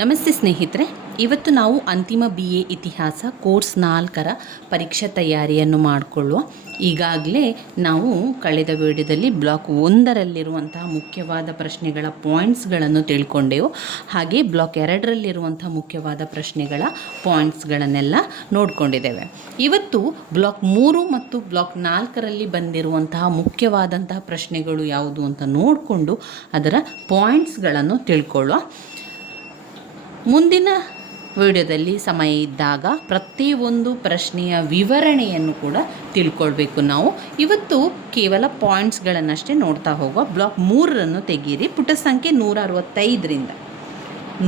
ನಮಸ್ತೆ ಸ್ನೇಹಿತರೆ, ಇವತ್ತು ನಾವು ಅಂತಿಮ BA ಇತಿಹಾಸ ಕೋರ್ಸ್ 4ರ ಪರೀಕ್ಷಾ ತಯಾರಿಯನ್ನು ಮಾಡಿಕೊಳ್ಳುವ. ಈಗಾಗಲೇ ನಾವು ಕಳೆದ ವಿಡಿಯೋದಲ್ಲಿ ಬ್ಲಾಕ್ 1ರಲ್ಲಿರುವಂತಹ ಮುಖ್ಯವಾದ ಪ್ರಶ್ನೆಗಳ ಪಾಯಿಂಟ್ಸ್ಗಳನ್ನು ತಿಳ್ಕೊಂಡೆವು. ಹಾಗೆ ಬ್ಲಾಕ್ 2ರಲ್ಲಿರುವಂಥ ಮುಖ್ಯವಾದ ಪ್ರಶ್ನೆಗಳ ಪಾಯಿಂಟ್ಸ್ಗಳನ್ನೆಲ್ಲ ನೋಡಿಕೊಂಡಿದ್ದೇವೆ. ಇವತ್ತು ಬ್ಲಾಕ್ 3 ಮತ್ತು ಬ್ಲಾಕ್ 4ರಲ್ಲಿ ಬಂದಿರುವಂತಹ ಮುಖ್ಯವಾದಂತಹ ಪ್ರಶ್ನೆಗಳು ಯಾವುದು ಅಂತ ನೋಡಿಕೊಂಡು ಅದರ ಪಾಯಿಂಟ್ಸ್ಗಳನ್ನು ತಿಳ್ಕೊಳ್ಳುವ. ಮುಂದಿನ ವಿಡಿಯೋದಲ್ಲಿ ಸಮಯ ಇದ್ದಾಗ ಪ್ರತಿಯೊಂದು ಪ್ರಶ್ನೆಯ ವಿವರಣೆಯನ್ನು ಕೂಡ ತಿಳ್ಕೊಳ್ಬೇಕು. ನಾವು ಇವತ್ತು ಕೇವಲ ಪಾಯಿಂಟ್ಸ್ಗಳನ್ನಷ್ಟೇ ನೋಡ್ತಾ ಹೋಗುವ. ಬ್ಲಾಕ್ 3ರನ್ನು ತೆಗೀರಿ. ಪುಟ ಸಂಖ್ಯೆ 165ರಿಂದ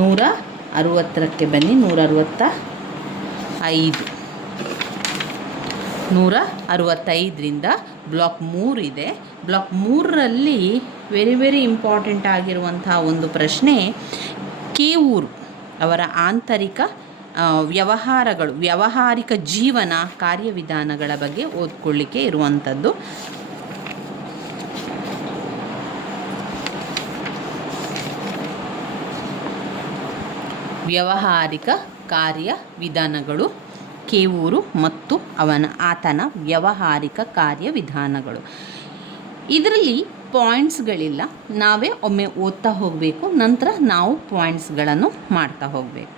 160ಕ್ಕೆ ಬನ್ನಿ. 165ರಿಂದ ಬ್ಲಾಕ್ 3 ಇದೆ. ಬ್ಲಾಕ್ 3ರಲ್ಲಿ ವೆರಿ ಇಂಪಾರ್ಟೆಂಟ್ ಆಗಿರುವಂಥ ಒಂದು ಪ್ರಶ್ನೆ, ಕೇವೂರು ಅವರ ಆಂತರಿಕ ವ್ಯಾವಹಾರಿಕ ಜೀವನ ಕಾರ್ಯವಿಧಾನಗಳ ಬಗ್ಗೆ ಓದ್ಕೊಳ್ಳಿಕ್ಕೆ ಇರುವಂಥದ್ದು. ವ್ಯಾವಹಾರಿಕ ಕಾರ್ಯವಿಧಾನಗಳು, ಕೇವೂರು ಮತ್ತು ಆತನ ವ್ಯಾವಹಾರಿಕ ಕಾರ್ಯವಿಧಾನಗಳು. ಇದರಲ್ಲಿ ಪಾಯಿಂಟ್ಸ್ಗಳಿಲ್ಲ, ನಾವೇ ಒಮ್ಮೆ ಓದ್ತಾ ಹೋಗಬೇಕು, ನಂತರ ನಾವು ಪಾಯಿಂಟ್ಸ್ಗಳನ್ನು ಮಾಡ್ತಾ ಹೋಗಬೇಕು.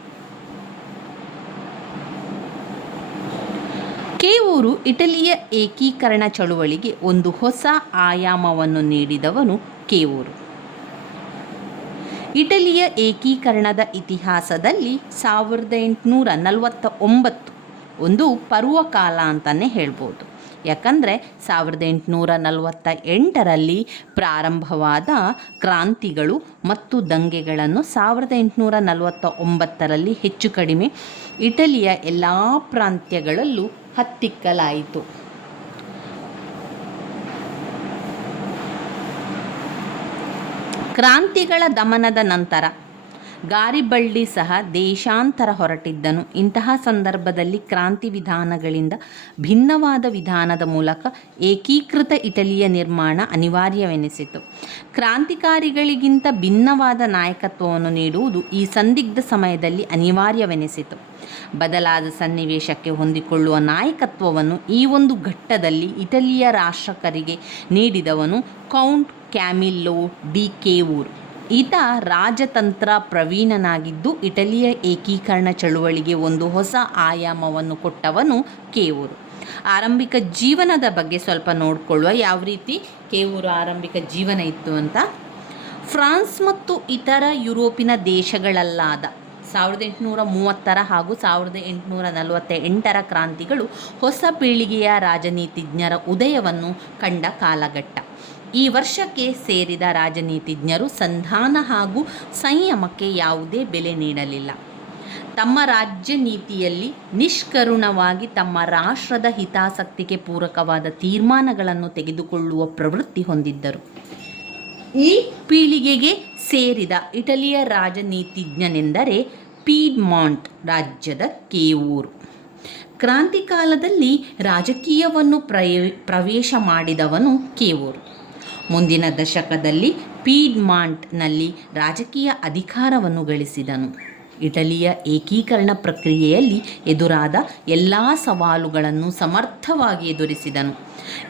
ಕೇವೂರು ಇಟಲಿಯ ಏಕೀಕರಣ ಚಳುವಳಿಗೆ ಒಂದು ಹೊಸ ಆಯಾಮವನ್ನು ನೀಡಿದವನು ಕೇವೂರು. ಇಟಲಿಯ ಏಕೀಕರಣದ ಇತಿಹಾಸದಲ್ಲಿ 1849 ಒಂದು ಪರ್ವಕಾಲ ಅಂತಲೇ ಹೇಳ್ಬೋದು. ಯಾಕಂದರೆ 1848ರಲ್ಲಿ ಪ್ರಾರಂಭವಾದ ಕ್ರಾಂತಿಗಳು ಮತ್ತು ದಂಗೆಗಳನ್ನು 1849ರಲ್ಲಿ ಹೆಚ್ಚು ಕಡಿಮೆ ಇಟಲಿಯ ಎಲ್ಲ ಪ್ರಾಂತ್ಯಗಳಲ್ಲೂ ಹತ್ತಿಕ್ಕಲಾಯಿತು. ಕ್ರಾಂತಿಗಳ ದಮನದ ನಂತರ ಗಾರಿಬಲ್ಡಿ ಸಹ ದೇಶಾಂತರ ಹೊರಟಿದ್ದನು. ಇಂತಹ ಸಂದರ್ಭದಲ್ಲಿ ಕ್ರಾಂತಿ ವಿಧಾನಗಳಿಂದ ಭಿನ್ನವಾದ ವಿಧಾನದ ಮೂಲಕ ಏಕೀಕೃತ ಇಟಲಿಯ ನಿರ್ಮಾಣ ಅನಿವಾರ್ಯವೆನಿಸಿತು. ಕ್ರಾಂತಿಕಾರಿಗಳಿಗಿಂತ ಭಿನ್ನವಾದ ನಾಯಕತ್ವವನ್ನು ನೀಡುವುದು ಈ ಸಂದಿಗ್ಧ ಸಮಯದಲ್ಲಿ ಅನಿವಾರ್ಯವೆನಿಸಿತು. ಬದಲಾದ ಸನ್ನಿವೇಶಕ್ಕೆ ಹೊಂದಿಕೊಳ್ಳುವ ನಾಯಕತ್ವವನ್ನು ಈ ಒಂದು ಘಟ್ಟದಲ್ಲಿ ಇಟಲಿಯ ರಾಷ್ಟ್ರಕರಿಗೆ ನೀಡಿದವನು ಕೌಂಟ್ ಕ್ಯಾಮಿಲ್ಲೋ ಡಿ ಕೇವೂರು. ಈತ ರಾಜತಂತ್ರ ಪ್ರವೀಣನಾಗಿದ್ದು ಇಟಲಿಯ ಏಕೀಕರಣ ಚಳುವಳಿಗೆ ಒಂದು ಹೊಸ ಆಯಾಮವನ್ನು ಕೊಟ್ಟವನು ಕೇವೂರು. ಆರಂಭಿಕ ಜೀವನದ ಬಗ್ಗೆ ಸ್ವಲ್ಪ ನೋಡಿಕೊಳ್ಳುವ. ಯಾವ ರೀತಿ ಕೇವೂರು ಆರಂಭಿಕ ಜೀವನ ಇತ್ತು ಅಂತ. ಫ್ರಾನ್ಸ್ ಮತ್ತು ಇತರ ಯುರೋಪಿನ ದೇಶಗಳಲ್ಲಾದ 1830 ಹಾಗೂ 1848ರ ಕ್ರಾಂತಿಗಳು ಹೊಸ ಪೀಳಿಗೆಯ ರಾಜನೀತಿಜ್ಞರ ಉದಯವನ್ನು ಕಂಡ ಕಾಲಘಟ್ಟ. ಈ ವರ್ಷಕ್ಕೆ ಸೇರಿದ ರಾಜನೀತಿಜ್ಞರು ಸಂಧಾನ ಹಾಗೂ ಸಂಯಮಕ್ಕೆ ಯಾವುದೇ ಬೆಲೆ ನೀಡಲಿಲ್ಲ. ತಮ್ಮ ರಾಜ್ಯ ನೀತಿಯಲ್ಲಿ ನಿಷ್ಕರುಣವಾಗಿ ತಮ್ಮ ರಾಷ್ಟ್ರದ ಹಿತಾಸಕ್ತಿಗೆ ಪೂರಕವಾದ ತೀರ್ಮಾನಗಳನ್ನು ತೆಗೆದುಕೊಳ್ಳುವ ಪ್ರವೃತ್ತಿ ಹೊಂದಿದ್ದರು. ಈ ಪೀಳಿಗೆಗೆ ಸೇರಿದ ಇಟಲಿಯ ರಾಜನೀತಿಜ್ಞನೆಂದರೆ ಪೀಡ್ಮಾಂಟ್ ರಾಜ್ಯದ ಕೇವೂರು. ಕ್ರಾಂತಿಕಾಲದಲ್ಲಿ ರಾಜಕೀಯವನ್ನು ಪ್ರವೇಶ ಮಾಡಿದವನು ಕೇವೂರು. ಮುಂದಿನ ದಶಕದಲ್ಲಿ ಪೀಡ್ಮಾಂಟ್ನಲ್ಲಿ ರಾಜಕೀಯ ಅಧಿಕಾರವನ್ನು ಗಳಿಸಿದನು. ಇಟಲಿಯ ಏಕೀಕರಣ ಪ್ರಕ್ರಿಯೆಯಲ್ಲಿ ಎದುರಾದ ಎಲ್ಲ ಸವಾಲುಗಳನ್ನು ಸಮರ್ಥವಾಗಿ ಎದುರಿಸಿದನು.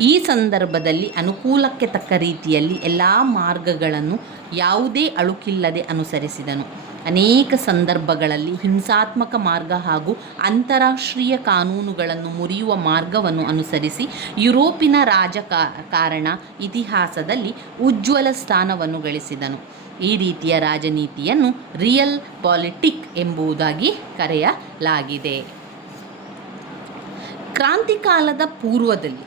ಈ ಸಂದರ್ಭದಲ್ಲಿ ಅನುಕೂಲಕ್ಕೆ ತಕ್ಕ ರೀತಿಯಲ್ಲಿ ಎಲ್ಲ ಮಾರ್ಗಗಳನ್ನು ಯಾವುದೇ ಅಳುಕಿಲ್ಲದೆ ಅನುಸರಿಸಿದನು. ಅನೇಕ ಸಂದರ್ಭಗಳಲ್ಲಿ ಹಿಂಸಾತ್ಮಕ ಮಾರ್ಗ ಹಾಗೂ ಅಂತಾರಾಷ್ಟ್ರೀಯ ಕಾನೂನುಗಳನ್ನು ಮುರಿಯುವ ಮಾರ್ಗವನ್ನು ಅನುಸರಿಸಿ ಯುರೋಪಿನ ರಾಜಕಾರಣ ಇತಿಹಾಸದಲ್ಲಿ ಉಜ್ವಲ ಸ್ಥಾನವನ್ನು ಗಳಿಸಿದನು. ಈ ರೀತಿಯ ರಾಜನೀತಿಯನ್ನು ರಿಯಲ್ ಪಾಲಿಟಿಕ್ ಎಂಬುದಾಗಿ ಕರೆಯಲಾಗಿದೆ. ಕ್ರಾಂತಿಕಾಲದ ಪೂರ್ವದಲ್ಲಿ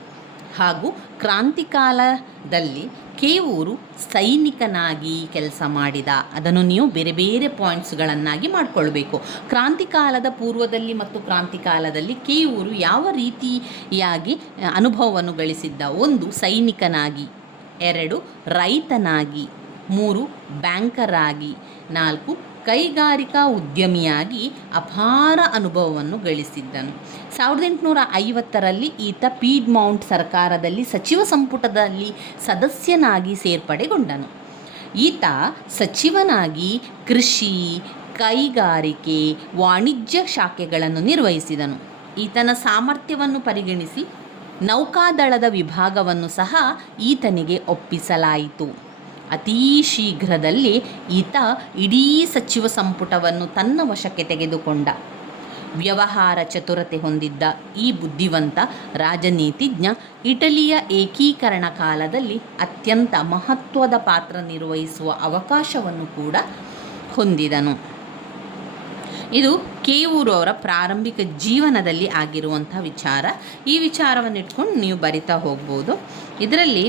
ಹಾಗೂ ಕ್ರಾಂತಿಕಾಲದಲ್ಲಿ ಕೇವೂರು ಸೈನಿಕನಾಗಿ ಕೆಲಸ ಮಾಡಿದ. ಅದನ್ನು ನೀವು ಬೇರೆ ಬೇರೆ ಪಾಯಿಂಟ್ಸ್ಗಳನ್ನಾಗಿ ಮಾಡಿಕೊಳ್ಬೇಕು. ಕ್ರಾಂತಿಕಾಲದ ಪೂರ್ವದಲ್ಲಿ ಮತ್ತು ಕ್ರಾಂತಿಕಾಲದಲ್ಲಿ ಕೇವೂರು ಯಾವ ರೀತಿಯಾಗಿ ಅನುಭವವನ್ನು ಗಳಿಸಿದ್ದ? 1 ಸೈನಿಕನಾಗಿ, 2 ರೈತನಾಗಿ, 3 ಬ್ಯಾಂಕರ್ ಆಗಿ, 4 ಕೈಗಾರಿಕಾ ಉದ್ಯಮಿಯಾಗಿ ಅಪಾರ ಅನುಭವವನ್ನು ಗಳಿಸಿದ್ದನು. 1850ರಲ್ಲಿ ಈತ ಪೀಡ್ಮೌಂಟ್ ಸರ್ಕಾರದಲ್ಲಿ ಸಚಿವ ಸಂಪುಟದಲ್ಲಿ ಸದಸ್ಯನಾಗಿ ಸೇರ್ಪಡೆಗೊಂಡನು. ಈತ ಸಚಿವನಾಗಿ ಕೃಷಿ, ಕೈಗಾರಿಕೆ, ವಾಣಿಜ್ಯ ಶಾಖೆಗಳನ್ನು ನಿರ್ವಹಿಸಿದನು. ಈತನ ಸಾಮರ್ಥ್ಯವನ್ನು ಪರಿಗಣಿಸಿ ನೌಕಾದಳದ ವಿಭಾಗವನ್ನು ಸಹ ಈತನಿಗೆ ಒಪ್ಪಿಸಲಾಯಿತು. ಅತೀ ಶೀಘ್ರದಲ್ಲಿ ಈತ ಇಡೀ ಸಚಿವ ಸಂಪುಟವನ್ನು ತನ್ನ ವಶಕ್ಕೆ ತೆಗೆದುಕೊಂಡ. ವ್ಯವಹಾರ ಚತುರತೆ ಹೊಂದಿದ್ದ ಈ ಬುದ್ಧಿವಂತ ರಾಜನೀತಿಜ್ಞ ಇಟಲಿಯ ಏಕೀಕರಣ ಕಾಲದಲ್ಲಿ ಅತ್ಯಂತ ಮಹತ್ವದ ಪಾತ್ರ ನಿರ್ವಹಿಸುವ ಅವಕಾಶವನ್ನು ಕೂಡ ಹೊಂದಿದನು. ಇದು ಕೇವೂರು ಅವರ ಪ್ರಾರಂಭಿಕ ಜೀವನದಲ್ಲಿ ಆಗಿರುವಂಥ ವಿಚಾರ. ಈ ವಿಚಾರವನ್ನು ಇಟ್ಕೊಂಡು ನೀವು ಬರಿತಾ ಹೋಗ್ಬೋದು. ಇದರಲ್ಲಿ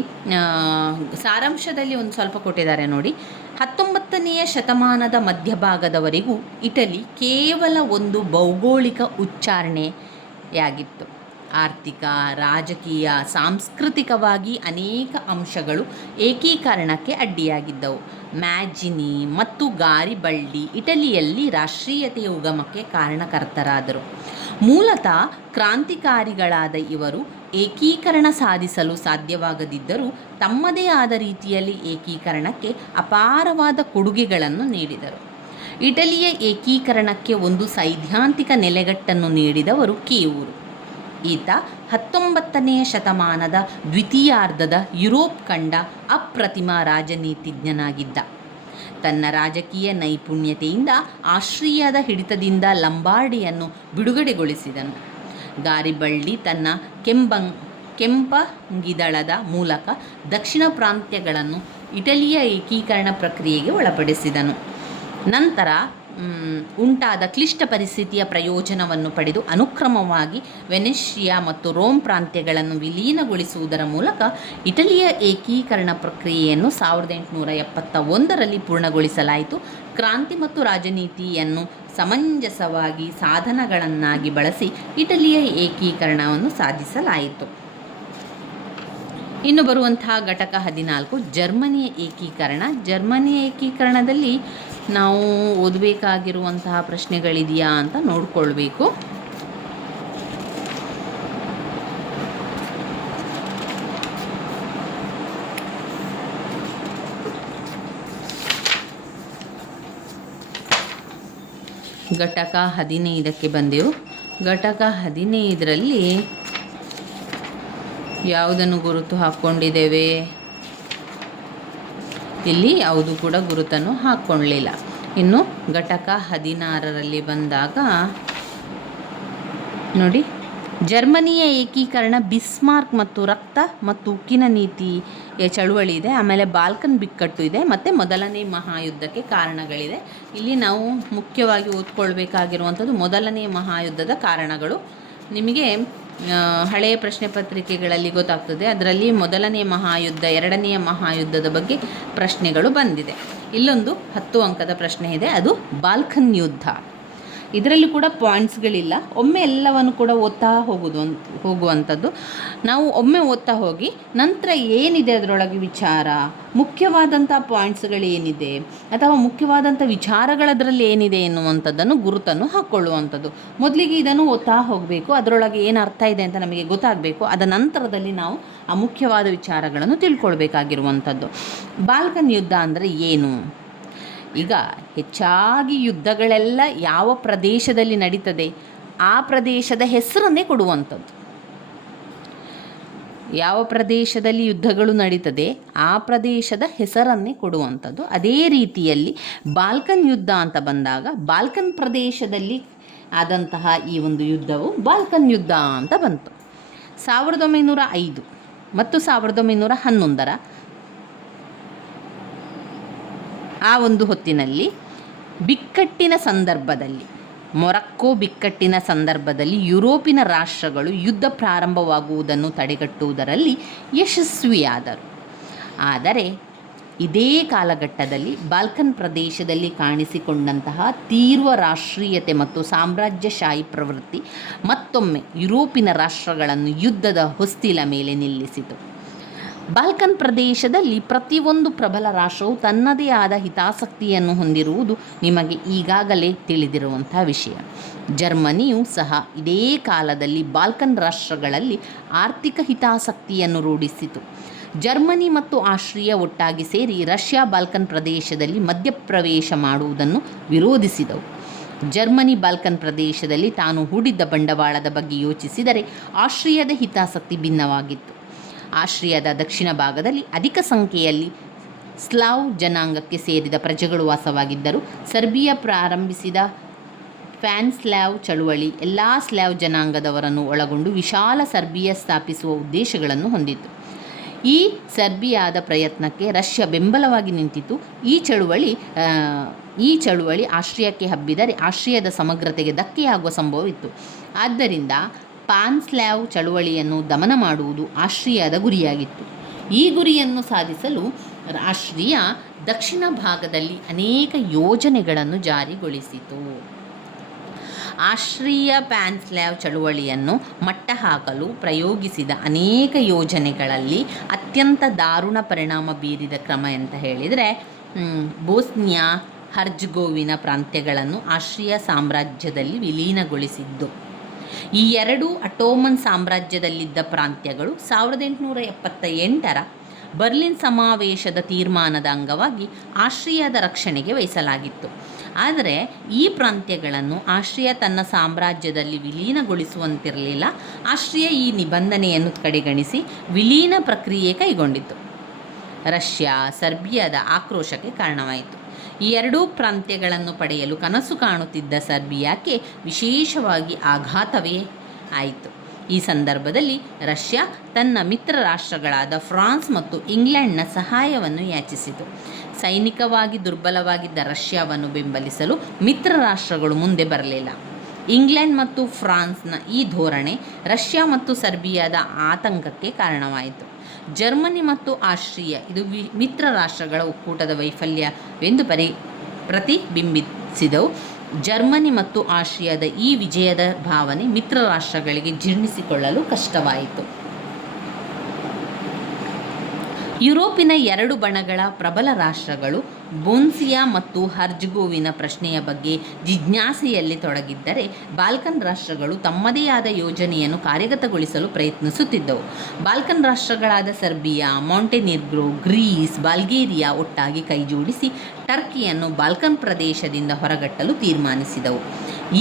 ಸಾರಾಂಶದಲ್ಲಿ ಒಂದು ಸ್ವಲ್ಪ ಕೊಟ್ಟಿದ್ದಾರೆ ನೋಡಿ. 19ನೇ ಶತಮಾನದ ಮಧ್ಯಭಾಗದವರೆಗೂ ಇಟಲಿ ಕೇವಲ ಒಂದು ಭೌಗೋಳಿಕ ಉಚ್ಚಾರಣೆಯಾಗಿತ್ತು. ಆರ್ಥಿಕ, ರಾಜಕೀಯ, ಸಾಂಸ್ಕೃತಿಕವಾಗಿ ಅನೇಕ ಅಂಶಗಳು ಏಕೀಕರಣಕ್ಕೆ ಅಡ್ಡಿಯಾಗಿದ್ದವು. ಮ್ಯಾಜಿನಿ ಮತ್ತು ಗಾರಿಬಲ್ಡಿ ಇಟಲಿಯಲ್ಲಿ ರಾಷ್ಟ್ರೀಯತೆಯ ಉಗಮಕ್ಕೆ ಕಾರಣಕರ್ತರಾದರು. ಮೂಲತಃ ಕ್ರಾಂತಿಕಾರಿಗಳಾದ ಇವರು ಏಕೀಕರಣ ಸಾಧಿಸಲು ಸಾಧ್ಯವಾಗದಿದ್ದರೂ ತಮ್ಮದೇ ಆದ ರೀತಿಯಲ್ಲಿ ಏಕೀಕರಣಕ್ಕೆ ಅಪಾರವಾದ ಕೊಡುಗೆಗಳನ್ನು ನೀಡಿದರು. ಇಟಲಿಯ ಏಕೀಕರಣಕ್ಕೆ ಒಂದು ಸೈದ್ಧಾಂತಿಕ ನೆಲೆಗಟ್ಟನ್ನು ನೀಡಿದವರು ಕೇವೂರು. ಈತ 19ನೇ ಶತಮಾನದ ದ್ವಿತೀಯಾರ್ಧದ ಯುರೋಪ್ ಕಂಡ ಅಪ್ರತಿಮ ರಾಜನೀತಿಜ್ಞನಾಗಿದ್ದ. ತನ್ನ ರಾಜಕೀಯ ನೈಪುಣ್ಯತೆಯಿಂದ ಆಸ್ಟ್ರಿಯಾದ ಹಿಡಿತದಿಂದ ಲಂಬಾರ್ಡಿಯನ್ನು ಬಿಡುಗಡೆಗೊಳಿಸಿದನು. ಗಾರಿಬಲ್ಡಿ ತನ್ನ ಕೆಂಪಂಗಿದಳದ ಮೂಲಕ ದಕ್ಷಿಣ ಪ್ರಾಂತ್ಯಗಳನ್ನು ಇಟಲಿಯ ಏಕೀಕರಣ ಪ್ರಕ್ರಿಯೆಗೆ ಒಳಪಡಿಸಿದನು. ನಂತರ ಉಂಟಾದ ಕ್ಲಿಷ್ಟ ಪರಿಸ್ಥಿತಿಯ ಪ್ರಯೋಜನವನ್ನು ಪಡೆದು ಅನುಕ್ರಮವಾಗಿ ವೆನೆಷಿಯಾ ಮತ್ತು ರೋಮ್ ಪ್ರಾಂತ್ಯಗಳನ್ನು ವಿಲೀನಗೊಳಿಸುವುದರ ಮೂಲಕ ಇಟಲಿಯ ಏಕೀಕರಣ ಪ್ರಕ್ರಿಯೆಯನ್ನು 1871ರಲ್ಲಿ ಪೂರ್ಣಗೊಳಿಸಲಾಯಿತು. ಕ್ರಾಂತಿ ಮತ್ತು ರಾಜನೀತಿಯನ್ನು ಸಮಂಜಸವಾಗಿ ಸಾಧನಗಳನ್ನಾಗಿ ಬಳಸಿ ಇಟಲಿಯ ಏಕೀಕರಣವನ್ನು ಸಾಧಿಸಲಾಯಿತು. ಇನ್ನು ಬರುವಂತಹ ಘಟಕ 14 ಜರ್ಮನಿಯ ಏಕೀಕರಣ. ಜರ್ಮನಿಯ ಏಕೀಕರಣದಲ್ಲಿ ನಾವು ಓದಬೇಕಾಗಿರುವಂತಹ ಪ್ರಶ್ನೆಗಳಿದೆಯಾ ಅಂತ ನೋಡಿಕೊಳ್ಬೇಕು. ಘಟಕ 15ಕ್ಕೆ ಬಂದೆವು. ಘಟಕ 15ರಲ್ಲಿ ಯಾವುದನ್ನು ಗುರುತು ಹಾಕ್ಕೊಂಡಿದ್ದೇವೆ? ಇಲ್ಲಿ ಯಾವುದು ಕೂಡ ಗುರುತನ್ನು ಹಾಕ್ಕೊಳ್ಳಲಿಲ್ಲ. ಇನ್ನು ಘಟಕ 16ರಲ್ಲಿ ಬಂದಾಗ ನೋಡಿ, ಜರ್ಮನಿಯ ಏಕೀಕರಣ, ಬಿಸ್ಮಾರ್ಕ್ ಮತ್ತು ರಕ್ತ ಮತ್ತು ಉಕ್ಕಿನ ನೀತಿಯ ಚಳುವಳಿ ಇದೆ. ಆಮೇಲೆ ಬಾಲ್ಕನ್ ಬಿಕ್ಕಟ್ಟು ಇದೆ ಮತ್ತು ಮೊದಲನೇ ಮಹಾಯುದ್ಧಕ್ಕೆ ಕಾರಣಗಳಿದೆ. ಇಲ್ಲಿ ನಾವು ಮುಖ್ಯವಾಗಿ ಓದ್ಕೊಳ್ಬೇಕಾಗಿರುವಂಥದ್ದು ಮೊದಲನೇ ಮಹಾಯುದ್ಧದ ಕಾರಣಗಳು. ನಿಮಗೆ ಹಳೆಯ ಪ್ರಶ್ನೆ ಪತ್ರಿಕೆಗಳಲ್ಲಿ ಗೊತ್ತಾಗ್ತದೆ. ಅದರಲ್ಲಿ ಮೊದಲನೇ ಮಹಾಯುದ್ಧ, ಎರಡನೆಯ ಮಹಾಯುದ್ಧದ ಬಗ್ಗೆ ಪ್ರಶ್ನೆಗಳು ಬಂದಿದೆ. ಇಲ್ಲೊಂದು 10 ಅಂಕದ ಪ್ರಶ್ನೆ ಇದೆ, ಅದು ಬಾಲ್ಕನ್ ಯುದ್ಧ. ಇದರಲ್ಲಿ ಕೂಡ ಪಾಯಿಂಟ್ಸ್ಗಳಿಲ್ಲ. ಒಮ್ಮೆ ಎಲ್ಲವನ್ನು ಕೂಡ ಓದ್ತಾ ಹೋಗುವಂಥದ್ದು. ನಾವು ಒಮ್ಮೆ ಓದ್ತಾ ಹೋಗಿ ನಂತರ ಏನಿದೆ ಅದರೊಳಗೆ ವಿಚಾರ, ಮುಖ್ಯವಾದಂಥ ಪಾಯಿಂಟ್ಸ್ಗಳೇನಿದೆ ಅಥವಾ ಮುಖ್ಯವಾದಂಥ ವಿಚಾರಗಳದರಲ್ಲಿ ಏನಿದೆ ಎನ್ನುವಂಥದ್ದನ್ನು ಗುರುತನ್ನು ಹಾಕ್ಕೊಳ್ಳುವಂಥದ್ದು. ಮೊದಲಿಗೆ ಇದನ್ನು ಓದ್ತಾ ಹೋಗಬೇಕು, ಅದರೊಳಗೆ ಏನು ಅರ್ಥ ಇದೆ ಅಂತ ನಮಗೆ ಗೊತ್ತಾಗಬೇಕು. ಅದ ನಂತರದಲ್ಲಿ ನಾವು ಆ ಮುಖ್ಯವಾದ ವಿಚಾರಗಳನ್ನು ತಿಳ್ಕೊಳ್ಬೇಕಾಗಿರುವಂಥದ್ದು. ಬಾಲ್ಕನ್ ಯುದ್ಧ ಅಂದರೆ ಏನು? ಈಗ ಹೆಚ್ಚಾಗಿ ಯುದ್ಧಗಳೆಲ್ಲ ಯಾವ ಪ್ರದೇಶದಲ್ಲಿ ನಡೀತದೆ ಆ ಪ್ರದೇಶದ ಹೆಸರನ್ನೇ ಕೊಡುವಂಥದ್ದು. ಯಾವ ಪ್ರದೇಶದಲ್ಲಿ ಯುದ್ಧಗಳು ನಡೀತದೆ ಆ ಪ್ರದೇಶದ ಹೆಸರನ್ನೇ ಕೊಡುವಂಥದ್ದು. ಅದೇ ರೀತಿಯಲ್ಲಿ ಬಾಲ್ಕನ್ ಯುದ್ಧ ಅಂತ ಬಂದಾಗ ಬಾಲ್ಕನ್ ಪ್ರದೇಶದಲ್ಲಿ ಆದಂತಹ ಈ ಒಂದು ಯುದ್ಧವು ಬಾಲ್ಕನ್ ಯುದ್ಧ ಅಂತ ಬಂತು. 1905 ಮತ್ತು 1911ರ ಆ ಒಂದು ಹೊತ್ತಿನಲ್ಲಿ ಬಿಕ್ಕಟ್ಟಿನ ಸಂದರ್ಭದಲ್ಲಿ, ಮೊರಕ್ಕೋ ಬಿಕ್ಕಟ್ಟಿನ ಸಂದರ್ಭದಲ್ಲಿ ಯುರೋಪಿನ ರಾಷ್ಟ್ರಗಳು ಯುದ್ಧ ಪ್ರಾರಂಭವಾಗುವುದನ್ನು ತಡೆಗಟ್ಟುವುದರಲ್ಲಿ ಯಶಸ್ವಿಯಾದರು. ಆದರೆ ಇದೇ ಕಾಲಘಟ್ಟದಲ್ಲಿ ಬಾಲ್ಕನ್ ಪ್ರದೇಶದಲ್ಲಿ ಕಾಣಿಸಿಕೊಂಡಂತಹ ತೀವ್ರ ರಾಷ್ಟ್ರೀಯತೆ ಮತ್ತು ಸಾಮ್ರಾಜ್ಯಶಾಹಿ ಪ್ರವೃತ್ತಿ ಮತ್ತೊಮ್ಮೆ ಯುರೋಪಿನ ರಾಷ್ಟ್ರಗಳನ್ನು ಯುದ್ಧದ ಹೊಸ್ತಿಲ ಮೇಲೆ ನಿಲ್ಲಿಸಿತು. ಬಾಲ್ಕನ್ ಪ್ರದೇಶದಲ್ಲಿ ಪ್ರತಿಯೊಂದು ಪ್ರಬಲ ರಾಷ್ಟ್ರವು ತನ್ನದೇ ಆದ ಹಿತಾಸಕ್ತಿಯನ್ನು ಹೊಂದಿರುವುದು ನಿಮಗೆ ಈಗಾಗಲೇ ತಿಳಿದಿರುವಂಥ ವಿಷಯ. ಜರ್ಮನಿಯು ಸಹ ಇದೇ ಕಾಲದಲ್ಲಿ ಬಾಲ್ಕನ್ ರಾಷ್ಟ್ರಗಳಲ್ಲಿ ಆರ್ಥಿಕ ಹಿತಾಸಕ್ತಿಯನ್ನು ರೂಢಿಸಿತು. ಜರ್ಮನಿ ಮತ್ತು ಆಸ್ಟ್ರಿಯಾ ಒಟ್ಟಾಗಿ ಸೇರಿ ರಷ್ಯಾ ಬಾಲ್ಕನ್ ಪ್ರದೇಶದಲ್ಲಿ ಮಧ್ಯಪ್ರವೇಶ ಮಾಡುವುದನ್ನು ವಿರೋಧಿಸಿದವು. ಜರ್ಮನಿ ಬಾಲ್ಕನ್ ಪ್ರದೇಶದಲ್ಲಿ ತಾನು ಹೂಡಿದ್ದ ಬಂಡವಾಳದ ಬಗ್ಗೆ ಯೋಚಿಸಿದರೆ ಆಸ್ಟ್ರಿಯಾದ ಹಿತಾಸಕ್ತಿ ಭಿನ್ನವಾಗಿತ್ತು. ಆಸ್ಟ್ರಿಯಾದ ದಕ್ಷಿಣ ಭಾಗದಲ್ಲಿ ಅಧಿಕ ಸಂಖ್ಯೆಯಲ್ಲಿ ಸ್ಲಾವ್ ಜನಾಂಗಕ್ಕೆ ಸೇರಿದ ಪ್ರಜೆಗಳು ವಾಸವಾಗಿದ್ದರು. ಸರ್ಬಿಯಾ ಪ್ರಾರಂಭಿಸಿದ ಪ್ಯಾನ್ ಸ್ಲಾವ್ ಚಳುವಳಿ ಎಲ್ಲ ಸ್ಲಾವ್ ಜನಾಂಗದವರನ್ನು ಒಳಗೊಂಡು ವಿಶಾಲ ಸರ್ಬಿಯಾ ಸ್ಥಾಪಿಸುವ ಉದ್ದೇಶಗಳನ್ನು ಹೊಂದಿತ್ತು. ಈ ಸರ್ಬಿಯಾದ ಪ್ರಯತ್ನಕ್ಕೆ ರಷ್ಯಾ ಬೆಂಬಲವಾಗಿ ನಿಂತಿತು. ಈ ಚಳುವಳಿ ಆಸ್ಟ್ರಿಯಾಕ್ಕೆ ಹಬ್ಬಿದರೆ ಆಸ್ಟ್ರಿಯಾದ ಸಮಗ್ರತೆಗೆ ಧಕ್ಕೆಯಾಗುವ ಸಂಭವವಿತ್ತು. ಆದ್ದರಿಂದ ಪಾನ್ ಸ್ಲಾವ್ ಚಳುವಳಿಯನ್ನು ದಮನ ಮಾಡುವುದು ಆಸ್ಟ್ರಿಯಾದ ಗುರಿಯಾಗಿತ್ತು. ಈ ಗುರಿಯನ್ನು ಸಾಧಿಸಲು ಆಸ್ಟ್ರಿಯಾ ದಕ್ಷಿಣ ಭಾಗದಲ್ಲಿ ಅನೇಕ ಯೋಜನೆಗಳನ್ನು ಜಾರಿಗೊಳಿಸಿತು. ಆಸ್ಟ್ರಿಯಾ ಪ್ಯಾನ್ ಸ್ಲಾವ್ ಚಳುವಳಿಯನ್ನು ಮಟ್ಟಹಾಕಲು ಪ್ರಯೋಗಿಸಿದ ಅನೇಕ ಯೋಜನೆಗಳಲ್ಲಿ ಅತ್ಯಂತ ದಾರುಣ ಪರಿಣಾಮ ಬೀರಿದ ಕ್ರಮ ಅಂತ ಹೇಳಿದರೆ ಬೋಸ್ನಿಯಾ ಹರ್ಜಗೋವಿನ ಪ್ರಾಂತ್ಯಗಳನ್ನು ಆಸ್ಟ್ರಿಯಾ ಸಾಮ್ರಾಜ್ಯದಲ್ಲಿ ವಿಲೀನಗೊಳಿಸಿದ್ದು. ಈ ಎರಡೂ ಅಟೋಮನ್ ಸಾಮ್ರಾಜ್ಯದಲ್ಲಿದ್ದ ಪ್ರಾಂತ್ಯಗಳು 1878ರ ಬರ್ಲಿನ್ ಸಮಾವೇಶದ ತೀರ್ಮಾನದ ಅಂಗವಾಗಿ ಆಸ್ಟ್ರಿಯಾದ ರಕ್ಷಣೆಗೆ ವಹಿಸಲಾಗಿತ್ತು. ಆದರೆ ಈ ಪ್ರಾಂತ್ಯಗಳನ್ನು ಆಸ್ಟ್ರಿಯಾ ತನ್ನ ಸಾಮ್ರಾಜ್ಯದಲ್ಲಿ ವಿಲೀನಗೊಳಿಸುವಂತಿರಲಿಲ್ಲ. ಆಸ್ಟ್ರಿಯಾ ಈ ನಿಬಂಧನೆಯನ್ನು ಕಡೆಗಣಿಸಿ ವಿಲೀನ ಪ್ರಕ್ರಿಯೆ ಕೈಗೊಂಡಿತು. ರಷ್ಯಾ ಸರ್ಬಿಯಾದ ಆಕ್ರೋಶಕ್ಕೆ ಕಾರಣವಾಯಿತು. ಈ ಎರಡೂ ಪ್ರಾಂತ್ಯಗಳನ್ನು ಪಡೆಯಲು ಕನಸು ಕಾಣುತ್ತಿದ್ದ ಸರ್ಬಿಯಾಕ್ಕೆ ವಿಶೇಷವಾಗಿ ಆಘಾತವೇ ಆಯಿತು. ಈ ಸಂದರ್ಭದಲ್ಲಿ ರಷ್ಯಾ ತನ್ನ ಮಿತ್ರ ರಾಷ್ಟ್ರಗಳಾದ ಫ್ರಾನ್ಸ್ ಮತ್ತು ಇಂಗ್ಲೆಂಡ್ನ ಸಹಾಯವನ್ನು ಯಾಚಿಸಿತು. ಸೈನಿಕವಾಗಿ ದುರ್ಬಲವಾಗಿದ್ದ ರಷ್ಯಾವನ್ನು ಬೆಂಬಲಿಸಲು ಮಿತ್ರ ರಾಷ್ಟ್ರಗಳು ಮುಂದೆ ಬರಲಿಲ್ಲ. ಇಂಗ್ಲೆಂಡ್ ಮತ್ತು ಫ್ರಾನ್ಸ್ನ ಈ ಧೋರಣೆ ರಷ್ಯಾ ಮತ್ತು ಸರ್ಬಿಯಾದ ಆತಂಕಕ್ಕೆ ಕಾರಣವಾಯಿತು. ಜರ್ಮನಿ ಮತ್ತು ಆಸ್ಟ್ರಿಯಾ ಇದು ಮಿತ್ರ ರಾಷ್ಟ್ರಗಳ ಒಕ್ಕೂಟದ ವೈಫಲ್ಯವೆಂದು ಪ್ರತಿಬಿಂಬಿಸಿದವು. ಜರ್ಮನಿ ಮತ್ತು ಆಸ್ಟ್ರಿಯಾದ ಈ ವಿಜಯದ ಭಾವನೆ ಮಿತ್ರ ರಾಷ್ಟ್ರಗಳಿಗೆ ಜೀರ್ಣಿಸಿಕೊಳ್ಳಲು ಕಷ್ಟವಾಯಿತು. ಯುರೋಪಿನ ಎರಡು ಬಣಗಳ ಪ್ರಬಲ ರಾಷ್ಟ್ರಗಳು ಬೋಸ್ನಿಯಾ ಮತ್ತು ಹರ್ಜಗೋವಿನ ಪ್ರಶ್ನೆಯ ಬಗ್ಗೆ ಜಿಜ್ಞಾಸೆಯಲ್ಲಿ ತೊಡಗಿದ್ದರೆ ಬಾಲ್ಕನ್ ರಾಷ್ಟ್ರಗಳು ತಮ್ಮದೇ ಆದ ಯೋಜನೆಯನ್ನು ಕಾರ್ಯಗತಗೊಳಿಸಲು ಪ್ರಯತ್ನಿಸುತ್ತಿದ್ದವು. ಬಾಲ್ಕನ್ ರಾಷ್ಟ್ರಗಳಾದ ಸರ್ಬಿಯಾ, ಮಾಂಟೆನೆಗ್ರೊ, ಗ್ರೀಸ್, ಬಲ್ಗೇರಿಯಾ ಒಟ್ಟಾಗಿ ಕೈಜೋಡಿಸಿ ಟರ್ಕಿಯನ್ನು ಬಾಲ್ಕನ್ ಪ್ರದೇಶದಿಂದ ಹೊರಗಟ್ಟಲು ತೀರ್ಮಾನಿಸಿದವು.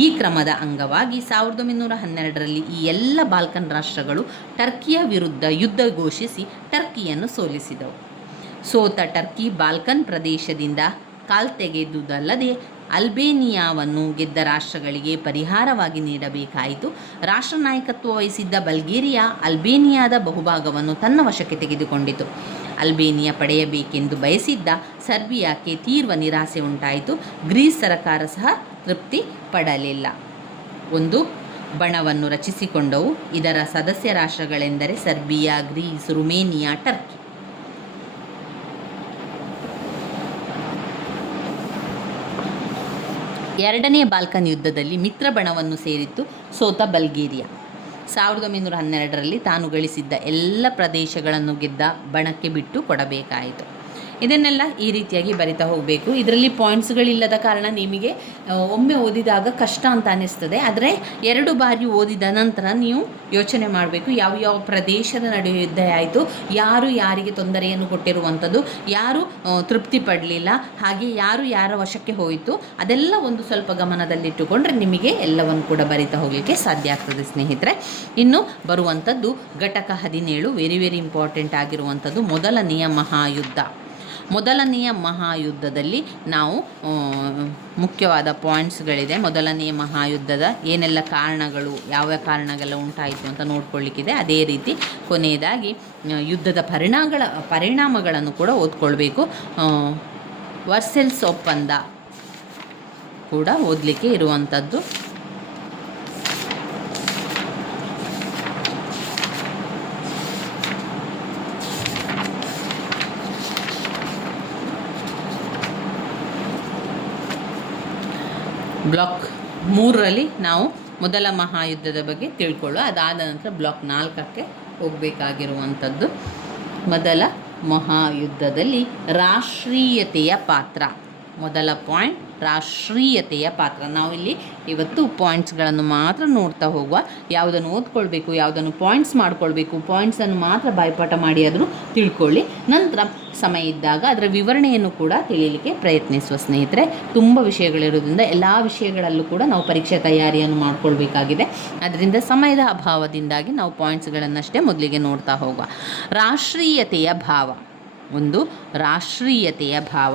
ಈ ಕ್ರಮದ ಅಂಗವಾಗಿ 1912ರಲ್ಲಿ ಈ ಎಲ್ಲ ಬಾಲ್ಕನ್ ರಾಷ್ಟ್ರಗಳು ಟರ್ಕಿಯ ವಿರುದ್ಧ ಯುದ್ಧ ಘೋಷಿಸಿ ಟರ್ಕಿಯನ್ನು ಸೋಲಿಸಿದವು. ಸೋತ ಟರ್ಕಿ ಬಾಲ್ಕನ್ ಪ್ರದೇಶದಿಂದ ಕಾಲ್ತೆಗೆದುದಲ್ಲದೆ ಅಲ್ಬೇನಿಯಾವನ್ನು ಗೆದ್ದ ರಾಷ್ಟ್ರಗಳಿಗೆ ಪರಿಹಾರವಾಗಿ ನೀಡಬೇಕಾಯಿತು. ರಾಷ್ಟ್ರ ನಾಯಕತ್ವ ವಹಿಸಿದ್ದ ಬಲ್ಗೇರಿಯಾ ಅಲ್ಬೇನಿಯಾದ ಬಹುಭಾಗವನ್ನು ತನ್ನ ವಶಕ್ಕೆ ತೆಗೆದುಕೊಂಡಿತು. ಅಲ್ಬೇನಿಯಾ ಪಡೆಯಬೇಕೆಂದು ಬಯಸಿದ್ದ ಸರ್ಬಿಯಾಕ್ಕೆ ತೀವ್ರ ನಿರಾಸೆ ಉಂಟಾಯಿತು. ಗ್ರೀಸ್ ಸರ್ಕಾರ ಸಹ ತೃಪ್ತಿ ಪಡಲಿಲ್ಲ. ಒಂದು ಬಣವನ್ನು ರಚಿಸಿಕೊಂಡವು. ಇದರ ಸದಸ್ಯ ರಾಷ್ಟ್ರಗಳೆಂದರೆ ಸರ್ಬಿಯಾ, ಗ್ರೀಸ್, ರುಮೇನಿಯಾ, ಟರ್ಕಿ. ಎರಡನೇ ಬಾಲ್ಕನ್ ಯುದ್ಧದಲ್ಲಿ ಮಿತ್ರ ಬಣವನ್ನು ಸೇರಿತ್ತು ಸೋತ ಬಲ್ಗೇರಿಯಾ. 1912ರಲ್ಲಿ ತಾನು ಗಳಿಸಿದ್ದ ಎಲ್ಲ ಪ್ರದೇಶಗಳನ್ನು ಗೆದ್ದ ಬಣಕ್ಕೆ ಬಿಟ್ಟು ಕೊಡಬೇಕಾಯಿತು. ಇದನ್ನೆಲ್ಲ ಈ ರೀತಿಯಾಗಿ ಬರಿತಾ ಹೋಗಬೇಕು. ಇದರಲ್ಲಿ ಪಾಯಿಂಟ್ಸ್ಗಳಿಲ್ಲದ ಕಾರಣ ನಿಮಗೆ ಒಮ್ಮೆ ಓದಿದಾಗ ಕಷ್ಟ ಅಂತ ಅನ್ನಿಸ್ತದೆ. ಆದರೆ 2 ಬಾರಿ ಓದಿದ ನಂತರ ನೀವು ಯೋಚನೆ ಮಾಡಬೇಕು, ಯಾವ ಪ್ರದೇಶದ ನಡುವೆ ಯುದ್ಧ ಆಯಿತು, ಯಾರು ಯಾರಿಗೆ ತೊಂದರೆಯನ್ನು ಕೊಟ್ಟಿರುವಂಥದ್ದು, ಯಾರು ತೃಪ್ತಿ ಪಡಲಿಲ್ಲ, ಹಾಗೆ ಯಾರ ವಶಕ್ಕೆ ಹೋಯಿತು, ಅದೆಲ್ಲ ಒಂದು ಸ್ವಲ್ಪ ಗಮನದಲ್ಲಿಟ್ಟುಕೊಂಡ್ರೆ ನಿಮಗೆ ಎಲ್ಲವನ್ನು ಕೂಡ ಬರಿತಾ ಹೋಗಲಿಕ್ಕೆ ಸಾಧ್ಯ ಆಗ್ತದೆ ಸ್ನೇಹಿತರೆ. ಇನ್ನು ಬರುವಂಥದ್ದು ಘಟಕ 17 ವೆರಿ ಇಂಪಾರ್ಟೆಂಟ್ ಆಗಿರುವಂಥದ್ದು ಮೊದಲನೆಯ ಮಹಾಯುದ್ಧ. ಮೊದಲನೆಯ ಮಹಾಯುದ್ಧದಲ್ಲಿ ನಾವು ಮುಖ್ಯವಾದ ಪಾಯಿಂಟ್ಸ್ಗಳಿದೆ. ಮೊದಲನೆಯ ಮಹಾಯುದ್ಧದ ಏನೆಲ್ಲ ಕಾರಣಗಳು, ಯಾವ ಕಾರಣಗೆಲ್ಲ ಉಂಟಾಯಿತು ಅಂತ ನೋಡ್ಕೊಳ್ಳಿಕ್ಕಿದೆ. ಅದೇ ರೀತಿ ಕೊನೆಯದಾಗಿ ಯುದ್ಧದ ಪರಿಣಾಮಗಳನ್ನು ಕೂಡ ಓದ್ಕೊಳ್ಬೇಕು. ವರ್ಸೆಲ್ಸ್ ಒಪ್ಪಂದ ಕೂಡ ಓದಲಿಕ್ಕೆ ಇರುವಂಥದ್ದು. ಬ್ಲಾಕ್ 3ರಲ್ಲಿ ನಾವು ಮೊದಲ ಮಹಾಯುದ್ಧದ ಬಗ್ಗೆ ತಿಳ್ಕೊಳ್ಳೋ, ಅದಾದ ನಂತರ ಬ್ಲಾಕ್ 4ಕ್ಕೆ ಹೋಗಬೇಕಾಗಿರುವಂಥದ್ದು. ಮೊದಲ ಮಹಾಯುದ್ಧದಲ್ಲಿ ರಾಷ್ಟ್ರೀಯತೆಯ ಪಾತ್ರ. ಮೊದಲ ಪಾಯಿಂಟ್ ರಾಷ್ಟ್ರೀಯತೆಯ ಪಾತ್ರ. ನಾವಿಲ್ಲಿ ಇವತ್ತು ಪಾಯಿಂಟ್ಸ್ಗಳನ್ನು ಮಾತ್ರ ನೋಡ್ತಾ ಹೋಗುವ. ಯಾವುದನ್ನು ಓದ್ಕೊಳ್ಬೇಕು, ಯಾವುದನ್ನು ಪಾಯಿಂಟ್ಸ್ ಮಾಡ್ಕೊಳ್ಬೇಕು, ಪಾಯಿಂಟ್ಸನ್ನು ಮಾತ್ರ ಬಾಯ್ಪಾಠ ಮಾಡಿ ಆದರೂ ತಿಳ್ಕೊಳ್ಳಿ. ನಂತರ ಸಮಯ ಇದ್ದಾಗ ಅದರ ವಿವರಣೆಯನ್ನು ಕೂಡ ತಿಳಿಯಲಿಕ್ಕೆ ಪ್ರಯತ್ನಿಸುವ ಸ್ನೇಹಿತರೆ. ತುಂಬ ವಿಷಯಗಳಿರೋದ್ರಿಂದ ಎಲ್ಲ ವಿಷಯಗಳಲ್ಲೂ ಕೂಡ ನಾವು ಪರೀಕ್ಷೆ ತಯಾರಿಯನ್ನು ಮಾಡಿಕೊಳ್ಬೇಕಾಗಿದೆ. ಅದರಿಂದ ಸಮಯದ ಅಭಾವದಿಂದಾಗಿ ನಾವು ಪಾಯಿಂಟ್ಸ್ಗಳನ್ನಷ್ಟೇ ಮೊದಲಿಗೆ ನೋಡ್ತಾ ಹೋಗುವ. ರಾಷ್ಟ್ರೀಯತೆಯ ಭಾವ. ಒಂದು, ರಾಷ್ಟ್ರೀಯತೆಯ ಭಾವ.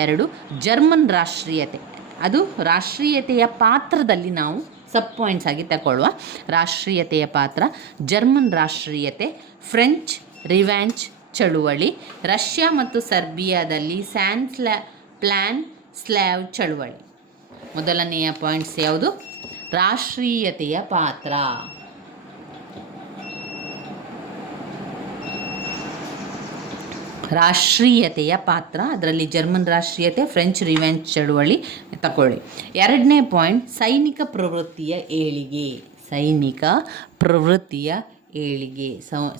ಎರಡು, ಜರ್ಮನ್ ರಾಷ್ಟ್ರೀಯತೆ. ಅದು ರಾಷ್ಟ್ರೀಯತೆಯ ಪಾತ್ರದಲ್ಲಿ ನಾವು ಸಬ್ ಪಾಯಿಂಟ್ಸ್ ಆಗಿ ತಗೊಳ್ಳುವ. ರಾಷ್ಟ್ರೀಯತೆಯ ಪಾತ್ರ, ಜರ್ಮನ್ ರಾಷ್ಟ್ರೀಯತೆ, ಫ್ರೆಂಚ್ ರಿವ್ಯಾಂಚ್ ಚಳುವಳಿ, ರಷ್ಯಾ ಮತ್ತು ಸರ್ಬಿಯಾದಲ್ಲಿ ಪ್ಲಾನ್ ಸ್ಲ್ಯಾವ್ ಚಳುವಳಿ. ಮೊದಲನೆಯ ಪಾಯಿಂಟ್ಸ್ ಯಾವುದು? ರಾಷ್ಟ್ರೀಯತೆಯ ಪಾತ್ರ. ರಾಷ್ಟ್ರೀಯತೆಯ ಪಾತ್ರ, ಅದರಲ್ಲಿ ಜರ್ಮನ್ ರಾಷ್ಟ್ರೀಯತೆ, ಫ್ರೆಂಚ್ ರಿವೆಂಜ್ ಚಳುವಳಿ ತಗೊಳ್ಳಿ. ಎರಡನೇ ಪಾಯಿಂಟ್, ಸೈನಿಕ ಪ್ರವೃತ್ತಿಯ ಏಳಿಗೆ. ಸೈನಿಕ ಪ್ರವೃತ್ತಿಯ ಏಳಿಗೆ,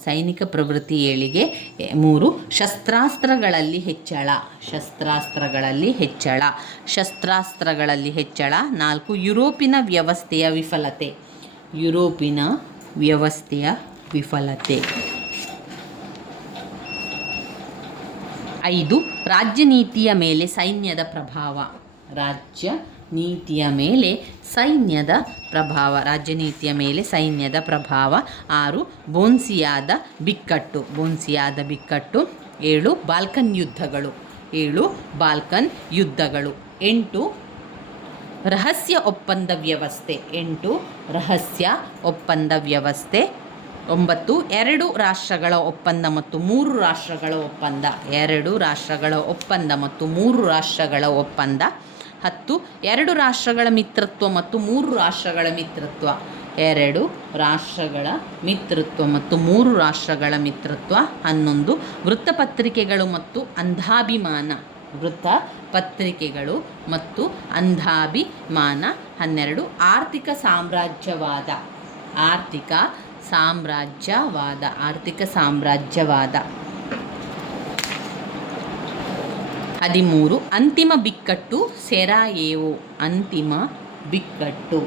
ಸೈನಿಕ ಪ್ರವೃತ್ತಿ ಏಳಿಗೆ. ಮೂರು, ಶಸ್ತ್ರಾಸ್ತ್ರಗಳಲ್ಲಿ ಹೆಚ್ಚಳ. ಶಸ್ತ್ರಾಸ್ತ್ರಗಳಲ್ಲಿ ಹೆಚ್ಚಳ, ಶಸ್ತ್ರಾಸ್ತ್ರಗಳಲ್ಲಿ ಹೆಚ್ಚಳ. ನಾಲ್ಕು, ಯುರೋಪಿನ ವ್ಯವಸ್ಥೆಯ ವಿಫಲತೆ. ಯುರೋಪಿನ ವ್ಯವಸ್ಥೆಯ ವಿಫಲತೆ. ಐದು, ರಾಜ್ಯ ನೀತಿಯ ಮೇಲೆ ಸೈನ್ಯದ ಪ್ರಭಾವ. ರಾಜ್ಯ ನೀತಿಯ ಮೇಲೆ ಸೈನ್ಯದ ಪ್ರಭಾವ. ರಾಜ್ಯ ನೀತಿಯ ಮೇಲೆ ಸೈನ್ಯದ ಪ್ರಭಾವ. ಆರು, ಬೋನ್ಸಿಯಾದ ಬಿಕ್ಕಟ್ಟು. ಬೋನ್ಸಿಯಾದ ಬಿಕ್ಕಟ್ಟು. ಏಳು, ಬಾಲ್ಕನ್ ಯುದ್ಧಗಳು. ಏಳು, ಬಾಲ್ಕನ್ ಯುದ್ಧಗಳು. ಎಂಟು, ರಹಸ್ಯ ಒಪ್ಪಂದ ವ್ಯವಸ್ಥೆ. ಎಂಟು, ರಹಸ್ಯ ಒಪ್ಪಂದ ವ್ಯವಸ್ಥೆ. ಒಂಬತ್ತು, ಎರಡು ರಾಷ್ಟ್ರಗಳ ಒಪ್ಪಂದ ಮತ್ತು ಮೂರು ರಾಷ್ಟ್ರಗಳ ಒಪ್ಪಂದ. ಎರಡು ರಾಷ್ಟ್ರಗಳ ಒಪ್ಪಂದ ಮತ್ತು ಮೂರು ರಾಷ್ಟ್ರಗಳ ಒಪ್ಪಂದ. ಹತ್ತು, ಎರಡು ರಾಷ್ಟ್ರಗಳ ಮಿತ್ರತ್ವ ಮತ್ತು ಮೂರು ರಾಷ್ಟ್ರಗಳ ಮಿತ್ರತ್ವ. ಎರಡು ರಾಷ್ಟ್ರಗಳ ಮಿತ್ರತ್ವ ಮತ್ತು ಮೂರು ರಾಷ್ಟ್ರಗಳ ಮಿತ್ರತ್ವ. 11, ವೃತ್ತಪತ್ರಿಕೆಗಳು ಮತ್ತು ಅಂಧಾಭಿಮಾನ. ವೃತ್ತಪತ್ರಿಕೆಗಳು ಮತ್ತು ಅಂಧಾಭಿಮಾನ. 12, ಆರ್ಥಿಕ ಸಾಮ್ರಾಜ್ಯವಾದ. ಆರ್ಥಿಕ ಸಾಮ್ರಾಜ್ಯವಾದ. ಆರ್ಥಿಕ ಸಾಮ್ರಾಜ್ಯವಾದ. 13, ಅಂತಿಮ ಬಿಕ್ಕಟ್ಟು ಸೆರಾಯೆವೊ. ಅಂತಿಮ ಬಿಕ್ಕಟ್ಟು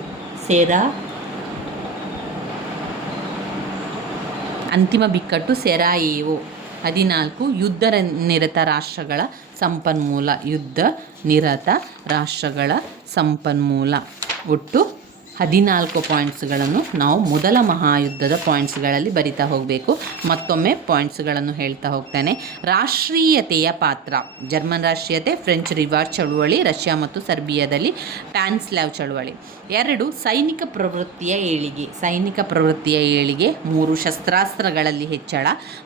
ಅಂತಿಮ ಬಿಕ್ಕಟ್ಟು ಸೆರಾಯೆವೊ. 14, ಯುದ್ಧ ನಿರತ ರಾಷ್ಟ್ರಗಳ ಸಂಪನ್ಮೂಲ. ಯುದ್ಧ ನಿರತ ರಾಷ್ಟ್ರಗಳ ಸಂಪನ್ಮೂಲ. ಒಟ್ಟು 14 ಪಾಯಿಂಟ್ಸ್ಗಳನ್ನು ನಾವು ಮೊದಲ ಮಹಾಯುದ್ಧದ ಪಾಯಿಂಟ್ಸ್ಗಳಲ್ಲಿ ಬರಿತಾ ಹೋಗಬೇಕು. ಮತ್ತೊಮ್ಮೆ ಪಾಯಿಂಟ್ಸ್ಗಳನ್ನು ಹೇಳ್ತಾ ಹೋಗ್ತಾನೆ. ರಾಷ್ಟ್ರೀಯತೆಯ ಪಾತ್ರ, ಜರ್ಮನ್ ರಾಷ್ಟ್ರೀಯತೆ, ಫ್ರೆಂಚ್ ರಿವಾರ್ ಚಳುವಳಿ, ರಷ್ಯಾ ಮತ್ತು ಸರ್ಬಿಯಾದಲ್ಲಿ ಪ್ಯಾನ್ಸ್ಲ್ಯಾವ್ ಚಳುವಳಿ. 2, ಸೈನಿಕ ಪ್ರವೃತ್ತಿಯ ಏಳಿಗೆ. ಸೈನಿಕ ಪ್ರವೃತ್ತಿಯ ಏಳಿಗೆ. 3, ಶಸ್ತ್ರಾಸ್ತ್ರಗಳಲ್ಲಿ ಹೆಚ್ಚಳ.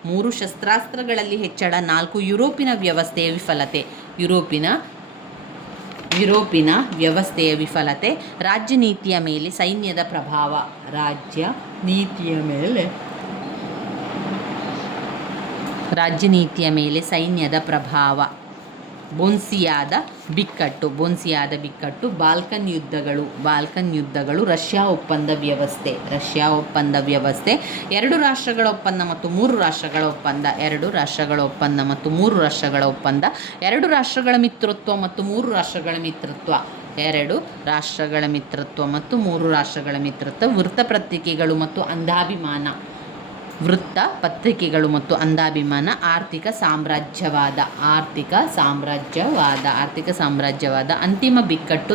3 ಶಸ್ತ್ರಾಸ್ತ್ರಗಳಲ್ಲಿ ಹೆಚ್ಚಳ. 4, ಯುರೋಪಿನ ವ್ಯವಸ್ಥೆಯ ವಿಫಲತೆ. ಯುರೋಪಿನ ವ್ಯವಸ್ಥೆಯ ವಿಫಲತೆ. ರಾಜ್ಯ ನೀತಿಯ ಮೇಲೆ ಸೈನ್ಯದ ಪ್ರಭಾವ. ರಾಜ್ಯ ನೀತಿಯ ಮೇಲೆ ಸೈನ್ಯದ ಪ್ರಭಾವ. ಬೋನ್ಸಿಯಾದ ಬಿಕ್ಕಟ್ಟು. ಬಾಲ್ಕನ್ ಯುದ್ಧಗಳು. ರಷ್ಯಾ ಒಪ್ಪಂದ ವ್ಯವಸ್ಥೆ. ಎರಡು ರಾಷ್ಟ್ರಗಳ ಒಪ್ಪಂದ ಮತ್ತು ಮೂರು ರಾಷ್ಟ್ರಗಳ ಒಪ್ಪಂದ. ಎರಡು ರಾಷ್ಟ್ರಗಳ ಒಪ್ಪಂದ ಮತ್ತು ಮೂರು ರಾಷ್ಟ್ರಗಳ ಒಪ್ಪಂದ. ಎರಡು ರಾಷ್ಟ್ರಗಳ ಮಿತ್ರತ್ವ ಮತ್ತು ಮೂರು ರಾಷ್ಟ್ರಗಳ ಮಿತ್ರತ್ವ. ಎರಡು ರಾಷ್ಟ್ರಗಳ ಮಿತ್ರತ್ವ ಮತ್ತು ಮೂರು ರಾಷ್ಟ್ರಗಳ ಮಿತ್ರತ್ವ. ವೃತ್ತಪತ್ರಿಕೆಗಳು ಮತ್ತು ಅಂಧಾಭಿಮಾನ. ಆರ್ಥಿಕ ಸಾಮ್ರಾಜ್ಯವಾದ. ಅಂತಿಮ ಬಿಕ್ಕಟ್ಟು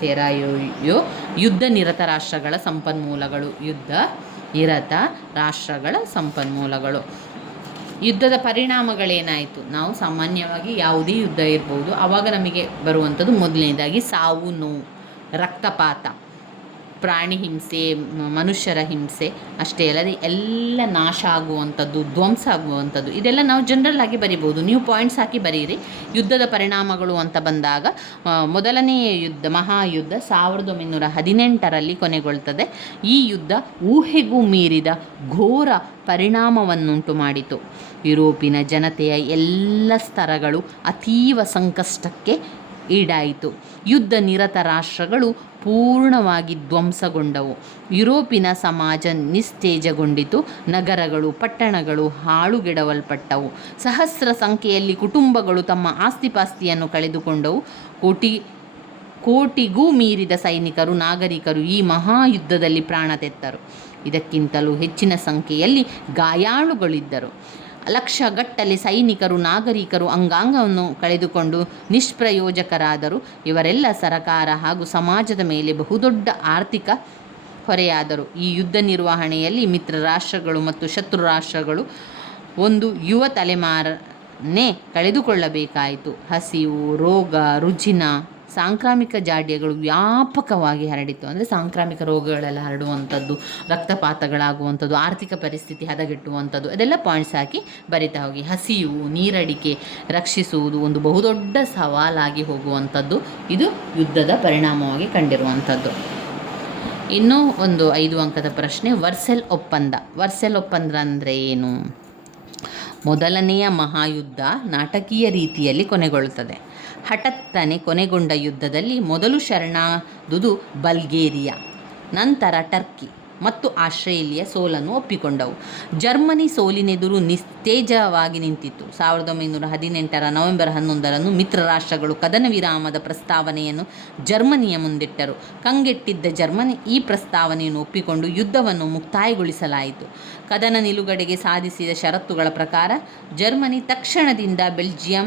ಸೆರಾಯಿಯೋ. ಯುದ್ಧ ನಿರತ ರಾಷ್ಟ್ರಗಳ ಸಂಪನ್ಮೂಲಗಳು. ಯುದ್ಧದ ಪರಿಣಾಮಗಳೇನಾಯಿತು? ನಾವು ಸಾಮಾನ್ಯವಾಗಿ ಯಾವುದೇ ಯುದ್ಧ ಇರ್ಬೋದು, ಆವಾಗ ನಮಗೆ ಬರುವಂಥದ್ದು ಮೊದಲನೇದಾಗಿ ಸಾವು ನೋವು, ರಕ್ತಪಾತ, ಪ್ರಾಣಿ ಹಿಂಸೆ, ಮನುಷ್ಯರ ಹಿಂಸೆ ಅಷ್ಟೇ ಅಲ್ಲದೆ ಎಲ್ಲ ನಾಶ ಆಗುವಂಥದ್ದು, ಧ್ವಂಸ ಆಗುವಂಥದ್ದು. ಇದೆಲ್ಲ ನಾವು ಜನರಲ್ ಆಗಿ ಬರಿಬೋದು. ನೀವು ಪಾಯಿಂಟ್ಸ್ ಹಾಕಿ ಬರೀರಿ. ಯುದ್ಧದ ಪರಿಣಾಮಗಳು ಅಂತ ಬಂದಾಗ ಮೊದಲನೆಯ ಮಹಾಯುದ್ಧ 1918ರಲ್ಲಿ ಕೊನೆಗೊಳ್ತದೆ. ಈ ಯುದ್ಧ ಊಹೆಗೂ ಮೀರಿದ ಘೋರ ಪರಿಣಾಮವನ್ನುಂಟು ಮಾಡಿತು. ಯುರೋಪಿನ ಜನತೆಯ ಎಲ್ಲ ಸ್ತರಗಳು ಅತೀವ ಸಂಕಷ್ಟಕ್ಕೆ ಈಡಾಯಿತು. ಯುದ್ಧ ನಿರತ ರಾಷ್ಟ್ರಗಳು ಪೂರ್ಣವಾಗಿ ಧ್ವಂಸಗೊಂಡವು. ಯುರೋಪಿನ ಸಮಾಜ ನಿಸ್ತೇಜಗೊಂಡಿತು. ನಗರಗಳು, ಪಟ್ಟಣಗಳು ಹಾಳುಗೆಡವಲ್ಪಟ್ಟವು. ಸಹಸ್ರ ಸಂಖ್ಯೆಯಲ್ಲಿ ಕುಟುಂಬಗಳು ತಮ್ಮ ಆಸ್ತಿಪಾಸ್ತಿಯನ್ನು ಕಳೆದುಕೊಂಡವು. ಕೋಟಿಗೂ ಮೀರಿದ ಸೈನಿಕರು, ನಾಗರಿಕರು ಈ ಮಹಾಯುದ್ಧದಲ್ಲಿ ಪ್ರಾಣ ತೆತ್ತರು. ಇದಕ್ಕಿಂತಲೂ ಹೆಚ್ಚಿನ ಸಂಖ್ಯೆಯಲ್ಲಿ ಗಾಯಾಳುಗಳಿದ್ದರು. ಲಕ್ಷಗಟ್ಟಲೆ ಸೈನಿಕರು, ನಾಗರಿಕರು ಅಂಗಾಂಗವನ್ನು ಕಳೆದುಕೊಂಡು ನಿಷ್ಪ್ರಯೋಜಕರಾದರು. ಇವರೆಲ್ಲ ಸರಕಾರ ಹಾಗೂ ಸಮಾಜದ ಮೇಲೆ ಬಹುದೊಡ್ಡ ಆರ್ಥಿಕ ಹೊರೆಯಾದರು. ಈ ಯುದ್ಧ ನಿರ್ವಹಣೆಯಲ್ಲಿ ಮಿತ್ರ ರಾಷ್ಟ್ರಗಳು ಮತ್ತು ಶತ್ರು ರಾಷ್ಟ್ರಗಳು ಒಂದು ಯುವ ತಲೆಮಾರನ್ನೇ ಕಳೆದುಕೊಳ್ಳಬೇಕಾಯಿತು. ಹಸಿವು, ರೋಗ, ರುಜಿನ, ಸಾಂಕ್ರಾಮಿಕ ಜಾಡ್ಯಗಳು ವ್ಯಾಪಕವಾಗಿ ಹರಡಿತು. ಅಂದರೆ ಸಾಂಕ್ರಾಮಿಕ ರೋಗಗಳೆಲ್ಲ ಹರಡುವಂಥದ್ದು, ರಕ್ತಪಾತಗಳಾಗುವಂಥದ್ದು, ಆರ್ಥಿಕ ಪರಿಸ್ಥಿತಿ ಹದಗೆಟ್ಟುವಂಥದ್ದು, ಅದೆಲ್ಲ ಪಾಯಿಂಟ್ಸ್ ಹಾಕಿ ಬರಿತಾ ಹೋಗಿ. ಹಸಿವು, ನೀರಡಿಕೆ ರಕ್ಷಿಸುವುದು ಒಂದು ಬಹುದೊಡ್ಡ ಸವಾಲಾಗಿ ಹೋಗುವಂಥದ್ದು ಇದು ಯುದ್ಧದ ಪರಿಣಾಮವಾಗಿ ಕಂಡಿರುವಂಥದ್ದು. ಇನ್ನೂ ಒಂದು 5 ಅಂಕದ ಪ್ರಶ್ನೆ, ವರ್ಸೆಲ್ ಒಪ್ಪಂದ. ವರ್ಸೆಲ್ ಒಪ್ಪಂದ ಅಂದರೆ ಏನು? ಮೊದಲನೆಯ ಮಹಾಯುದ್ಧ ನಾಟಕೀಯ ರೀತಿಯಲ್ಲಿ ಕೊನೆಗೊಳ್ಳುತ್ತದೆ. ಹಠಾತ್ತನೆ ಕೊನೆಗೊಂಡ ಯುದ್ಧದಲ್ಲಿ ಮೊದಲು ಶರಣಾದುದು ಬಲ್ಗೇರಿಯಾ, ನಂತರ ಟರ್ಕಿ ಮತ್ತು ಆಸ್ಟ್ರೇಲಿಯಾ ಸೋಲನ್ನು ಒಪ್ಪಿಕೊಂಡವು. ಜರ್ಮನಿ ಸೋಲಿನೆದುರು ನಿಸ್ತೇಜವಾಗಿ ನಿಂತಿತ್ತು. 1918 ನವೆಂಬರ್ 11 ಮಿತ್ರ ರಾಷ್ಟ್ರಗಳು ಕದನ ವಿರಾಮದ ಪ್ರಸ್ತಾವನೆಯನ್ನು ಜರ್ಮನಿಯ ಮುಂದಿಟ್ಟರು. ಕಂಗೆಟ್ಟಿದ್ದ ಜರ್ಮನಿ ಈ ಪ್ರಸ್ತಾವನೆಯನ್ನು ಒಪ್ಪಿಕೊಂಡು ಯುದ್ಧವನ್ನು ಮುಕ್ತಾಯಗೊಳಿಸಲಾಯಿತು. ಕದನ ನಿಲುಗಡೆಗೆ ಸಾಧಿಸಿದ ಷರತ್ತುಗಳ ಪ್ರಕಾರ ಜರ್ಮನಿ ತಕ್ಷಣದಿಂದ ಬೆಲ್ಜಿಯಂ,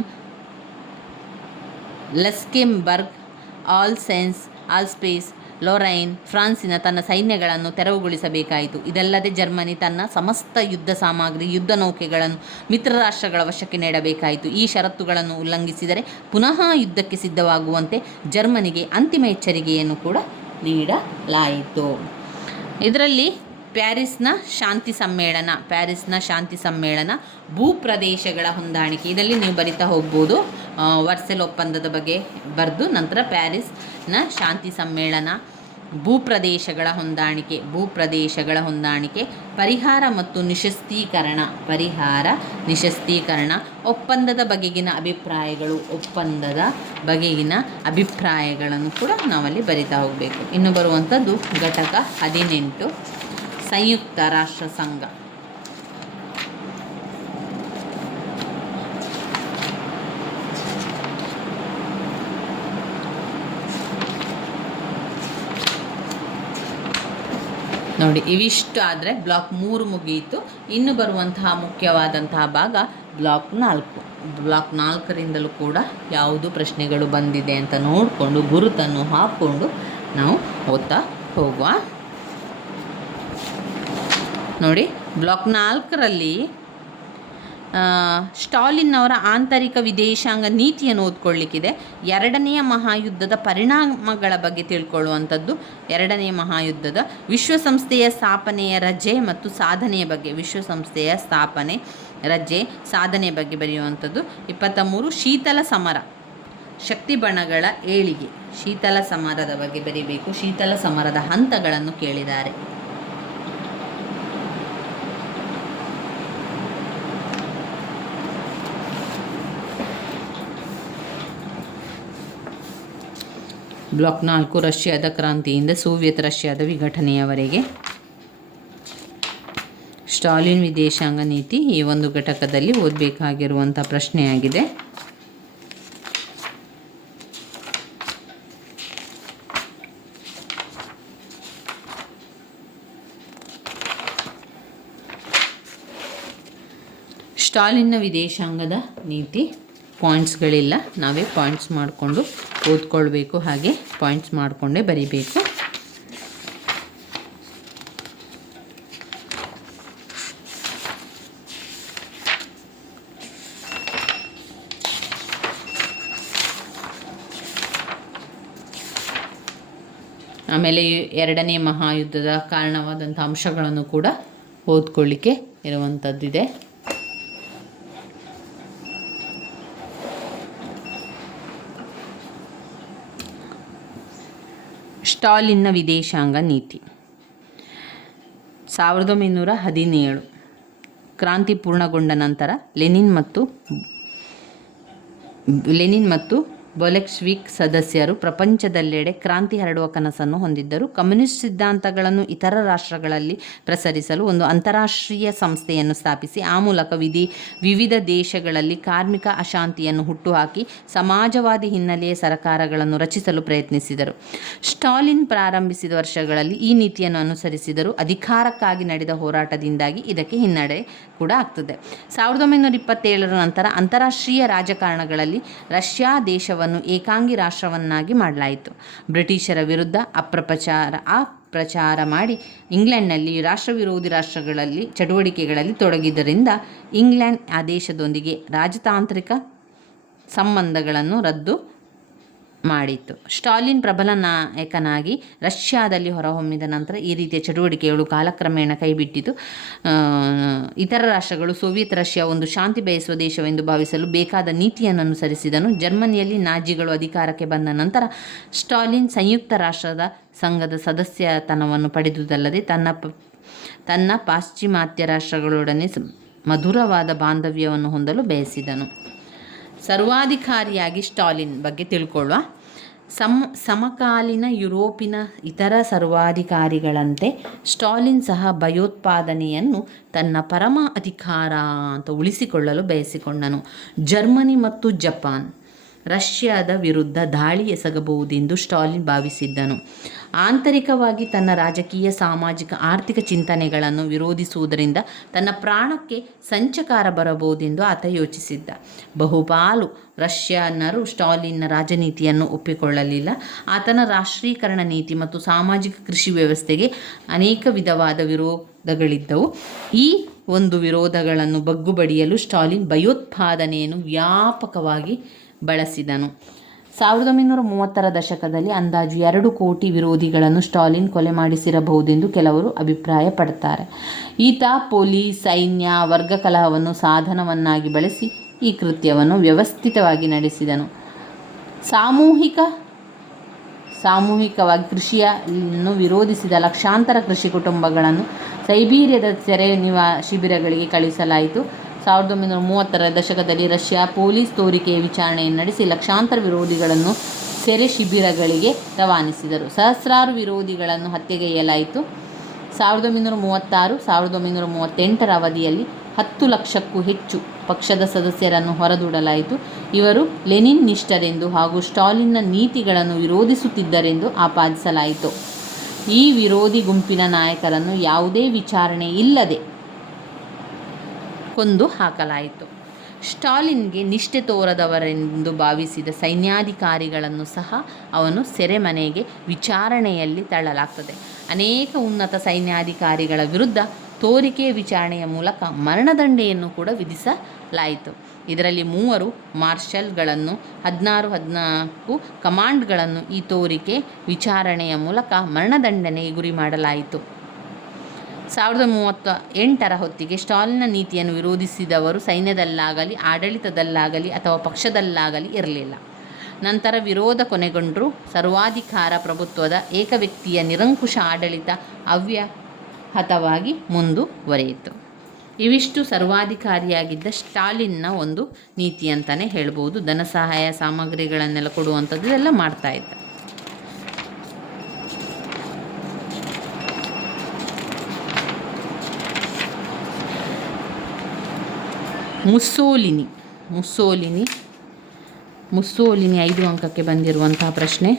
ಲಕ್ಸೆಂಬರ್ಗ್, ಆಲ್ಸೆನ್ಸ್, ಆಲ್ಸ್ಪೇಸ್, ಲೊರೈನ್, ಫ್ರಾನ್ಸಿನ ತನ್ನ ಸೈನ್ಯಗಳನ್ನು ತೆರವುಗೊಳಿಸಬೇಕಾಯಿತು. ಇದಲ್ಲದೆ ಜರ್ಮನಿ ತನ್ನ ಸಮಸ್ತ ಯುದ್ಧ ಸಾಮಗ್ರಿ, ಯುದ್ಧ ನೌಕೆಗಳನ್ನು ಮಿತ್ರ ರಾಷ್ಟ್ರಗಳ ವಶಕ್ಕೆ ನೀಡಬೇಕಾಯಿತು. ಈ ಷರತ್ತುಗಳನ್ನು ಉಲ್ಲಂಘಿಸಿದರೆ ಪುನಃ ಯುದ್ಧಕ್ಕೆ ಸಿದ್ಧವಾಗುವಂತೆ ಜರ್ಮನಿಗೆ ಅಂತಿಮ ಎಚ್ಚರಿಕೆಯನ್ನು ಕೂಡ ನೀಡಲಾಯಿತು. ಇದರಲ್ಲಿ ಪ್ಯಾರಿಸ್ನ ಶಾಂತಿ ಸಮ್ಮೇಳನ, ಭೂಪ್ರದೇಶಗಳ ಹೊಂದಾಣಿಕೆ, ಇದರಲ್ಲಿ ನೀವು ಬರಿತಾ ಹೋಗ್ಬೋದು. ವರ್ಸೆಲ್ ಒಪ್ಪಂದದ ಬಗ್ಗೆ ಬರೆದು ನಂತರ ಪ್ಯಾರಿಸ್ನ ಶಾಂತಿ ಸಮ್ಮೇಳನ, ಭೂಪ್ರದೇಶಗಳ ಹೊಂದಾಣಿಕೆ, ಪರಿಹಾರ ಮತ್ತು ನಿಶಸ್ತೀಕರಣ, ಒಪ್ಪಂದದ ಬಗೆಗಿನ ಅಭಿಪ್ರಾಯಗಳನ್ನು ಕೂಡ ನಾವಲ್ಲಿ ಬರಿತಾ ಹೋಗಬೇಕು. ಇನ್ನು ಬರುವಂಥದ್ದು ಘಟಕ 18, ಸಂಯುಕ್ತ ರಾಷ್ಟ್ರ ಸಂಘ. ನೋಡಿ, ಇವಿಷ್ಟು ಆದರೆ ಬ್ಲಾಕ್ 3 ಮುಗಿಯಿತು. ಇನ್ನು ಬರುವಂತಹ ಮುಖ್ಯವಾದಂತಹ ಭಾಗ ಬ್ಲಾಕ್ 4. ಬ್ಲಾಕ್ 4ರಿಂದಲೂ ಕೂಡ ಯಾವುದು ಪ್ರಶ್ನೆಗಳು ಬಂದಿದೆ ಅಂತ ನೋಡಿಕೊಂಡು ಗುರುತನ್ನು ಹಾಕ್ಕೊಂಡು ನಾವು ಓದ್ತಾ ಹೋಗುವ. ನೋಡಿ, ಬ್ಲಾಕ್ 4ರಲ್ಲಿ ಸ್ಟಾಲಿನ್ ಅವರ ಆಂತರಿಕ ವಿದೇಶಾಂಗ ನೀತಿಯನ್ನು ಓದ್ಕೊಳ್ಳಿಕ್ಕಿದೆ. 2ನೆಯ ಮಹಾಯುದ್ಧದ ಪರಿಣಾಮಗಳ ಬಗ್ಗೆ ತಿಳ್ಕೊಳ್ಳುವಂಥದ್ದು. 2ನೇ ಮಹಾಯುದ್ಧದ ವಿಶ್ವಸಂಸ್ಥೆಯ ಸ್ಥಾಪನೆಯ ರಜೆ ಮತ್ತು ಸಾಧನೆಯ ಬಗ್ಗೆ, ವಿಶ್ವಸಂಸ್ಥೆಯ ಸ್ಥಾಪನೆ, ರಜೆ, ಸಾಧನೆ ಬಗ್ಗೆ ಬರೆಯುವಂಥದ್ದು. 23 ಶೀತಲ ಸಮರ, ಶಕ್ತಿ ಬಣಗಳ ಏಳಿಗೆ, ಶೀತಲ ಸಮರದ ಬಗ್ಗೆ ಬರೀಬೇಕು. ಶೀತಲ ಸಮರದ ಹಂತಗಳನ್ನು ಕೇಳಿದ್ದಾರೆ. ಬ್ಲಾಕ್ 4 ರಷ್ಯಾದ ಕ್ರಾಂತಿಯಿಂದ ಸೋವಿಯತ್ ರಷ್ಯಾದ ವಿಘಟನೆಯವರೆಗೆ. ಸ್ಟಾಲಿನ್ ವಿದೇಶಾಂಗ ನೀತಿ ಈ ಒಂದು ಘಟಕದಲ್ಲಿ ಓದಬೇಕಾಗಿರುವಂಥ ಪ್ರಶ್ನೆಯಾಗಿದೆ. ಸ್ಟಾಲಿನ್ನ ವಿದೇಶಾಂಗದ ನೀತಿ ಪಾಯಿಂಟ್ಸ್ಗಳಿಲ್ಲ, ನಾವೇ ಪಾಯಿಂಟ್ಸ್ ಮಾಡಿಕೊಂಡು ಓದ್ಕೊಳ್ಬೇಕು, ಹಾಗೆ ಪಾಯಿಂಟ್ಸ್ ಮಾಡಿಕೊಂಡೇ ಬರಿಬೇಕು. ಆಮೇಲೆ 2ನೇ ಮಹಾಯುದ್ಧದ ಕಾರಣವಾದಂಥ ಅಂಶಗಳನ್ನು ಕೂಡ ಓದ್ಕೊಳ್ಳಿಕ್ಕೆ ಇರುವಂಥದ್ದಿದೆ. ಸ್ಟಾಲಿನ್ನ ವಿದೇಶಾಂಗ ನೀತಿ 1917 ಕ್ರಾಂತಿ ಪೂರ್ಣಗೊಂಡ ನಂತರ ಲೆನಿನ್ ಮತ್ತು ಬೊಲೆಕ್ವಿಕ್ ಸದಸ್ಯರು ಪ್ರಪಂಚದೆಲ್ಲೆಡೆ ಕ್ರಾಂತಿ ಹರಡುವ ಕನಸನ್ನು ಹೊಂದಿದ್ದರು. ಕಮ್ಯುನಿಸ್ಟ್ ಸಿದ್ಧಾಂತಗಳನ್ನು ಇತರ ರಾಷ್ಟ್ರಗಳಲ್ಲಿ ಪ್ರಸರಿಸಲು ಒಂದು ಅಂತಾರಾಷ್ಟ್ರೀಯ ಸಂಸ್ಥೆಯನ್ನು ಸ್ಥಾಪಿಸಿ ಆ ಮೂಲಕ ವಿವಿಧ ದೇಶಗಳಲ್ಲಿ ಕಾರ್ಮಿಕ ಅಶಾಂತಿಯನ್ನು ಹುಟ್ಟುಹಾಕಿ ಸಮಾಜವಾದಿ ಹಿನ್ನೆಲೆಯ ಸರ್ಕಾರಗಳನ್ನು ರಚಿಸಲು ಪ್ರಯತ್ನಿಸಿದರು. ಸ್ಟಾಲಿನ್ ಪ್ರಾರಂಭಿಸಿದ ವರ್ಷಗಳಲ್ಲಿ ಈ ನೀತಿಯನ್ನು ಅನುಸರಿಸಿದರು. ಅಧಿಕಾರಕ್ಕಾಗಿ ನಡೆದ ಹೋರಾಟದಿಂದಾಗಿ ಇದಕ್ಕೆ ಹಿನ್ನಡೆ ಕೂಡ ಆಗ್ತದೆ. 1927 ನಂತರ ಅಂತಾರಾಷ್ಟ್ರೀಯ ರಾಜಕಾರಣಗಳಲ್ಲಿ ರಷ್ಯಾ ದೇಶವನ್ನು ಏಕಾಂಗಿ ರಾಷ್ಟ್ರವನ್ನಾಗಿ ಮಾಡಲಾಯಿತು. ಬ್ರಿಟಿಷರ ವಿರುದ್ಧ ಅಪಪ್ರಚಾರ ಮಾಡಿ ಇಂಗ್ಲೆಂಡ್ನಲ್ಲಿ ರಾಷ್ಟ್ರವಿರೋಧಿ ರಾಷ್ಟ್ರಗಳಲ್ಲಿ ಚಟುವಟಿಕೆಗಳಲ್ಲಿ ತೊಡಗಿದ್ದರಿಂದ ಇಂಗ್ಲೆಂಡ್ ಆ ದೇಶದೊಂದಿಗೆ ರಾಜತಾಂತ್ರಿಕ ಸಂಬಂಧಗಳನ್ನು ರದ್ದು ಮಾಡಿತ್ತು. ಸ್ಟಾಲಿನ್ ಪ್ರಬಲ ನಾಯಕನಾಗಿ ರಷ್ಯಾದಲ್ಲಿ ಹೊರಹೊಮ್ಮಿದ ನಂತರ ಈ ರೀತಿಯ ಚಟುವಟಿಕೆಗಳು ಕಾಲಕ್ರಮೇಣ ಕೈಬಿಟ್ಟಿತು. ಇತರ ರಾಷ್ಟ್ರಗಳು ಸೋವಿಯತ್ ರಷ್ಯಾ ಒಂದು ಶಾಂತಿ ಬಯಸುವ ದೇಶವೆಂದು ಭಾವಿಸಲು ಬೇಕಾದ ನೀತಿಯನ್ನು ಅನುಸರಿಸಿದನು. ಜರ್ಮನಿಯಲ್ಲಿ ನಾಜಿಗಳು ಅಧಿಕಾರಕ್ಕೆ ಬಂದ ನಂತರ ಸ್ಟಾಲಿನ್ ಸಂಯುಕ್ತ ರಾಷ್ಟ್ರದ ಸಂಘದ ಸದಸ್ಯತನವನ್ನು ಪಡೆದುದಲ್ಲದೆ ತನ್ನ ಪಾಶ್ಚಿಮಾತ್ಯ ರಾಷ್ಟ್ರಗಳೊಡನೆ ಮಧುರವಾದ ಬಾಂಧವ್ಯವನ್ನು ಹೊಂದಲು ಬಯಸಿದನು. ಸರ್ವಾಧಿಕಾರಿಯಾಗಿ ಸ್ಟಾಲಿನ್ ಬಗ್ಗೆ ತಿಳ್ಕೊಳ್ಳುವ. ಸಮಕಾಲೀನ ಯುರೋಪಿನ ಇತರ ಸರ್ವಾಧಿಕಾರಿಗಳಂತೆ ಸ್ಟಾಲಿನ್ ಸಹ ಭಯೋತ್ಪಾದನೆಯನ್ನು ತನ್ನ ಪರಮ ಅಧಿಕಾರ ಅಂತ ಉಳಿಸಿಕೊಳ್ಳಲು ಬಯಸಿಕೊಂಡನು. ಜರ್ಮನಿ ಮತ್ತು ಜಪಾನ್ ರಷ್ಯಾದ ವಿರುದ್ಧ ದಾಳಿ ಎಸಗಬಹುದೆಂದು ಸ್ಟಾಲಿನ್ ಭಾವಿಸಿದ್ದನು. ಆಂತರಿಕವಾಗಿ ತನ್ನ ರಾಜಕೀಯ, ಸಾಮಾಜಿಕ, ಆರ್ಥಿಕ ಚಿಂತನೆಗಳನ್ನು ವಿರೋಧಿಸುವುದರಿಂದ ತನ್ನ ಪ್ರಾಣಕ್ಕೆ ಸಂಚಕಾರ ಬರಬಹುದೆಂದು ಆತ ಯೋಚಿಸಿದ್ದ. ಬಹುಪಾಲು ರಷ್ಯನ್ನರು ಸ್ಟಾಲಿನ್ನ ರಾಜನೀತಿಯನ್ನು ಒಪ್ಪಿಕೊಳ್ಳಲಿಲ್ಲ. ಆತನ ರಾಷ್ಟ್ರೀಕರಣ ನೀತಿ ಮತ್ತು ಸಾಮಾಜಿಕ ಕೃಷಿ ವ್ಯವಸ್ಥೆಗೆ ಅನೇಕ ವಿಧವಾದ ವಿರೋಧಗಳಿದ್ದವು. ಈ ಒಂದು ವಿರೋಧಗಳನ್ನು ಬಗ್ಗುಬಡಿಯಲು ಸ್ಟಾಲಿನ್ ಭಯೋತ್ಪಾದನೆಯನ್ನು ವ್ಯಾಪಕವಾಗಿ ಬಳಸಿದನು. 1930ರ ದಶಕದಲ್ಲಿ ಅಂದಾಜು 2 ಕೋಟಿ ವಿರೋಧಿಗಳನ್ನು ಸ್ಟಾಲಿನ್ ಕೊಲೆ ಮಾಡಿಸಿರಬಹುದೆಂದು ಕೆಲವರು ಅಭಿಪ್ರಾಯಪಡುತ್ತಾರೆ. ಈತ ಪೊಲೀಸ್, ಸೈನ್ಯ, ವರ್ಗ ಕಲಹವನ್ನು ಸಾಧನವನ್ನಾಗಿ ಬಳಸಿ ಈ ಕೃತ್ಯವನ್ನು ವ್ಯವಸ್ಥಿತವಾಗಿ ನಡೆಸಿದನು. ಸಾಮೂಹಿಕವಾಗಿ ಕೃಷಿಯನ್ನು ವಿರೋಧಿಸಿದ ಲಕ್ಷಾಂತರ ಕೃಷಿ ಕುಟುಂಬಗಳನ್ನು ಸೈಬೀರಿಯಾದ ಸೆರೆ ಶಿಬಿರಗಳಿಗೆ ಕಳುಹಿಸಲಾಯಿತು. 1930ರ ದಶಕದಲ್ಲಿ ರಷ್ಯಾ ಪೊಲೀಸ್ ತೋರಿಕೆಯ ವಿಚಾರಣೆಯನ್ನು ನಡೆಸಿ ಲಕ್ಷಾಂತರ ವಿರೋಧಿಗಳನ್ನು ಸೆರೆ ಶಿಬಿರಗಳಿಗೆ ರವಾನಿಸಿದರು. ಸಹಸ್ರಾರು ವಿರೋಧಿಗಳನ್ನು ಹತ್ಯೆಗೈಯಲಾಯಿತು. 1936-1938ರ ಅವಧಿಯಲ್ಲಿ 10 ಲಕ್ಷಕ್ಕೂ ಹೆಚ್ಚು ಪಕ್ಷದ ಸದಸ್ಯರನ್ನು ಹೊರದೂಡಲಾಯಿತು. ಇವರು ಲೆನಿನ್ ನಿಷ್ಠರೆಂದು ಹಾಗೂ ಸ್ಟಾಲಿನ್ನ ನೀತಿಗಳನ್ನು ವಿರೋಧಿಸುತ್ತಿದ್ದರೆಂದು ಆಪಾದಿಸಲಾಯಿತು. ಈ ವಿರೋಧಿ ಗುಂಪಿನ ನಾಯಕರನ್ನು ಯಾವುದೇ ವಿಚಾರಣೆ ಇಲ್ಲದೆ ಕೊಂದು ಹಾಕಲಾಯಿತು. ಸ್ಟಾಲಿನ್ಗೆ ನಿಷ್ಠೆ ತೋರದವರೆಂದು ಭಾವಿಸಿದ ಸೈನ್ಯಾಧಿಕಾರಿಗಳನ್ನು ಸಹ ಅವನು ಸೆರೆಮನೆಗೆ ವಿಚಾರಣೆಯಲ್ಲಿ ತಳ್ಳಲಾಗ್ತದೆ. ಅನೇಕ ಉನ್ನತ ಸೈನ್ಯಾಧಿಕಾರಿಗಳ ವಿರುದ್ಧ ತೋರಿಕೆಯ ವಿಚಾರಣೆಯ ಮೂಲಕ ಮರಣದಂಡನೆಯನ್ನು ಕೂಡ ವಿಧಿಸಲಾಯಿತು. ಇದರಲ್ಲಿ 3 ಮಾರ್ಷಲ್ಗಳನ್ನು 14 ಕಮಾಂಡರ್ಗಳನ್ನು ಈ ತೋರಿಕೆ ವಿಚಾರಣೆಯ ಮೂಲಕ ಮರಣದಂಡನೆಗೆ ಗುರಿ ಮಾಡಲಾಯಿತು. 1938ರ ಹೊತ್ತಿಗೆ ಸ್ಟಾಲಿನ್ನ ನೀತಿಯನ್ನು ವಿರೋಧಿಸಿದವರು ಸೈನ್ಯದಲ್ಲಾಗಲಿ, ಆಡಳಿತದಲ್ಲಾಗಲಿ ಅಥವಾ ಪಕ್ಷದಲ್ಲಾಗಲಿ ಇರಲಿಲ್ಲ. ನಂತರ ವಿರೋಧ ಕೊನೆಗೊಂಡರೂ ಸರ್ವಾಧಿಕಾರ ಪ್ರಭುತ್ವದ ಏಕವ್ಯಕ್ತಿಯ ನಿರಂಕುಶ ಆಡಳಿತ ಅವ್ಯಾಹತವಾಗಿ ಮುಂದುವರಿಯಿತು. ಇವಿಷ್ಟು ಸರ್ವಾಧಿಕಾರಿಯಾಗಿದ್ದ ಸ್ಟಾಲಿನ್ನ ಒಂದು ನೀತಿ ಅಂತಲೇ ಹೇಳ್ಬೋದು. ಧನ ಸಹಾಯ ಸಾಮಗ್ರಿಗಳನ್ನೆಲ್ಲ ಕೊಡುವಂಥದ್ದು ಇದೆಲ್ಲ ಮಾಡ್ತಾಯಿದ್ದ. ಮುಸ್ಸೋಲಿನಿ 5 ಅಂಕಕ್ಕೆ ಬಂದಿರುವಂತಹ ಪ್ರಶ್ನೆ.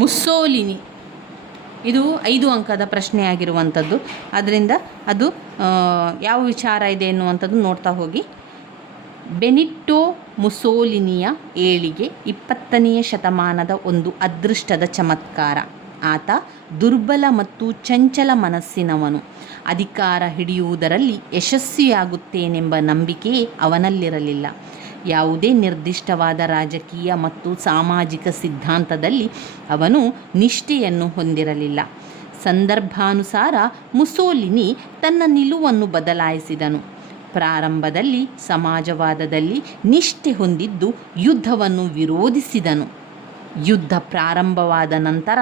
ಮುಸ್ಸೋಲಿನಿ ಇದು 5 ಅಂಕದ ಪ್ರಶ್ನೆಯಾಗಿರುವಂಥದ್ದು. ಅದರಿಂದ ಅದು ಯಾವ ವಿಚಾರ ಇದೆ ಎನ್ನುವಂಥದ್ದು ನೋಡ್ತಾ ಹೋಗಿ. ಬೆನಿಟ್ಟೋ ಮುಸೋಲಿನಿಯ ಏಳಿಗೆ 20ನೇ ಶತಮಾನದ ಒಂದು ಅದೃಷ್ಟದ ಚಮತ್ಕಾರ. ಆತ ದುರ್ಬಲ ಮತ್ತು ಚಂಚಲ ಮನಸ್ಸಿನವನು. ಅಧಿಕಾರ ಹಿಡಿಯುವುದರಲ್ಲಿ ಯಶಸ್ವಿಯಾಗುತ್ತೇನೆಂಬ ನಂಬಿಕೆಯೇ ಅವನಲ್ಲಿರಲಿಲ್ಲ. ಯಾವುದೇ ನಿರ್ದಿಷ್ಟವಾದ ರಾಜಕೀಯ ಮತ್ತು ಸಾಮಾಜಿಕ ಸಿದ್ಧಾಂತದಲ್ಲಿ ಅವನು ನಿಷ್ಠೆಯನ್ನು ಹೊಂದಿರಲಿಲ್ಲ. ಸಂದರ್ಭಾನುಸಾರ ಮುಸೋಲಿನಿ ತನ್ನ ನಿಲುವನ್ನು ಬದಲಾಯಿಸಿದನು. ಪ್ರಾರಂಭದಲ್ಲಿ ಸಮಾಜವಾದದಲ್ಲಿ ನಿಷ್ಠೆ ಹೊಂದಿದ್ದು ಯುದ್ಧವನ್ನು ವಿರೋಧಿಸಿದನು. ಯುದ್ಧ ಪ್ರಾರಂಭವಾದ ನಂತರ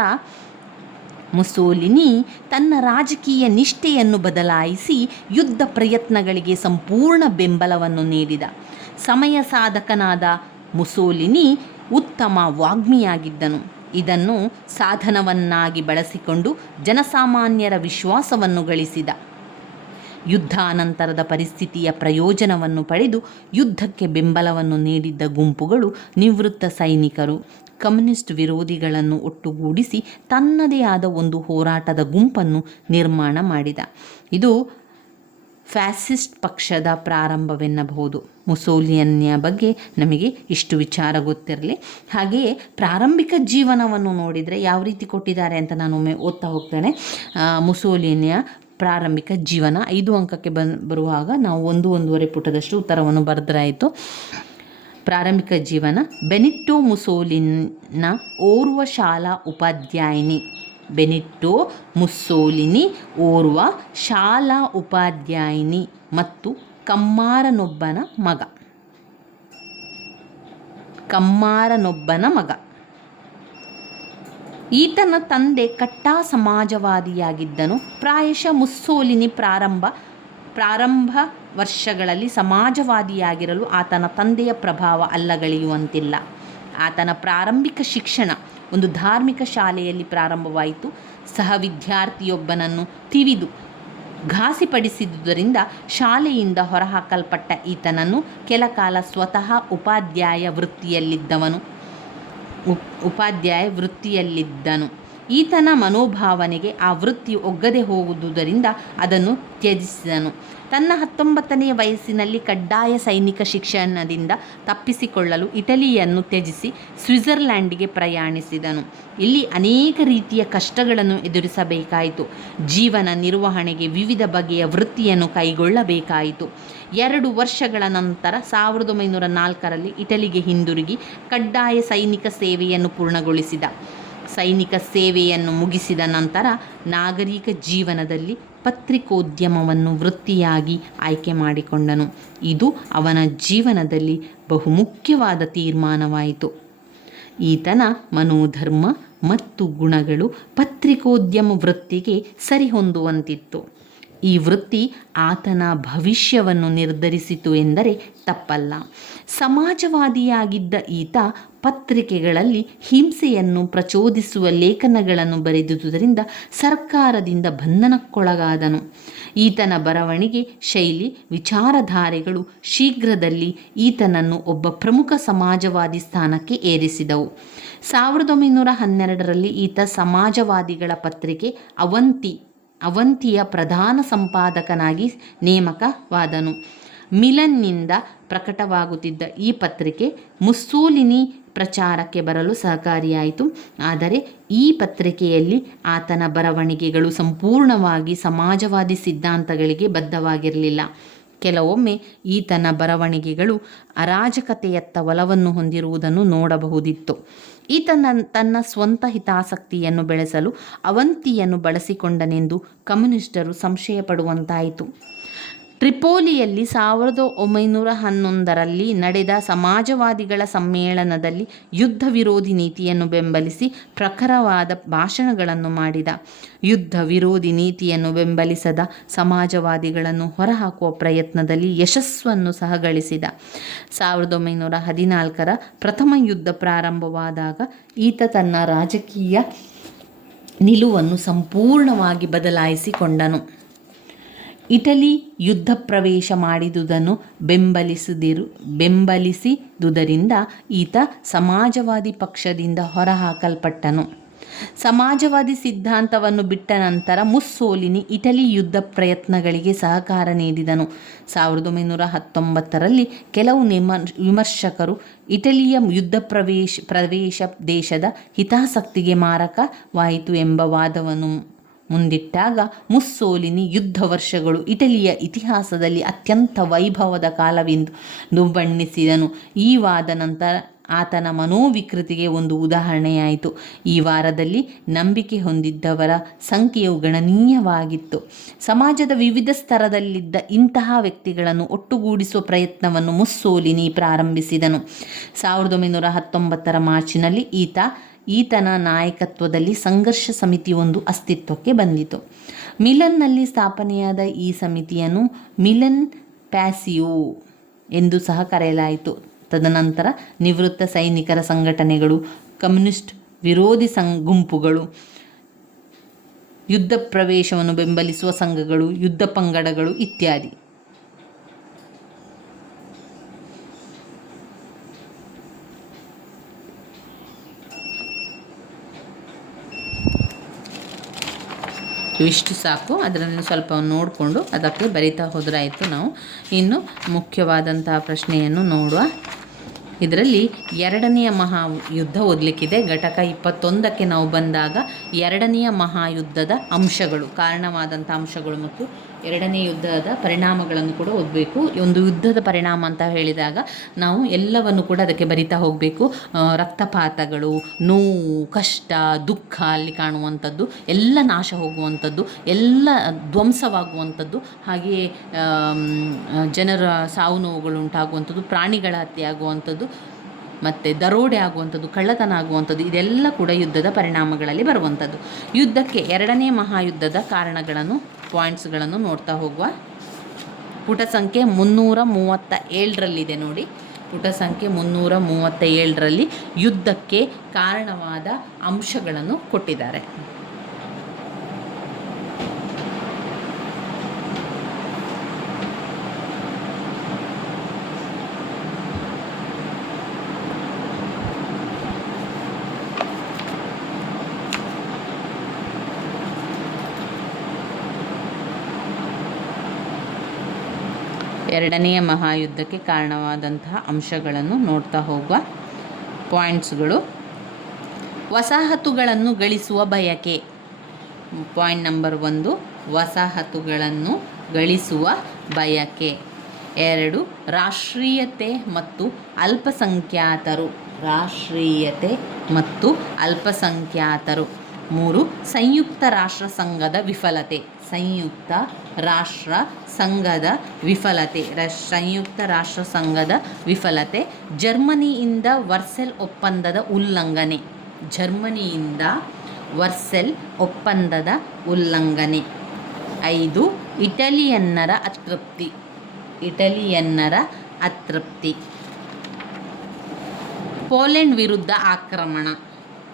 ಮುಸೋಲಿನಿ ತನ್ನ ರಾಜಕೀಯ ನಿಷ್ಠೆಯನ್ನು ಬದಲಾಯಿಸಿ ಯುದ್ಧ ಪ್ರಯತ್ನಗಳಿಗೆ ಸಂಪೂರ್ಣ ಬೆಂಬಲವನ್ನು ನೀಡಿದ. ಸಮಯ ಸಾಧಕನಾದ ಮುಸೋಲಿನಿ ಉತ್ತಮ ವಾಗ್ಮಿಯಾಗಿದ್ದನು. ಇದನ್ನು ಸಾಧನವನ್ನಾಗಿ ಬಳಸಿಕೊಂಡು ಜನಸಾಮಾನ್ಯರ ವಿಶ್ವಾಸವನ್ನು ಗಳಿಸಿದ. ಯುದ್ಧಾನಂತರದ ಪರಿಸ್ಥಿತಿಯ ಪ್ರಯೋಜನವನ್ನು ಪಡೆದು ಯುದ್ಧಕ್ಕೆ ಬೆಂಬಲವನ್ನು ನೀಡಿದ್ದ ಗುಂಪುಗಳು ನಿವೃತ್ತ ಸೈನಿಕರು, ಕಮ್ಯುನಿಸ್ಟ್ ವಿರೋಧಿಗಳನ್ನು ಒಟ್ಟುಗೂಡಿಸಿ ತನ್ನದೇ ಆದ ಒಂದು ಹೋರಾಟದ ಗುಂಪನ್ನು ನಿರ್ಮಾಣ ಮಾಡಿದ. ಇದು ಫ್ಯಾಸಿಸ್ಟ್ ಪಕ್ಷದ ಪ್ರಾರಂಭವೆನ್ನಬಹುದು. ಮುಸೋಲಿನಿಯ ಬಗ್ಗೆ ನಮಗೆ ಇಷ್ಟು ವಿಚಾರ ಗೊತ್ತಿರಲಿ. ಹಾಗೆಯೇ ಪ್ರಾರಂಭಿಕ ಜೀವನವನ್ನು ನೋಡಿದರೆ ಯಾವ ರೀತಿ ಕೊಟ್ಟಿದ್ದಾರೆ ಅಂತ ನಾನು ಒಮ್ಮೆ ಓದ್ತಾ ಹೋಗ್ತೇನೆ. ಮುಸೋಲಿನಿಯ ಪ್ರಾರಂಭಿಕ ಜೀವನ 5 ಅಂಕಕ್ಕೆ ಬರುವಾಗ ನಾವು 1-1.5 ಪುಟದಷ್ಟು ಉತ್ತರವನ್ನು ಬರೆದರಾಯಿತು. ಪ್ರಾರಂಭಿಕ ಜೀವನ. ಬೆನಿಟ್ಟೋ ಮುಸೋಲಿನ ಓರ್ವ ಶಾಲಾ ಉಪಾಧ್ಯಾಯಿನಿ. ಬೆನಿಟ್ಟೋ ಮುಸೋಲಿನಿ ಓರ್ವ ಶಾಲಾ ಉಪಾಧ್ಯಾಯಿನಿ ಮತ್ತು ಕಮ್ಮಾರನೊಬ್ಬನ ಮಗ. ಈತನ ತಂದೆ ಕಟ್ಟಾ ಸಮಾಜವಾದಿಯಾಗಿದ್ದನು. ಪ್ರಾಯಶಃ ಮುಸೋಲಿನಿ ಪ್ರಾರಂಭ ವರ್ಷಗಳಲ್ಲಿ ಸಮಾಜವಾದಿಯಾಗಿರಲು ಆತನ ತಂದೆಯ ಪ್ರಭಾವ ಅಲ್ಲಗಳೆಯುವಂತಿಲ್ಲ. ಆತನ ಪ್ರಾರಂಭಿಕ ಶಿಕ್ಷಣ ಒಂದು ಧಾರ್ಮಿಕ ಶಾಲೆಯಲ್ಲಿ ಪ್ರಾರಂಭವಾಯಿತು. ಸಹ ವಿದ್ಯಾರ್ಥಿಯೊಬ್ಬನನ್ನು ತಿವಿದು ಘಾಸಿಪಡಿಸಿದುದರಿಂದ ಶಾಲೆಯಿಂದ ಹೊರಹಾಕಲ್ಪಟ್ಟ ಈತನನ್ನು ಕೆಲಕಾಲ ಸ್ವತಃ ಉಪಾಧ್ಯಾಯ ವೃತ್ತಿಯಲ್ಲಿದ್ದನು. ಈತನ ಮನೋಭಾವನೆಗೆ ಆ ವೃತ್ತಿ ಒಗ್ಗದೆ ಹೋಗುವುದರಿಂದ ಅದನ್ನು ತ್ಯಜಿಸಿದನು. ತನ್ನ 19ನೇ ವಯಸ್ಸಿನಲ್ಲಿ ಕಡ್ಡಾಯ ಸೈನಿಕ ಶಿಕ್ಷಣದಿಂದ ತಪ್ಪಿಸಿಕೊಳ್ಳಲು ಇಟಲಿಯನ್ನು ತ್ಯಜಿಸಿ ಸ್ವಿಟ್ಜರ್ಲ್ಯಾಂಡಿಗೆ ಪ್ರಯಾಣಿಸಿದನು. ಇಲ್ಲಿ ಅನೇಕ ರೀತಿಯ ಕಷ್ಟಗಳನ್ನು ಎದುರಿಸಬೇಕಾಯಿತು. ಜೀವನ ನಿರ್ವಹಣೆಗೆ ವಿವಿಧ ಬಗೆಯ ವೃತ್ತಿಯನ್ನು ಕೈಗೊಳ್ಳಬೇಕಾಯಿತು. 2 ವರ್ಷಗಳ ನಂತರ 1904ರಲ್ಲಿ ಇಟಲಿಗೆ ಹಿಂದಿರುಗಿ ಕಡ್ಡಾಯ ಸೈನಿಕ ಸೇವೆಯನ್ನು ಪೂರ್ಣಗೊಳಿಸಿದ. ಸೈನಿಕ ಸೇವೆಯನ್ನು ಮುಗಿಸಿದ ನಂತರ ನಾಗರಿಕ ಜೀವನದಲ್ಲಿ ಪತ್ರಿಕೋದ್ಯಮವನ್ನು ವೃತ್ತಿಯಾಗಿ ಆಯ್ಕೆ ಮಾಡಿಕೊಂಡನು. ಇದು ಅವನ ಜೀವನದಲ್ಲಿ ಬಹುಮುಖ್ಯವಾದ ತೀರ್ಮಾನವಾಯಿತು. ಈತನ ಮನೋಧರ್ಮ ಮತ್ತು ಗುಣಗಳು ಪತ್ರಿಕೋದ್ಯಮ ವೃತ್ತಿಗೆ ಸರಿಹೊಂದುವಂತಿತ್ತು. ಈ ವೃತ್ತಿ ಆತನ ಭವಿಷ್ಯವನ್ನು ನಿರ್ಧರಿಸಿತು ಎಂದರೆ ತಪ್ಪಲ್ಲ. ಸಮಾಜವಾದಿಯಾಗಿದ್ದ ಈತ ಪತ್ರಿಕೆಗಳಲ್ಲಿ ಹಿಂಸೆಯನ್ನು ಪ್ರಚೋದಿಸುವ ಲೇಖನಗಳನ್ನು ಬರೆದುದರಿಂದ ಸರ್ಕಾರದಿಂದ ಬಂಧನಕ್ಕೊಳಗಾದನು. ಈತನ ಬರವಣಿಗೆ ಶೈಲಿ, ವಿಚಾರಧಾರೆಗಳು ಶೀಘ್ರದಲ್ಲಿ ಈತನನ್ನು ಒಬ್ಬ ಪ್ರಮುಖ ಸಮಾಜವಾದಿ ಸ್ಥಾನಕ್ಕೆ ಏರಿಸಿದವು. 1912ರಲ್ಲಿ ಈತ ಸಮಾಜವಾದಿಗಳ ಪತ್ರಿಕೆ ಅವಂತಿಯ ಪ್ರಧಾನ ಸಂಪಾದಕನಾಗಿ ನೇಮಕವಾದನು. ಮಿಲನ್ನಿಂದ ಪ್ರಕಟವಾಗುತ್ತಿದ್ದ ಈ ಪತ್ರಿಕೆ ಮುಸೋಲಿನಿ ಪ್ರಚಾರಕ್ಕೆ ಬರಲು ಸಹಕಾರಿಯಾಯಿತು. ಆದರೆ ಈ ಪತ್ರಿಕೆಯಲ್ಲಿ ಆತನ ಬರವಣಿಗೆಗಳು ಸಂಪೂರ್ಣವಾಗಿ ಸಮಾಜವಾದಿ ಸಿದ್ಧಾಂತಗಳಿಗೆ ಬದ್ಧವಾಗಿರಲಿಲ್ಲ. ಕೆಲವೊಮ್ಮೆ ಈತನ ಬರವಣಿಗೆಗಳು ಅರಾಜಕತೆಯತ್ತ ಒಲವನ್ನು ಹೊಂದಿರುವುದನ್ನು ನೋಡಬಹುದಿತ್ತು. ಈತ ತನ್ನ ಸ್ವಂತ ಹಿತಾಸಕ್ತಿಯನ್ನು ಬೆಳೆಸಲು ಅವಂತಿಯನ್ನು ಬಳಸಿಕೊಂಡನೆಂದು ಕಮ್ಯುನಿಸ್ಟರು ಸಂಶಯಪಡುವಂತಾಯಿತು. ಟ್ರಿಪೋಲಿಯಲ್ಲಿ 1911ರಲ್ಲಿ ನಡೆದ ಸಮಾಜವಾದಿಗಳ ಸಮ್ಮೇಳನದಲ್ಲಿ ಯುದ್ಧ ವಿರೋಧಿ ನೀತಿಯನ್ನು ಬೆಂಬಲಿಸಿ ಪ್ರಖರವಾದ ಭಾಷಣಗಳನ್ನು ಮಾಡಿದ. ಯುದ್ಧ ವಿರೋಧಿ ನೀತಿಯನ್ನು ಬೆಂಬಲಿಸದ ಸಮಾಜವಾದಿಗಳನ್ನು ಹೊರಹಾಕುವ ಪ್ರಯತ್ನದಲ್ಲಿ ಯಶಸ್ಸನ್ನು ಸಹ ಗಳಿಸಿದ. 1914ರ ಪ್ರಥಮ ಯುದ್ಧ ಪ್ರಾರಂಭವಾದಾಗ ಈತ ತನ್ನ ರಾಜಕೀಯ ನಿಲುವನ್ನು ಸಂಪೂರ್ಣವಾಗಿ ಬದಲಾಯಿಸಿಕೊಂಡನು. ಇಟಲಿ ಯುದ್ಧ ಪ್ರವೇಶ ಮಾಡಿದುದನ್ನು ಬೆಂಬಲಿಸಿದುದರಿಂದ ಈತ ಸಮಾಜವಾದಿ ಪಕ್ಷದಿಂದ ಹೊರಹಾಕಲ್ಪಟ್ಟನು. ಸಮಾಜವಾದಿ ಸಿದ್ಧಾಂತವನ್ನು ಬಿಟ್ಟ ನಂತರ ಮುಸೋಲಿನಿ ಇಟಲಿ ಯುದ್ಧ ಪ್ರಯತ್ನಗಳಿಗೆ ಸಹಕಾರ ನೀಡಿದನು. 1919ರಲ್ಲಿ ಕೆಲವು ವಿಮರ್ಶಕರು ಇಟಲಿಯ ಯುದ್ಧ ಪ್ರವೇಶ ದೇಶದ ಹಿತಾಸಕ್ತಿಗೆ ಮಾರಕವಾಯಿತು ಎಂಬ ವಾದವನ್ನು ಮುಂದಿಟ್ಟಾಗ ಮುಸೋಲಿನಿ ಯುದ್ಧ ವರ್ಷಗಳು ಇಟಲಿಯ ಇತಿಹಾಸದಲ್ಲಿ ಅತ್ಯಂತ ವೈಭವದ ಕಾಲವೆಂದು ಬಣ್ಣಿಸಿದನು. ಈ ವಾದ ನಂತರ ಆತನ ಮನೋವಿಕೃತಿಗೆ ಒಂದು ಉದಾಹರಣೆಯಾಯಿತು. ಈ ವಾರದಲ್ಲಿ ನಂಬಿಕೆ ಹೊಂದಿದ್ದವರ ಸಂಖ್ಯೆಯು ಗಣನೀಯವಾಗಿತ್ತು. ಸಮಾಜದ ವಿವಿಧ ಸ್ತರದಲ್ಲಿದ್ದ ಇಂತಹ ವ್ಯಕ್ತಿಗಳನ್ನು ಒಟ್ಟುಗೂಡಿಸುವ ಪ್ರಯತ್ನವನ್ನು ಮುಸೋಲಿನಿ ಪ್ರಾರಂಭಿಸಿದನು. 1919ರ ಮಾರ್ಚಿನಲ್ಲಿ ಈತ ಈತನ ನಾಯಕತ್ವದಲ್ಲಿ ಸಂಘರ್ಷ ಸಮಿತಿಯೊಂದು ಅಸ್ತಿತ್ವಕ್ಕೆ ಬಂದಿತು. ಮಿಲನ್ನಲ್ಲಿ ಸ್ಥಾಪನೆಯಾದ ಈ ಸಮಿತಿಯನ್ನು ಮಿಲನ್ ಪ್ಯಾಸಿಯೋ ಎಂದು ಸಹ ಕರೆಯಲಾಯಿತು. ತದನಂತರ ನಿವೃತ್ತ ಸೈನಿಕರ ಸಂಘಟನೆಗಳು, ಕಮ್ಯುನಿಸ್ಟ್ ವಿರೋಧಿ ಗುಂಪುಗಳು, ಯುದ್ಧ ಪ್ರವೇಶವನ್ನು ಬೆಂಬಲಿಸುವ ಸಂಘಗಳು, ಯುದ್ಧ ಪಂಗಡಗಳು ಇತ್ಯಾದಿ. ಇವಿಷ್ಟು ಸಾಕು. ಅದರಲ್ಲಿ ಸ್ವಲ್ಪ ನೋಡಿಕೊಂಡು ಅದಕ್ಕೆ ಬರಿತಾ ಹೋದ್ರಾಯಿತು. ನಾವು ಇನ್ನು ಮುಖ್ಯವಾದಂತಹ ಪ್ರಶ್ನೆಯನ್ನು ನೋಡುವ. ಇದರಲ್ಲಿ ಎರಡನೆಯ ಮಹಾಯುದ್ಧ ಓದಲಿಕ್ಕಿದೆ. ಘಟಕ 21ಕ್ಕೆ ನಾವು ಬಂದಾಗ ಎರಡನೆಯ ಮಹಾಯುದ್ಧದ ಅಂಶಗಳು, ಕಾರಣವಾದಂಥ ಅಂಶಗಳು ಮತ್ತು ಎರಡನೇ ಯುದ್ಧದ ಪರಿಣಾಮಗಳನ್ನು ಕೂಡ ಓದಬೇಕು. ಒಂದು ಯುದ್ಧದ ಪರಿಣಾಮ ಅಂತ ಹೇಳಿದಾಗ ನಾವು ಎಲ್ಲವನ್ನು ಕೂಡ ಅದಕ್ಕೆ ಬರಿತಾ ಹೋಗಬೇಕು. ರಕ್ತಪಾತಗಳು, ನೋವು, ಕಷ್ಟ, ದುಃಖ ಅಲ್ಲಿ ಕಾಣುವಂಥದ್ದು, ಎಲ್ಲ ನಾಶ ಹೋಗುವಂಥದ್ದು, ಎಲ್ಲ ಧ್ವಂಸವಾಗುವಂಥದ್ದು, ಹಾಗೆಯೇ ಜನರ ಸಾವು ನೋವುಗಳು ಉಂಟಾಗುವಂಥದ್ದು, ಪ್ರಾಣಿಗಳ ಹತ್ಯೆ ಆಗುವಂಥದ್ದು, ಮತ್ತು ದರೋಡೆ ಆಗುವಂಥದ್ದು, ಕಳ್ಳತನ ಆಗುವಂಥದ್ದು, ಇದೆಲ್ಲ ಕೂಡ ಯುದ್ಧದ ಪರಿಣಾಮಗಳಲ್ಲಿ ಬರುವಂಥದ್ದು. ಯುದ್ಧಕ್ಕೆ ಎರಡನೇ ಮಹಾಯುದ್ಧದ ಕಾರಣಗಳನ್ನು, ಪಾಯಿಂಟ್ಸ್ಗಳನ್ನು ನೋಡ್ತಾ ಹೋಗುವ. ಪುಟ ಸಂಖ್ಯೆ 337ರಲ್ಲಿದೆ ನೋಡಿ. ಪುಟ ಸಂಖ್ಯೆ 337ರಲ್ಲಿ ಯುದ್ಧಕ್ಕೆ ಕಾರಣವಾದ ಅಂಶಗಳನ್ನು ಕೊಟ್ಟಿದ್ದಾರೆ. ಎರಡನೆಯ ಮಹಾಯುದ್ಧಕ್ಕೆ ಕಾರಣವಾದಂತಹ ಅಂಶಗಳನ್ನು ನೋಡ್ತಾ ಹೋಗುವ. ಪಾಯಿಂಟ್ಸ್ಗಳು: ವಸಾಹತುಗಳನ್ನು ಗಳಿಸುವ ಬಯಕೆ. ಪಾಯಿಂಟ್ ನಂಬರ್ 1, ವಸಾಹತುಗಳನ್ನು ಗಳಿಸುವ ಬಯಕೆ. 2, ರಾಷ್ಟ್ರೀಯತೆ ಮತ್ತು ಅಲ್ಪಸಂಖ್ಯಾತರು. ರಾಷ್ಟ್ರೀಯತೆ ಮತ್ತು ಅಲ್ಪಸಂಖ್ಯಾತರು. 3, ಸಂಯುಕ್ತ ರಾಷ್ಟ್ರ ಸಂಘದ ವಿಫಲತೆ. ಸಂಯುಕ್ತ ರಾಷ್ಟ್ರ ಸಂಘದ ವಿಫಲತೆ. ಸಂಯುಕ್ತ ರಾಷ್ಟ್ರ ಸಂಘದ ವಿಫಲತೆ. ಜರ್ಮನಿಯಿಂದ ವರ್ಸೆಲ್ ಒಪ್ಪಂದದ ಉಲ್ಲಂಘನೆ. ಜರ್ಮನಿಯಿಂದ ವರ್ಸೆಲ್ ಒಪ್ಪಂದದ ಉಲ್ಲಂಘನೆ. 5, ಇಟಲಿಯನ್ನರ ಅತೃಪ್ತಿ. ಇಟಲಿಯನ್ನರ ಅತೃಪ್ತಿ. ಪೋಲೆಂಡ್ ವಿರುದ್ಧ ಆಕ್ರಮಣ.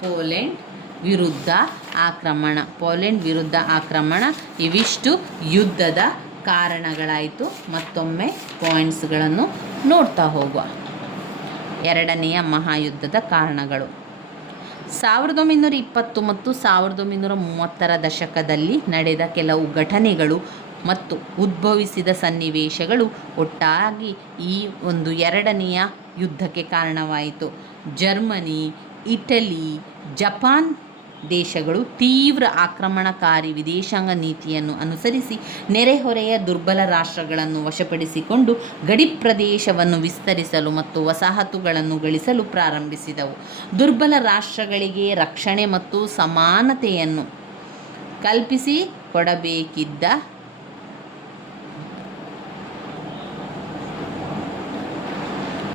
ಪೋಲೆಂಡ್ ವಿರುದ್ಧ ಆಕ್ರಮಣ. ಪೋಲೆಂಡ್ ವಿರುದ್ಧ ಆಕ್ರಮಣ. ಇವಿಷ್ಟು ಯುದ್ಧದ ಕಾರಣಗಳಾಯಿತು. ಮತ್ತೊಮ್ಮೆ ಪಾಯಿಂಟ್ಸ್ಗಳನ್ನು ನೋಡ್ತಾ ಹೋಗುವ. ಎರಡನೆಯ ಮಹಾಯುದ್ಧದ ಕಾರಣಗಳು. 1920 ಮತ್ತು 1930ರ ದಶಕದಲ್ಲಿ ನಡೆದ ಕೆಲವು ಘಟನೆಗಳು ಮತ್ತು ಉದ್ಭವಿಸಿದ ಸನ್ನಿವೇಶಗಳು ಒಟ್ಟಾಗಿ ಈ ಒಂದು ಎರಡನೆಯ ಯುದ್ಧಕ್ಕೆ ಕಾರಣವಾಯಿತು. ಜರ್ಮನಿ, ಇಟಲಿ, ಜಪಾನ್ ದೇಶಗಳು ತೀವ್ರ ಆಕ್ರಮಣಕಾರಿ ವಿದೇಶಾಂಗ ನೀತಿಯನ್ನು ಅನುಸರಿಸಿ ನೆರೆಹೊರೆಯ ದುರ್ಬಲ ರಾಷ್ಟ್ರಗಳನ್ನು ವಶಪಡಿಸಿಕೊಂಡು ಗಡಿ ಪ್ರದೇಶವನ್ನು ವಿಸ್ತರಿಸಲು ಮತ್ತು ವಸಾಹತುಗಳನ್ನು ಗಳಿಸಲು ಪ್ರಾರಂಭಿಸಿದವು. ದುರ್ಬಲ ರಾಷ್ಟ್ರಗಳಿಗೆ ರಕ್ಷಣೆ ಮತ್ತು ಸಮಾನತೆಯನ್ನು ಕಲ್ಪಿಸಿಕೊಡಬೇಕಿದ್ದ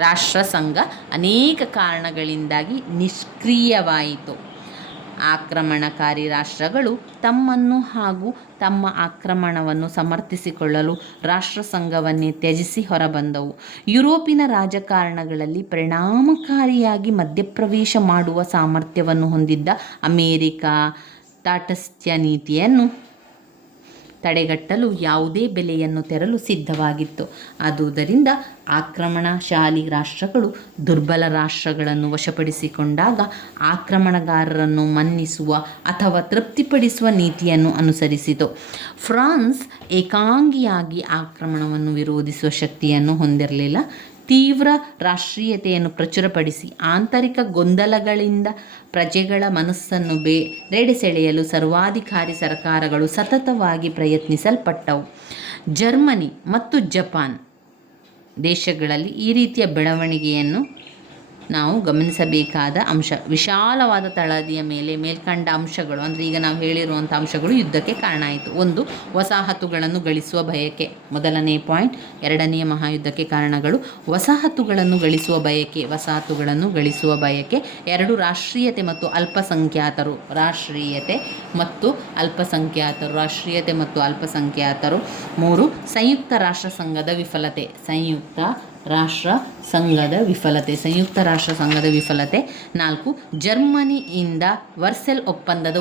ರಾಷ್ಟ್ರಸಂಘ ಅನೇಕ ಕಾರಣಗಳಿಂದಾಗಿ ನಿಷ್ಕ್ರಿಯವಾಯಿತು. ಆಕ್ರಮಣಕಾರಿ ರಾಷ್ಟ್ರಗಳು ತಮ್ಮನ್ನು ಹಾಗೂ ತಮ್ಮ ಆಕ್ರಮಣವನ್ನು ಸಮರ್ಥಿಸಿಕೊಳ್ಳಲು ರಾಷ್ಟ್ರಸಂಘವನ್ನೇ ತ್ಯಜಿಸಿ ಹೊರಬಂದವು. ಯುರೋಪಿನ ರಾಜಕಾರಣಗಳಲ್ಲಿ ಪರಿಣಾಮಕಾರಿಯಾಗಿ ಮಧ್ಯಪ್ರವೇಶ ಮಾಡುವ ಸಾಮರ್ಥ್ಯವನ್ನು ಹೊಂದಿದ್ದ ಅಮೇರಿಕ ತಾಟಸ್ಥ್ಯ ನೀತಿಯನ್ನು ತಡೆಗಟ್ಟಲು ಯಾವುದೇ ಬೆಲೆಯನ್ನು ತೆರಲು ಸಿದ್ಧವಾಗಿತ್ತು. ಆದುದರಿಂದ ಆಕ್ರಮಣಶಾಲಿ ರಾಷ್ಟ್ರಗಳು ದುರ್ಬಲ ರಾಷ್ಟ್ರಗಳನ್ನು ವಶಪಡಿಸಿಕೊಂಡಾಗ ಆಕ್ರಮಣಗಾರರನ್ನು ಮನ್ನಿಸುವ ಅಥವಾ ತೃಪ್ತಿಪಡಿಸುವ ನೀತಿಯನ್ನು ಅನುಸರಿಸಿತು. ಫ್ರಾನ್ಸ್ ಏಕಾಂಗಿಯಾಗಿ ಆಕ್ರಮಣವನ್ನು ವಿರೋಧಿಸುವ ಶಕ್ತಿಯನ್ನು ಹೊಂದಿರಲಿಲ್ಲ. ತೀವ್ರ ರಾಷ್ಟ್ರೀಯತೆಯನ್ನು ಪ್ರಚುರಪಡಿಸಿ ಆಂತರಿಕ ಗೊಂದಲಗಳಿಂದ ಪ್ರಜೆಗಳ ಮನಸ್ಸನ್ನು ಬೇರೆಡೆ ಸೆಳೆಯಲು ಸರ್ವಾಧಿಕಾರಿ ಸರ್ಕಾರಗಳು ಸತತವಾಗಿ ಪ್ರಯತ್ನಿಸಲ್ಪಟ್ಟವು. ಜರ್ಮನಿ ಮತ್ತು ಜಪಾನ್ ದೇಶಗಳಲ್ಲಿ ಈ ರೀತಿಯ ಬೆಳವಣಿಗೆಯನ್ನು ನಾವು ಗಮನಿಸಬೇಕಾದ ಅಂಶ. ವಿಶಾಲವಾದ ತಳಹದಿಯ ಮೇಲೆ ಮೇಲ್ಕಂಡ ಅಂಶಗಳು, ಅಂದರೆ ಈಗ ನಾವು ಹೇಳಿರುವಂಥ ಅಂಶಗಳು ಯುದ್ಧಕ್ಕೆ ಕಾರಣ ಆಯಿತು. ಒಂದು, ವಸಾಹತುಗಳನ್ನು ಗಳಿಸುವ ಬಯಕೆ, ಮೊದಲನೇ ಪಾಯಿಂಟ್. ಎರಡನೆಯ ಮಹಾಯುದ್ಧಕ್ಕೆ ಕಾರಣಗಳು ವಸಾಹತುಗಳನ್ನು ಗಳಿಸುವ ಬಯಕೆ, ಎರಡು, ರಾಷ್ಟ್ರೀಯತೆ ಮತ್ತು ಅಲ್ಪಸಂಖ್ಯಾತರು. ಮೂರು, ಸಂಯುಕ್ತ ರಾಷ್ಟ್ರ ಸಂಘದ ವಿಫಲತೆ. ನಾಲ್ಕು, ಜರ್ಮನಿಯಿಂದ ವರ್ಸೆಲ್ ಒಪ್ಪಂದದ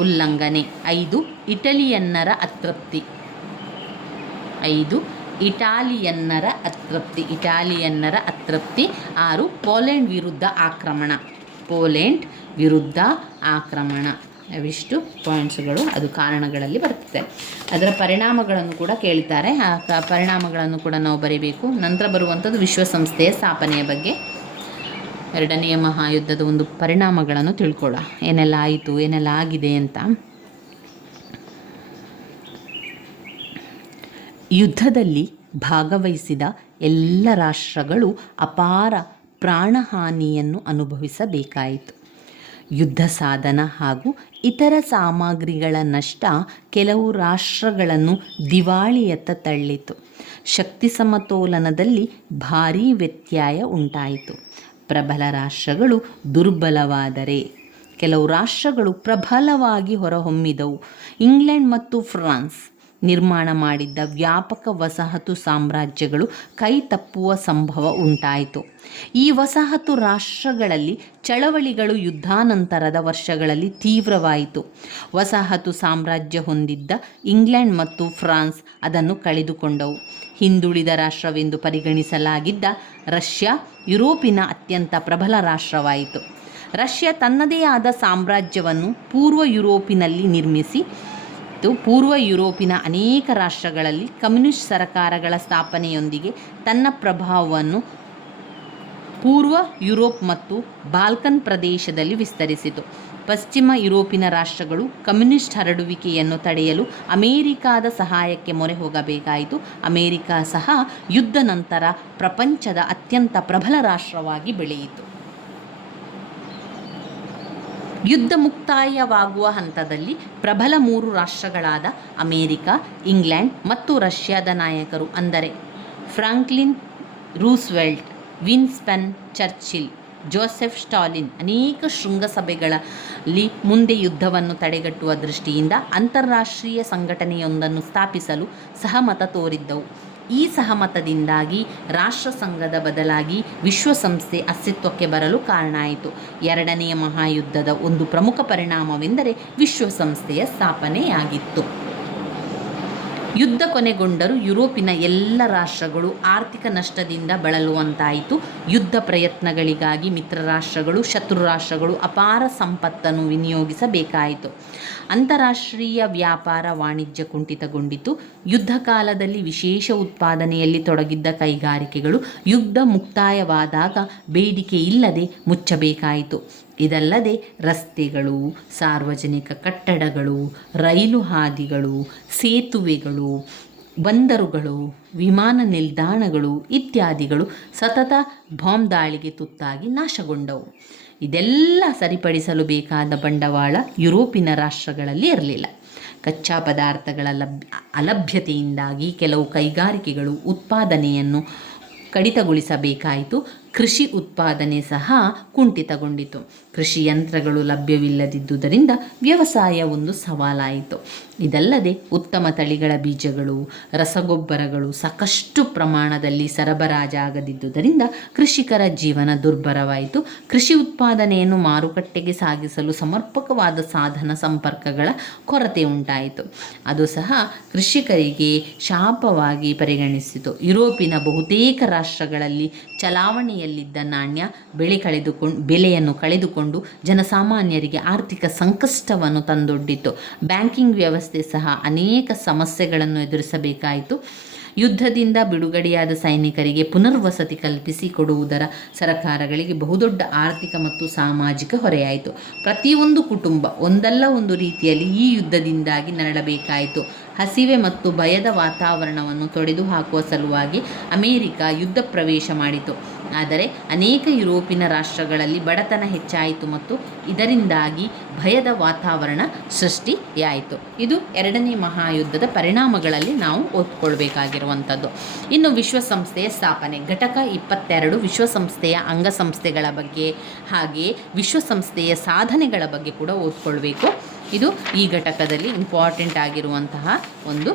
ಉಲ್ಲಂಘನೆ. ಐದು, ಇಟಾಲಿಯನ್ನರ ಅತೃಪ್ತಿ. ಆರು, ಪೋಲೆಂಡ್ ವಿರುದ್ಧ ಆಕ್ರಮಣ. ಅವಿಷ್ಟು ಪಾಯಿಂಟ್ಸ್ಗಳು ಅದು ಕಾರಣಗಳಲ್ಲಿ ಬರ್ತದೆ. ಅದರ ಪರಿಣಾಮಗಳನ್ನು ಕೂಡ ಕೇಳ್ತಾರೆ. ಆ ಪರಿಣಾಮಗಳನ್ನು ಕೂಡ ನಾವು ಬರೀಬೇಕು. ನಂತರ ಬರುವಂಥದ್ದು ವಿಶ್ವಸಂಸ್ಥೆಯ ಸ್ಥಾಪನೆಯ ಬಗ್ಗೆ. ಎರಡನೆಯ ಮಹಾಯುದ್ಧದ ಒಂದು ಪರಿಣಾಮಗಳನ್ನು ತಿಳ್ಕೊಳ್ಳ, ಏನೆಲ್ಲ ಆಯಿತು, ಏನೆಲ್ಲ ಆಗಿದೆ ಅಂತ. ಯುದ್ಧದಲ್ಲಿ ಭಾಗವಹಿಸಿದ ಎಲ್ಲ ರಾಷ್ಟ್ರಗಳು ಅಪಾರ ಪ್ರಾಣಹಾನಿಯನ್ನು ಅನುಭವಿಸಬೇಕಾಯಿತು. ಯುದ್ಧ ಸಾಧನ ಹಾಗೂ ಇತರ ಸಾಮಗ್ರಿಗಳ ನಷ್ಟ ಕೆಲವು ರಾಷ್ಟ್ರಗಳನ್ನು ದಿವಾಳಿಯತ್ತ ತಳ್ಳಿತು. ಶಕ್ತಿ ಸಮತೋಲನದಲ್ಲಿ ಭಾರೀ ವ್ಯತ್ಯಯ ಉಂಟಾಯಿತು. ಪ್ರಬಲ ರಾಷ್ಟ್ರಗಳು ದುರ್ಬಲವಾದರೆ ಕೆಲವು ರಾಷ್ಟ್ರಗಳು ಪ್ರಬಲವಾಗಿ ಹೊರಹೊಮ್ಮಿದವು. ಇಂಗ್ಲೆಂಡ್ ಮತ್ತು ಫ್ರಾನ್ಸ್ ನಿರ್ಮಾಣ ಮಾಡಿದ್ದ ವ್ಯಾಪಕ ವಸಾಹತು ಸಾಮ್ರಾಜ್ಯಗಳು ಕೈತಪ್ಪುವ ಸಂಭವ ಉಂಟಾಯಿತು. ಈ ವಸಾಹತು ರಾಷ್ಟ್ರಗಳಲ್ಲಿ ಚಳವಳಿಗಳು ಯುದ್ಧಾನಂತರದ ವರ್ಷಗಳಲ್ಲಿ ತೀವ್ರವಾಯಿತು. ವಸಾಹತು ಸಾಮ್ರಾಜ್ಯ ಹೊಂದಿದ್ದ ಇಂಗ್ಲೆಂಡ್ ಮತ್ತು ಫ್ರಾನ್ಸ್ ಅದನ್ನು ಕಳೆದುಕೊಂಡವು. ಹಿಂದುಳಿದ ರಾಷ್ಟ್ರವೆಂದು ಪರಿಗಣಿಸಲಾಗಿದ್ದ ರಷ್ಯಾ ಯುರೋಪಿನ ಅತ್ಯಂತ ಪ್ರಬಲ ರಾಷ್ಟ್ರವಾಯಿತು. ರಷ್ಯಾ ತನ್ನದೇ ಆದ ಸಾಮ್ರಾಜ್ಯವನ್ನು ಪೂರ್ವ ಯುರೋಪಿನಲ್ಲಿ ನಿರ್ಮಿಸಿ ಪೂರ್ವ ಯುರೋಪಿನ ಅನೇಕ ರಾಷ್ಟ್ರಗಳಲ್ಲಿ ಕಮ್ಯುನಿಸ್ಟ್ ಸರ್ಕಾರಗಳ ಸ್ಥಾಪನೆಯೊಂದಿಗೆ ತನ್ನ ಪ್ರಭಾವವನ್ನು ಪೂರ್ವ ಯುರೋಪ್ ಮತ್ತು ಬಾಲ್ಕನ್ ಪ್ರದೇಶದಲ್ಲಿ ವಿಸ್ತರಿಸಿತು. ಪಶ್ಚಿಮ ಯುರೋಪಿನ ರಾಷ್ಟ್ರಗಳು ಕಮ್ಯುನಿಸ್ಟ್ ಹರಡುವಿಕೆಯನ್ನು ತಡೆಯಲು ಅಮೆರಿಕಾದ ಸಹಾಯಕ್ಕೆ ಮೊರೆ ಹೋಗಬೇಕಾಯಿತು. ಅಮೆರಿಕ ಸಹ ಯುದ್ಧ ನಂತರ ಪ್ರಪಂಚದ ಅತ್ಯಂತ ಪ್ರಬಲ ರಾಷ್ಟ್ರವಾಗಿ ಬೆಳೆಯಿತು. ಯುದ್ಧ ಮುಕ್ತಾಯವಾಗುವ ಹಂತದಲ್ಲಿ ಪ್ರಬಲ ಮೂರು ರಾಷ್ಟ್ರಗಳಾದ ಅಮೆರಿಕ, ಇಂಗ್ಲೆಂಡ್ ಮತ್ತು ರಷ್ಯಾದ ನಾಯಕರು, ಅಂದರೆ Franklin Roosevelt, Winston Churchill, Joseph Stalin ಅನೇಕ ಶೃಂಗಸಭೆಗಳಲ್ಲಿ ಮುಂದೆ ಯುದ್ಧವನ್ನು ತಡೆಗಟ್ಟುವ ದೃಷ್ಟಿಯಿಂದ ಅಂತಾರಾಷ್ಟ್ರೀಯ ಸಂಘಟನೆಯೊಂದನ್ನು ಸ್ಥಾಪಿಸಲು ಸಹಮತ ತೋರಿದ್ದವು. ಈ ಸಹಮತದಿಂದಾಗಿ ರಾಷ್ಟ್ರಸಂಘದ ಬದಲಾಗಿ ವಿಶ್ವಸಂಸ್ಥೆ ಅಸ್ತಿತ್ವಕ್ಕೆ ಬರಲು ಕಾರಣ ಆಯಿತು. ಎರಡನೆಯ ಮಹಾಯುದ್ಧದ ಒಂದು ಪ್ರಮುಖ ಪರಿಣಾಮವೆಂದರೆ ವಿಶ್ವಸಂಸ್ಥೆಯ ಸ್ಥಾಪನೆಯಾಗಿತ್ತು. ಯುದ್ಧ ಕೊನೆಗೊಂಡರೂ ಯುರೋಪಿನ ಎಲ್ಲ ರಾಷ್ಟ್ರಗಳು ಆರ್ಥಿಕ ನಷ್ಟದಿಂದ ಬಳಲುವಂತಾಯಿತು. ಯುದ್ಧ ಪ್ರಯತ್ನಗಳಿಗಾಗಿ ಮಿತ್ರ ರಾಷ್ಟ್ರಗಳು, ಶತ್ರು ರಾಷ್ಟ್ರಗಳು ಅಪಾರ ಸಂಪತ್ತನ್ನು ವಿನಿಯೋಗಿಸಬೇಕಾಯಿತು. ಅಂತಾರಾಷ್ಟ್ರೀಯ ವ್ಯಾಪಾರ ವಾಣಿಜ್ಯ ಕುಂಠಿತಗೊಂಡಿತು. ಯುದ್ಧ ಕಾಲದಲ್ಲಿ ವಿಶೇಷ ಉತ್ಪಾದನೆಯಲ್ಲಿ ತೊಡಗಿದ್ದ ಕೈಗಾರಿಕೆಗಳು ಯುದ್ಧ ಮುಕ್ತಾಯವಾದಾಗ ಬೇಡಿಕೆ ಇಲ್ಲದೆ ಮುಚ್ಚಬೇಕಾಯಿತು. ಇದಲ್ಲದೆ ರಸ್ತೆಗಳು, ಸಾರ್ವಜನಿಕ ಕಟ್ಟಡಗಳು, ರೈಲು ಹಾದಿಗಳು, ಸೇತುವೆಗಳು, ಬಂದರುಗಳು, ವಿಮಾನ ನಿಲ್ದಾಣಗಳು ಇತ್ಯಾದಿಗಳು ಸತತ ಬಾಂಬ್ ದಾಳಿಗೆ ತುತ್ತಾಗಿ ನಾಶಗೊಂಡವು. ಇದೆಲ್ಲ ಸರಿಪಡಿಸಲು ಬೇಕಾದ ಬಂಡವಾಳ ಯುರೋಪಿನ ರಾಷ್ಟ್ರಗಳಲ್ಲಿ ಇರಲಿಲ್ಲ. ಕಚ್ಚಾ ಪದಾರ್ಥಗಳ ಅಲಭ್ಯತೆಯಿಂದಾಗಿ ಕೆಲವು ಕೈಗಾರಿಕೆಗಳು ಉತ್ಪಾದನೆಯನ್ನು ಕಡಿತಗೊಳಿಸಬೇಕಾಯಿತು. ಕೃಷಿ ಉತ್ಪಾದನೆ ಸಹ ಕುಂಠಿತಗೊಂಡಿತು. ಕೃಷಿ ಯಂತ್ರಗಳು ಲಭ್ಯವಿಲ್ಲದಿದ್ದುದರಿಂದ ವ್ಯವಸಾಯ ಒಂದು ಸವಾಲಾಯಿತು. ಇದಲ್ಲದೆ ಉತ್ತಮ ತಳಿಗಳ ಬೀಜಗಳು, ರಸಗೊಬ್ಬರಗಳು ಸಾಕಷ್ಟು ಪ್ರಮಾಣದಲ್ಲಿ ಸರಬರಾಜಾಗದಿದ್ದುದರಿಂದ ಕೃಷಿಕರ ಜೀವನ ದುರ್ಭರವಾಯಿತು. ಕೃಷಿ ಉತ್ಪಾದನೆಯನ್ನು ಮಾರುಕಟ್ಟೆಗೆ ಸಾಗಿಸಲು ಸಮರ್ಪಕವಾದ ಸಾಧನ ಸಂಪರ್ಕಗಳ ಕೊರತೆ ಉಂಟಾಯಿತು. ಅದು ಸಹ ಕೃಷಿಕರಿಗೆ ಶಾಪವಾಗಿ ಪರಿಗಣಿಸಿತು. ಯುರೋಪಿನ ಬಹುತೇಕ ರಾಷ್ಟ್ರಗಳಲ್ಲಿ ಚಲಾವಣೆಯಲ್ಲಿದ್ದ ನಾಣ್ಯ ಬೆಲೆಯನ್ನು ಕಳೆದುಕೊಂಡು ಜನಸಾಮಾನ್ಯರಿಗೆ ಆರ್ಥಿಕ ಸಂಕಷ್ಟವನ್ನು ತಂದೊಡ್ಡಿತು. ಬ್ಯಾಂಕಿಂಗ್ ವ್ಯವಸ್ಥೆ ಸಹ ಅನೇಕ ಸಮಸ್ಯೆಗಳನ್ನು ಎದುರಿಸಬೇಕಾಯಿತು. ಯುದ್ಧದಿಂದ ಬಿಡುಗಡೆಯಾದ ಸೈನಿಕರಿಗೆ ಪುನರ್ವಸತಿ ಕಲ್ಪಿಸಿಕೊಡುವುದರ ಸರಕಾರಗಳಿಗೆ ಬಹುದೊಡ್ಡ ಆರ್ಥಿಕ ಮತ್ತು ಸಾಮಾಜಿಕ ಹೊರೆಯಾಯಿತು. ಪ್ರತಿಯೊಂದು ಕುಟುಂಬ ಒಂದಲ್ಲ ಒಂದು ರೀತಿಯಲ್ಲಿ ಈ ಯುದ್ಧದಿಂದಾಗಿ ನರಳಬೇಕಾಯಿತು. ಹಸಿವೆ ಮತ್ತು ಭಯದ ವಾತಾವರಣವನ್ನು ತೊಡೆದುಹಾಕುವ ಸಲುವಾಗಿ ಅಮೆರಿಕ ಯುದ್ಧ ಪ್ರವೇಶ ಮಾಡಿತು. ಆದರೆ ಅನೇಕ ಯುರೋಪಿನ ರಾಷ್ಟ್ರಗಳಲ್ಲಿ ಬಡತನ ಹೆಚ್ಚಾಯಿತು ಮತ್ತು ಇದರಿಂದಾಗಿ ಭಯದ ವಾತಾವರಣ ಸೃಷ್ಟಿಯಾಯಿತು. ಇದು ಎರಡನೇ ಮಹಾಯುದ್ಧದ ಪರಿಣಾಮಗಳಲ್ಲಿ ನಾವು ಓದ್ಕೊಳ್ಬೇಕಾಗಿರುವಂಥದ್ದು. ಇನ್ನು ವಿಶ್ವಸಂಸ್ಥೆಯ ಸ್ಥಾಪನೆ ಘಟಕ 22 ವಿಶ್ವಸಂಸ್ಥೆಯ ಅಂಗಸಂಸ್ಥೆಗಳ ಬಗ್ಗೆ ಹಾಗೆಯೇ ವಿಶ್ವಸಂಸ್ಥೆಯ ಸಾಧನೆಗಳ ಬಗ್ಗೆ ಕೂಡ ಓದ್ಕೊಳ್ಬೇಕು. ಇದು ಈ ಘಟಕದಲ್ಲಿ ಇಂಪಾರ್ಟೆಂಟ್ ಆಗಿರುವಂತಹ ಒಂದು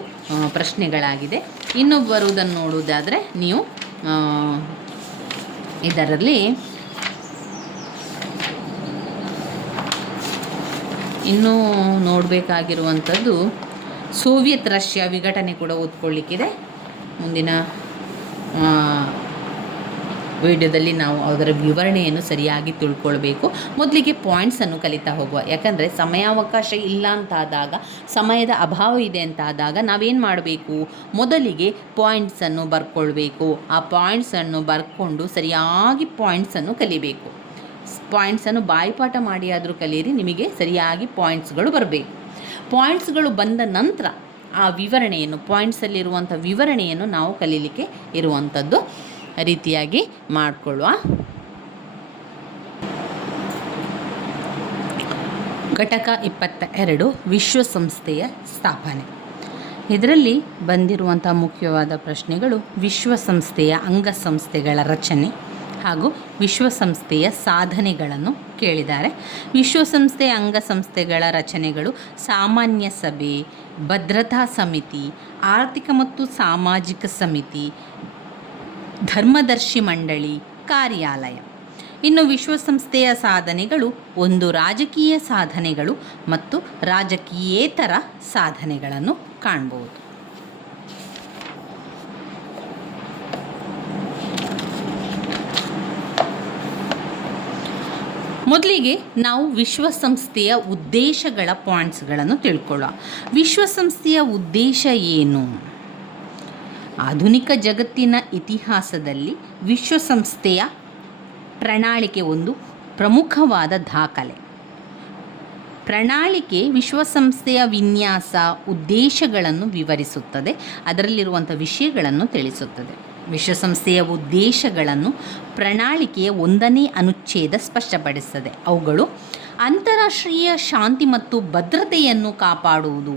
ಪ್ರಶ್ನೆಗಳಾಗಿದೆ. ಇನ್ನು ಬರುವುದನ್ನು ನೋಡುವುದಾದರೆ ನೀವು ಇದರಲ್ಲಿ ಇನ್ನೂ ನೋಡಬೇಕಾಗಿರುವಂಥದ್ದು ಸೋವಿಯತ್ ರಷ್ಯಾ ವಿಘಟನೆ ಕೂಡ ಓದ್ಕೊಳ್ಳಿಕ್ಕಿದೆ. ಮುಂದಿನ ವಿಡಿಯೋದಲ್ಲಿ ನಾವು ಅದರ ವಿವರಣೆಯನ್ನು ಸರಿಯಾಗಿ ತಿಳ್ಕೊಳ್ಬೇಕು. ಮೊದಲಿಗೆ ಪಾಯಿಂಟ್ಸನ್ನು ಕಲಿತಾ ಹೋಗುವ, ಯಾಕಂದರೆ ಸಮಯಾವಕಾಶ ಇಲ್ಲ ಅಂತಾದಾಗ, ಸಮಯದ ಅಭಾವ ಇದೆ ಅಂತಾದಾಗ ನಾವೇನು ಮಾಡಬೇಕು, ಮೊದಲಿಗೆ ಪಾಯಿಂಟ್ಸನ್ನು ಬರ್ಕೊಳ್ಬೇಕು. ಆ ಪಾಯಿಂಟ್ಸನ್ನು ಬರ್ಕೊಂಡು ಸರಿಯಾಗಿ ಪಾಯಿಂಟ್ಸನ್ನು ಕಲಿಬೇಕು. ಪಾಯಿಂಟ್ಸನ್ನು ಬಾಯಿಪಾಠ ಮಾಡಿ ಆದರೂ ಕಲೀರಿ, ನಿಮಗೆ ಸರಿಯಾಗಿ ಪಾಯಿಂಟ್ಸ್ಗಳು ಬರಬೇಕು. ಪಾಯಿಂಟ್ಸ್ಗಳು ಬಂದ ನಂತರ ಆ ವಿವರಣೆಯನ್ನು, ಪಾಯಿಂಟ್ಸಲ್ಲಿರುವಂಥ ವಿವರಣೆಯನ್ನು ನಾವು ಕಲೀಲಿಕ್ಕೆ ಇರುವಂಥದ್ದು ರೀತಿಯಾಗಿ ಮಾಡಿಕೊಳ್ಳುವ. ಘಟಕ 22 ವಿಶ್ವಸಂಸ್ಥೆಯ ಸ್ಥಾಪನೆ. ಇದರಲ್ಲಿ ಬಂದಿರುವಂಥ ಮುಖ್ಯವಾದ ಪ್ರಶ್ನೆಗಳು ವಿಶ್ವಸಂಸ್ಥೆಯ ಅಂಗಸಂಸ್ಥೆಗಳ ರಚನೆ ಹಾಗೂ ವಿಶ್ವಸಂಸ್ಥೆಯ ಸಾಧನೆಗಳನ್ನು ಕೇಳಿದ್ದಾರೆ. ವಿಶ್ವಸಂಸ್ಥೆಯ ಅಂಗಸಂಸ್ಥೆಗಳ ರಚನೆಗಳು ಸಾಮಾನ್ಯ ಸಭೆ, ಭದ್ರತಾ ಸಮಿತಿ, ಆರ್ಥಿಕ ಮತ್ತು ಸಾಮಾಜಿಕ ಸಮಿತಿ, ಧರ್ಮದರ್ಶಿ ಮಂಡಳಿ, ಕಾರ್ಯಾಲಯ. ಇನ್ನು ವಿಶ್ವಸಂಸ್ಥೆಯ ಸಾಧನೆಗಳು ಒಂದು ರಾಜಕೀಯ ಸಾಧನೆಗಳು ಮತ್ತು ರಾಜಕೀಯೇತರ ಸಾಧನೆಗಳನ್ನು ಕಾಣಬಹುದು. ಮೊದಲಿಗೆ ನಾವು ವಿಶ್ವಸಂಸ್ಥೆಯ ಉದ್ದೇಶಗಳ ಪಾಯಿಂಟ್ಸ್ಗಳನ್ನು ತಿಳ್ಕೊಳ್ಳೋಣ. ವಿಶ್ವಸಂಸ್ಥೆಯ ಉದ್ದೇಶ ಏನು? ಆಧುನಿಕ ಜಗತ್ತಿನ ಇತಿಹಾಸದಲ್ಲಿ ವಿಶ್ವಸಂಸ್ಥೆಯ ಪ್ರಣಾಳಿಕೆ ಒಂದು ಪ್ರಮುಖವಾದ ದಾಖಲೆ. ಪ್ರಣಾಳಿಕೆ ವಿಶ್ವಸಂಸ್ಥೆಯ ವಿನ್ಯಾಸ, ಉದ್ದೇಶಗಳನ್ನು ವಿವರಿಸುತ್ತದೆ, ಅದರಲ್ಲಿರುವಂಥ ವಿಷಯಗಳನ್ನು ತಿಳಿಸುತ್ತದೆ. ವಿಶ್ವಸಂಸ್ಥೆಯ ಉದ್ದೇಶಗಳನ್ನು ಪ್ರಣಾಳಿಕೆಯ 1ನೇ ಅನುಚ್ಛೇದ ಸ್ಪಷ್ಟಪಡಿಸುತ್ತದೆ. ಅವುಗಳು ಅಂತಾರಾಷ್ಟ್ರೀಯ ಶಾಂತಿ ಮತ್ತು ಭದ್ರತೆಯನ್ನು ಕಾಪಾಡುವುದು.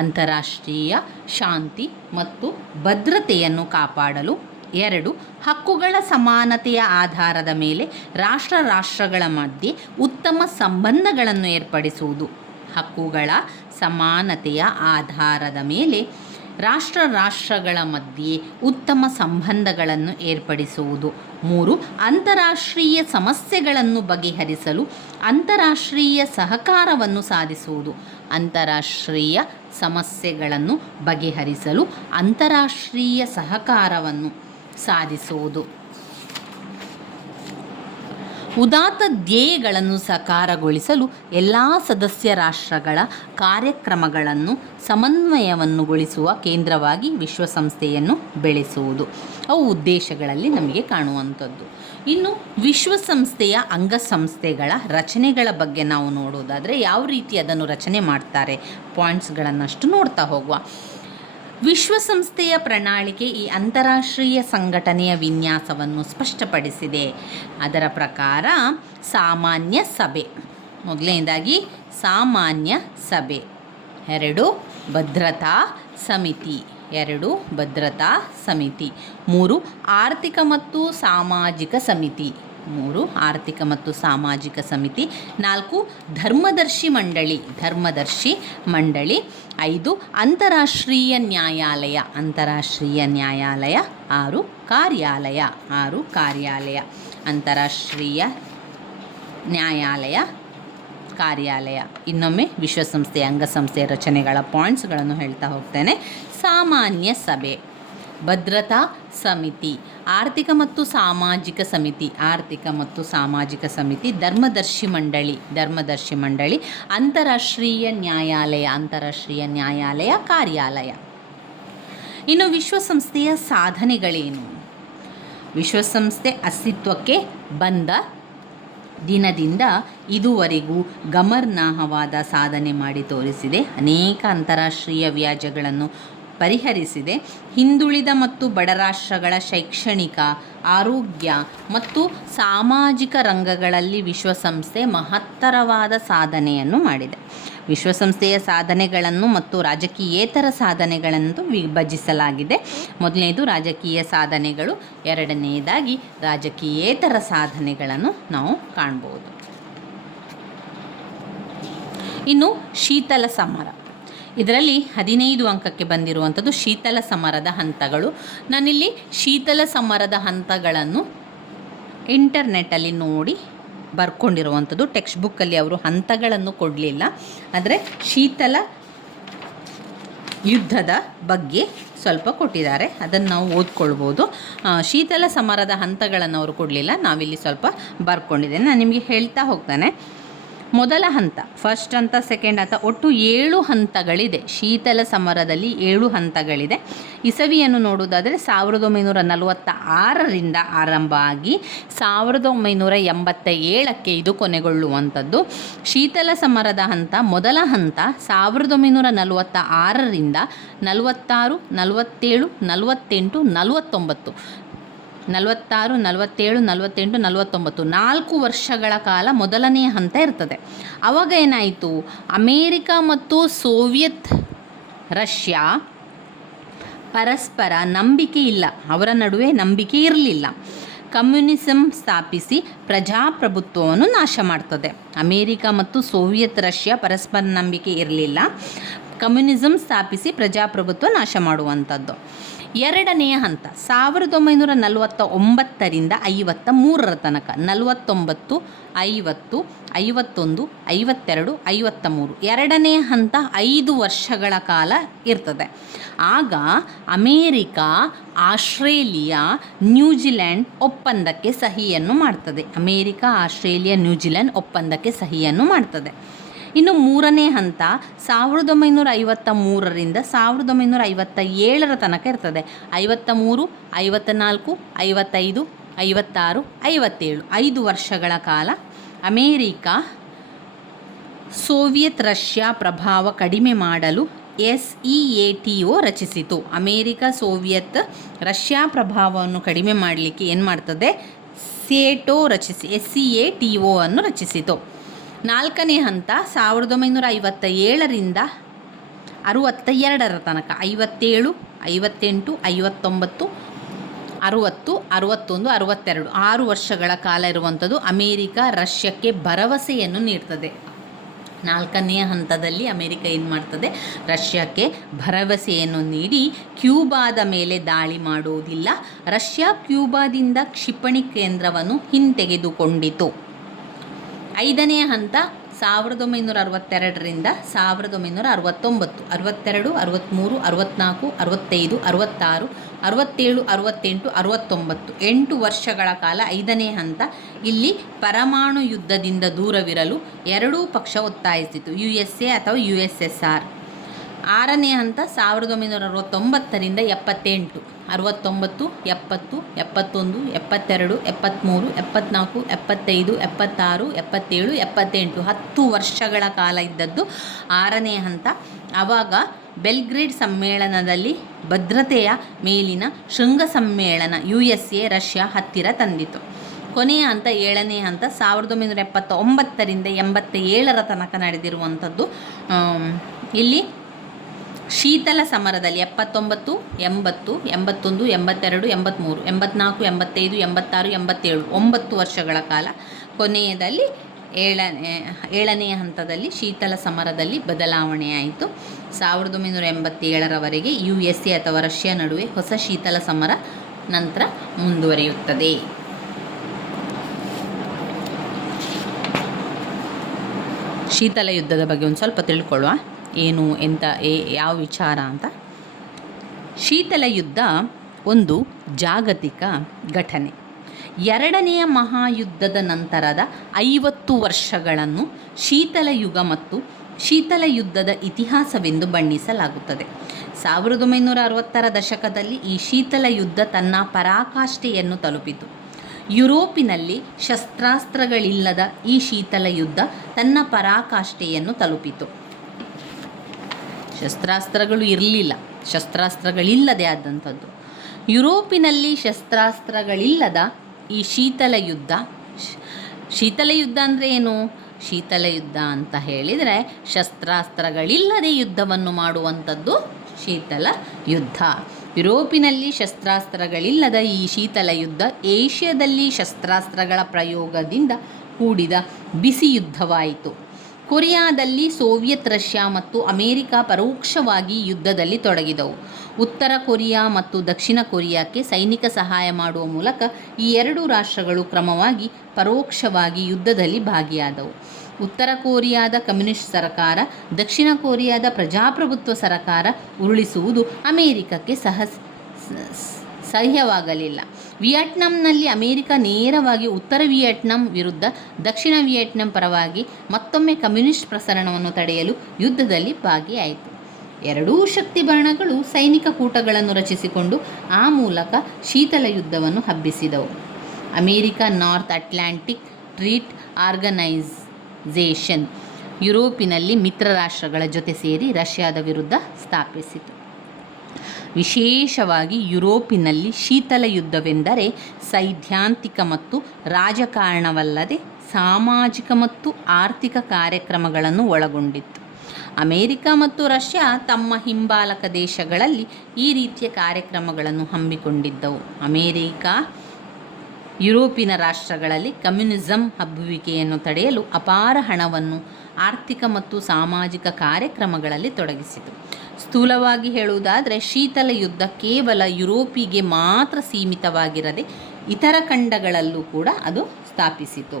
ಅಂತಾರಾಷ್ಟ್ರೀಯ ಶಾಂತಿ ಮತ್ತು ಭದ್ರತೆಯನ್ನು ಕಾಪಾಡಲು 2 ಹಕ್ಕುಗಳ ಸಮಾನತೆಯ ಆಧಾರದ ಮೇಲೆ ರಾಷ್ಟ್ರಗಳ ಮಧ್ಯೆ ಉತ್ತಮ ಸಂಬಂಧಗಳನ್ನು ಏರ್ಪಡಿಸುವುದು. ಹಕ್ಕುಗಳ ಸಮಾನತೆಯ ಆಧಾರದ ಮೇಲೆ ರಾಷ್ಟ್ರಗಳ ಮಧ್ಯೆ ಉತ್ತಮ ಸಂಬಂಧಗಳನ್ನು ಏರ್ಪಡಿಸುವುದು. 3 ಅಂತಾರಾಷ್ಟ್ರೀಯ ಸಮಸ್ಯೆಗಳನ್ನು ಬಗೆಹರಿಸಲು ಅಂತಾರಾಷ್ಟ್ರೀಯ ಸಹಕಾರವನ್ನು ಸಾಧಿಸುವುದು. ಅಂತಾರಾಷ್ಟ್ರೀಯ ಸಮಸ್ಯೆಗಳನ್ನು ಬಗೆಹರಿಸಲು ಅಂತಾರಾಷ್ಟ್ರೀಯ ಸಹಕಾರವನ್ನು ಸಾಧಿಸುವುದು. ಉದಾತ್ತ ಧ್ಯೇಯಗಳನ್ನು ಸಾಕಾರಗೊಳಿಸಲು ಎಲ್ಲ ಸದಸ್ಯ ರಾಷ್ಟ್ರಗಳ ಕಾರ್ಯಕ್ರಮಗಳನ್ನು ಸಮನ್ವಯವನ್ನುಗೊಳಿಸುವ ಕೇಂದ್ರವಾಗಿ ವಿಶ್ವಸಂಸ್ಥೆಯನ್ನು ಬೆಳೆಸುವುದು. ಅವು ಉದ್ದೇಶಗಳಲ್ಲಿ ನಮಗೆ ಕಾಣುವಂಥದ್ದು. ಇನ್ನು ವಿಶ್ವಸಂಸ್ಥೆಯ ಅಂಗಸಂಸ್ಥೆಗಳ ರಚನೆಗಳ ಬಗ್ಗೆ ನಾವು ನೋಡೋದಾದರೆ ಯಾವ ರೀತಿ ಅದನ್ನು ರಚನೆ ಮಾಡ್ತಾರೆ, ಪಾಯಿಂಟ್ಸ್ಗಳನ್ನಷ್ಟು ನೋಡ್ತಾ ಹೋಗುವ. ವಿಶ್ವಸಂಸ್ಥೆಯ ಪ್ರಣಾಳಿಕೆ ಈ ಅಂತಾರಾಷ್ಟ್ರೀಯ ಸಂಘಟನೆಯ ವಿನ್ಯಾಸವನ್ನು ಸ್ಪಷ್ಟಪಡಿಸಿದೆ. ಅದರ ಪ್ರಕಾರ ಸಾಮಾನ್ಯ ಸಭೆ, ಮೊದಲನೇದಾಗಿ ಸಾಮಾನ್ಯ ಸಭೆ, 2 ಭದ್ರತಾ ಸಮಿತಿ, 3 ಆರ್ಥಿಕ ಮತ್ತು ಸಾಮಾಜಿಕ ಸಮಿತಿ, 4 ಧರ್ಮದರ್ಶಿ ಮಂಡಳಿ, 5 ಅಂತಾರಾಷ್ಟ್ರೀಯ ನ್ಯಾಯಾಲಯ, 6 ಕಾರ್ಯಾಲಯ, ಅಂತಾರಾಷ್ಟ್ರೀಯ ನ್ಯಾಯಾಲಯ ಕಾರ್ಯಾಲಯ. ಇನ್ನೊಮ್ಮೆ ವಿಶ್ವಸಂಸ್ಥೆಯ ಅಂಗಸಂಸ್ಥೆಯ ರಚನೆಗಳ ಪಾಯಿಂಟ್ಸ್ಗಳನ್ನು ಹೇಳ್ತಾ ಹೋಗ್ತೇನೆ. ಸಾಮಾನ್ಯ ಸಭೆ, ಭದ್ರತಾ ಸಮಿತಿ, ಆರ್ಥಿಕ ಮತ್ತು ಸಾಮಾಜಿಕ ಸಮಿತಿ, ಧರ್ಮದರ್ಶಿ ಮಂಡಳಿ, ಅಂತಾರಾಷ್ಟ್ರೀಯ ನ್ಯಾಯಾಲಯ ಕಾರ್ಯಾಲಯ. ಇನ್ನು ವಿಶ್ವಸಂಸ್ಥೆಯ ಸಾಧನೆಗಳೇನು? ವಿಶ್ವಸಂಸ್ಥೆ ಅಸ್ತಿತ್ವಕ್ಕೆ ಬಂದ ದಿನದಿಂದ ಇದುವರೆಗೂ ಗಮನಾರ್ಹವಾದ ಸಾಧನೆ ಮಾಡಿ ತೋರಿಸಿದೆ. ಅನೇಕ ಅಂತಾರಾಷ್ಟ್ರೀಯ ವ್ಯಾಜ್ಯಗಳನ್ನು ಪರಿಹರಿಸಿದೆ. ಹಿಂದುಳಿದ ಮತ್ತು ಬಡ ರಾಷ್ಟ್ರಗಳ ಶೈಕ್ಷಣಿಕ, ಆರೋಗ್ಯ ಮತ್ತು ಸಾಮಾಜಿಕ ರಂಗಗಳಲ್ಲಿ ವಿಶ್ವಸಂಸ್ಥೆ ಮಹತ್ತರವಾದ ಸಾಧನೆಯನ್ನು ಮಾಡಿದೆ. ವಿಶ್ವಸಂಸ್ಥೆಯ ಸಾಧನೆಗಳನ್ನು ಮತ್ತು ರಾಜಕೀಯೇತರ ಸಾಧನೆಗಳನ್ನು ವಿಭಜಿಸಲಾಗಿದೆ. ಮೊದಲನೇದು ರಾಜಕೀಯ ಸಾಧನೆಗಳು, ಎರಡನೆಯದಾಗಿ ರಾಜಕೀಯೇತರ ಸಾಧನೆಗಳನ್ನು ನಾವು ಕಾಣ್ಬೋದು. ಇನ್ನು ಶೀತಲ ಸಮರ, ಇದರಲ್ಲಿ 15 ಅಂಕಕ್ಕೆ ಬಂದಿರುವಂಥದ್ದು ಶೀತಲ ಸಮರದ ಹಂತಗಳು. ನಾನಿಲ್ಲಿ ಶೀತಲ ಸಮರದ ಹಂತಗಳನ್ನು ಇಂಟರ್ನೆಟ್ಟಲ್ಲಿ ನೋಡಿ ಬರ್ಕೊಂಡಿರುವಂಥದ್ದು. ಟೆಕ್ಸ್ಟ್ ಬುಕ್ಕಲ್ಲಿ ಅವರು ಹಂತಗಳನ್ನು ಕೊಡಲಿಲ್ಲ, ಆದರೆ ಶೀತಲ ಯುದ್ಧದ ಬಗ್ಗೆ ಸ್ವಲ್ಪ ಕೊಟ್ಟಿದ್ದಾರೆ, ಅದನ್ನು ನಾವು ಓದ್ಕೊಳ್ಬೋದು. ಶೀತಲ ಸಮರದ ಹಂತಗಳನ್ನು ಅವರು ಕೊಡಲಿಲ್ಲ, ನಾವಿಲ್ಲಿ ಸ್ವಲ್ಪ ಬರ್ಕೊಂಡಿದ್ದೇನೆ. ನಾನು ನಿಮಗೆ ಹೇಳ್ತಾ ಹೋಗ್ತಾನೆ. ಮೊದಲ ಹಂತ, ಫಸ್ಟ್ ಹಂತ, ಸೆಕೆಂಡ್ ಹಂತ, ಒಟ್ಟು 7 ಹಂತಗಳಿದೆ. ಶೀತಲ ಸಮರದಲ್ಲಿ 7 ಹಂತಗಳಿದೆ. ಇಸವಿಯನ್ನು ನೋಡುವುದಾದರೆ 1946ರಿಂದ ಆರಂಭ ಆಗಿ 1987ಕ್ಕೆ ಇದು ಕೊನೆಗೊಳ್ಳುವಂಥದ್ದು. ಶೀತಲ ಸಮರದ ಹಂತ, ಮೊದಲ ಹಂತ 1946ರಿಂದ 46, 47, 48, 49, 46, 47, 48, 49 4 ವರ್ಷಗಳ ಕಾಲ ಮೊದಲನೆಯ ಹಂತ ಇರ್ತದೆ. ಆವಾಗ ಏನಾಯಿತು, ಅಮೇರಿಕ ಮತ್ತು ಸೋವಿಯತ್ ರಷ್ಯಾ ಪರಸ್ಪರ ನಂಬಿಕೆ ಇಲ್ಲ, ಅವರ ನಡುವೆ ನಂಬಿಕೆ ಇರಲಿಲ್ಲ. ಕಮ್ಯುನಿಸಂ ಸ್ಥಾಪಿಸಿ ಪ್ರಜಾಪ್ರಭುತ್ವವನ್ನು ನಾಶ ಮಾಡ್ತದೆ. ಅಮೇರಿಕ ಮತ್ತು ಸೋವಿಯತ್ ರಷ್ಯಾ ಪರಸ್ಪರ ನಂಬಿಕೆ ಇರಲಿಲ್ಲ, ಕಮ್ಯುನಿಸಂ ಸ್ಥಾಪಿಸಿ ಪ್ರಜಾಪ್ರಭುತ್ವ ನಾಶ ಮಾಡುವಂಥದ್ದು. ಎರಡನೆಯ ಹಂತ 1949ರಿಂದ 53 ತನಕ, 49, 50, 51, 52, 53. ಎರಡನೆಯ ಹಂತ 5 ವರ್ಷಗಳ ಕಾಲ ಇರ್ತದೆ. ಆಗ ಅಮೇರಿಕ, ಆಸ್ಟ್ರೇಲಿಯಾ, ನ್ಯೂಜಿಲೆಂಡ್ ಒಪ್ಪಂದಕ್ಕೆ ಸಹಿಯನ್ನು ಮಾಡ್ತದೆ. ಅಮೇರಿಕ, ಆಸ್ಟ್ರೇಲಿಯಾ, ನ್ಯೂಜಿಲೆಂಡ್ ಒಪ್ಪಂದಕ್ಕೆ ಸಹಿಯನ್ನು ಮಾಡ್ತದೆ. ಇನ್ನು ಮೂರನೇ ಹಂತ 1953ರಿಂದ 1957 ತನಕ ಇರ್ತದೆ. 53, 54, 55, 56, 57 5 ವರ್ಷಗಳ ಕಾಲ ಅಮೇರಿಕ ಸೋವಿಯತ್ ರಷ್ಯಾ ಪ್ರಭಾವ ಕಡಿಮೆ ಮಾಡಲು SEATO ರಚಿಸಿತು. ಅಮೇರಿಕ ಸೋವಿಯತ್ ರಷ್ಯಾ ಪ್ರಭಾವವನ್ನು ಕಡಿಮೆ ಮಾಡಲಿಕ್ಕೆ ಏನು ಮಾಡ್ತದೆ, SEATO ಅನ್ನು ರಚಿಸಿತು. ನಾಲ್ಕನೇ ಹಂತ 1957ರಿಂದ 62 ತನಕ, 57, 58, 59, 60, 61, 62 6 ವರ್ಷಗಳ ಕಾಲ ಇರುವಂಥದ್ದು. ಅಮೇರಿಕ ರಷ್ಯಾಕ್ಕೆ ಭರವಸೆಯನ್ನು ನೀಡ್ತದೆ. ನಾಲ್ಕನೆಯ ಹಂತದಲ್ಲಿ ಅಮೇರಿಕ ಏನು ಮಾಡ್ತದೆ, ರಷ್ಯಾಕ್ಕೆ ಭರವಸೆಯನ್ನು ನೀಡಿ ಕ್ಯೂಬಾದ ಮೇಲೆ ದಾಳಿ ಮಾಡುವುದಿಲ್ಲ, ರಷ್ಯಾ ಕ್ಯೂಬಾದಿಂದ ಕ್ಷಿಪಣಿ ಕೇಂದ್ರವನ್ನು ಹಿಂತೆಗೆದುಕೊಂಡಿತು. ಐದನೆಯ ಹಂತ 1962ರಿಂದ 1969, 62, 63, 64, 65, 66, 67, 68, 69 8 ವರ್ಷಗಳ ಕಾಲ ಐದನೇ ಹಂತ. ಇಲ್ಲಿ ಪರಮಾಣು ಯುದ್ಧದಿಂದ ದೂರವಿರಲು ಎರಡೂ ಪಕ್ಷ ಒತ್ತಾಯಿಸಿತು, USA ಅಥವಾ USSR. ಆರನೇ ಹಂತ 1969ರಿಂದ 78, 69, 70, 71, 72, 73, 74, 75, 76, 77, 78 10 ವರ್ಷಗಳ ಕಾಲ ಇದ್ದದ್ದು ಆರನೇ ಹಂತ. ಆವಾಗ ಬೆಲ್ಗ್ರೇಡ್ ಸಮ್ಮೇಳನದಲ್ಲಿ ಭದ್ರತೆಯ ಮೇಲಿನ ಶೃಂಗ ಸಮ್ಮೇಳನ USA ರಷ್ಯಾ ಹತ್ತಿರ ತಂದಿತು. ಕೊನೆಯ ಹಂತ ಏಳನೇ ಹಂತ 1979ರಿಂದ 87 ತನಕ ನಡೆದಿರುವಂಥದ್ದು. ಇಲ್ಲಿ ಶೀತಲ ಸಮರದಲ್ಲಿ 79, 80, 81, 82, 83, 84, 85, 86, 87 9 ವರ್ಷಗಳ ಕಾಲ. ಕೊನೆಯದಲ್ಲಿ ಏಳನೆಯ ಹಂತದಲ್ಲಿ ಶೀತಲ ಸಮರದಲ್ಲಿ ಬದಲಾವಣೆಯಾಯಿತು. 1987ರವರೆಗೆ USA ಅಥವಾ ರಷ್ಯಾ ನಡುವೆ ಹೊಸ ಶೀತಲ ಸಮರ ನಂತರ ಮುಂದುವರಿಯುತ್ತದೆ. ಶೀತಲ ಯುದ್ಧದ ಬಗ್ಗೆ ಒಂದು ಸ್ವಲ್ಪ ತಿಳ್ಕೊಳ್ಳುವ, ಏನು ಎಂತ ಯಾವ ವಿಚಾರ ಅಂತ. ಶೀತಲ ಯುದ್ಧ ಒಂದು ಜಾಗತಿಕ ಘಟನೆ. ಎರಡನೆಯ ಮಹಾಯುದ್ಧದ ನಂತರದ 50 ವರ್ಷಗಳನ್ನು ಶೀತಲ ಯುಗ ಮತ್ತು ಶೀತಲ ಯುದ್ಧದ ಇತಿಹಾಸವೆಂದು ಬಣ್ಣಿಸಲಾಗುತ್ತದೆ. 1960ರ ದಶಕದಲ್ಲಿ ಈ ಶೀತಲ ಯುದ್ಧ ತನ್ನ ಪರಾಕಾಷ್ಠೆಯನ್ನು ತಲುಪಿತು. ಯುರೋಪಿನಲ್ಲಿ ಶಸ್ತ್ರಾಸ್ತ್ರಗಳಿಲ್ಲದ ಈ ಶೀತಲ ಯುದ್ಧ ತನ್ನ ಪರಾಕಾಷ್ಠೆಯನ್ನು ತಲುಪಿತು. ಶಸ್ತ್ರಾಸ್ತ್ರಗಳಿಲ್ಲದೆ ಆದಂಥದ್ದು. ಯುರೋಪಿನಲ್ಲಿ ಶಸ್ತ್ರಾಸ್ತ್ರಗಳಿಲ್ಲದ ಈ ಶೀತಲ ಯುದ್ಧ ಅಂದರೆ ಏನು? ಶೀತಲ ಯುದ್ಧ ಅಂತ ಹೇಳಿದರೆ ಶಸ್ತ್ರಾಸ್ತ್ರಗಳಿಲ್ಲದೆ ಯುದ್ಧವನ್ನು ಮಾಡುವಂಥದ್ದು ಶೀತಲ ಯುದ್ಧ. ಯುರೋಪಿನಲ್ಲಿ ಶಸ್ತ್ರಾಸ್ತ್ರಗಳಿಲ್ಲದ ಈ ಶೀತಲ ಯುದ್ಧ ಏಷ್ಯಾದಲ್ಲಿ ಶಸ್ತ್ರಾಸ್ತ್ರಗಳ ಪ್ರಯೋಗದಿಂದ ಕೂಡಿದ ಬಿಸಿ ಯುದ್ಧವಾಯಿತು. ಕೊರಿಯಾದಲ್ಲಿ ಸೋವಿಯತ್ ರಷ್ಯಾ ಮತ್ತು ಅಮೆರಿಕ ಪರೋಕ್ಷವಾಗಿ ಯುದ್ಧದಲ್ಲಿ ತೊಡಗಿದವು. ಉತ್ತರ ಕೊರಿಯಾ ಮತ್ತು ದಕ್ಷಿಣ ಕೊರಿಯಾಕ್ಕೆ ಸೈನಿಕ ಸಹಾಯ ಮಾಡುವ ಮೂಲಕ ಈ ಎರಡೂ ರಾಷ್ಟ್ರಗಳು ಕ್ರಮವಾಗಿ ಪರೋಕ್ಷವಾಗಿ ಯುದ್ಧದಲ್ಲಿ ಭಾಗಿಯಾದವು. ಉತ್ತರ ಕೊರಿಯಾದ ಕಮ್ಯುನಿಸ್ಟ್ ಸರ್ಕಾರ ದಕ್ಷಿಣ ಕೊರಿಯಾದ ಪ್ರಜಾಪ್ರಭುತ್ವ ಸರ್ಕಾರ ಉರುಳಿಸುವುದು ಅಮೆರಿಕಕ್ಕೆ ಸಹ್ಯವಾಗಲಿಲ್ಲ. ವಿಯೆಟ್ನಾಂನಲ್ಲಿ ಅಮೆರಿಕ ನೇರವಾಗಿ ಉತ್ತರ ವಿಯೆಟ್ನಾಂ ವಿರುದ್ಧ ದಕ್ಷಿಣ ವಿಯೆಟ್ನಾಂ ಪರವಾಗಿ ಮತ್ತೊಮ್ಮೆ ಕಮ್ಯುನಿಸ್ಟ್ ಪ್ರಸರಣವನ್ನು ತಡೆಯಲು ಯುದ್ಧದಲ್ಲಿ ಭಾಗಿಯಾಯಿತು. ಎರಡೂ ಶಕ್ತಿ ಬಣಗಳು ಸೈನಿಕ ಕೂಟಗಳನ್ನು ರಚಿಸಿಕೊಂಡು ಆ ಮೂಲಕ ಶೀತಲ ಯುದ್ಧವನ್ನು ಹಬ್ಬಿಸಿದವು. America North Atlantic Treaty Organisation ಯುರೋಪಿನಲ್ಲಿ ಮಿತ್ರ ರಾಷ್ಟ್ರಗಳ ಜೊತೆ ಸೇರಿ ರಷ್ಯಾದ ವಿರುದ್ಧ ಸ್ಥಾಪಿಸಿತು. ವಿಶೇಷವಾಗಿ ಯುರೋಪಿನಲ್ಲಿ ಶೀತಲ ಯುದ್ಧವೆಂದರೆ ಸೈದ್ಧಾಂತಿಕ ಮತ್ತು ರಾಜಕಾರಣವಲ್ಲದೆ ಸಾಮಾಜಿಕ ಮತ್ತು ಆರ್ಥಿಕ ಕಾರ್ಯಕ್ರಮಗಳನ್ನು ಒಳಗೊಂಡಿತ್ತು. ಅಮೆರಿಕ ಮತ್ತು ರಷ್ಯಾ ತಮ್ಮ ಹಿಂಬಾಲಕ ದೇಶಗಳಲ್ಲಿ ಈ ರೀತಿಯ ಕಾರ್ಯಕ್ರಮಗಳನ್ನು ಹಮ್ಮಿಕೊಂಡಿದ್ದವು. ಅಮೆರಿಕ ಯುರೋಪಿನ ರಾಷ್ಟ್ರಗಳಲ್ಲಿ ಕಮ್ಯುನಿಸಂ ಹಬ್ಬುವಿಕೆಯನ್ನು ತಡೆಯಲು ಅಪಾರ ಹಣವನ್ನು ಆರ್ಥಿಕ ಮತ್ತು ಸಾಮಾಜಿಕ ಕಾರ್ಯಕ್ರಮಗಳಲ್ಲಿ ತೊಡಗಿಸಿತು. ಸ್ಥೂಲವಾಗಿ ಹೇಳುವುದಾದರೆ ಶೀತಲ ಯುದ್ಧ ಕೇವಲ ಯುರೋಪಿಗೆ ಮಾತ್ರ ಸೀಮಿತವಾಗಿರದೆ ಇತರ ಖಂಡಗಳಲ್ಲೂ ಕೂಡ ಅದು ಸ್ಥಾಪಿಸಿತು.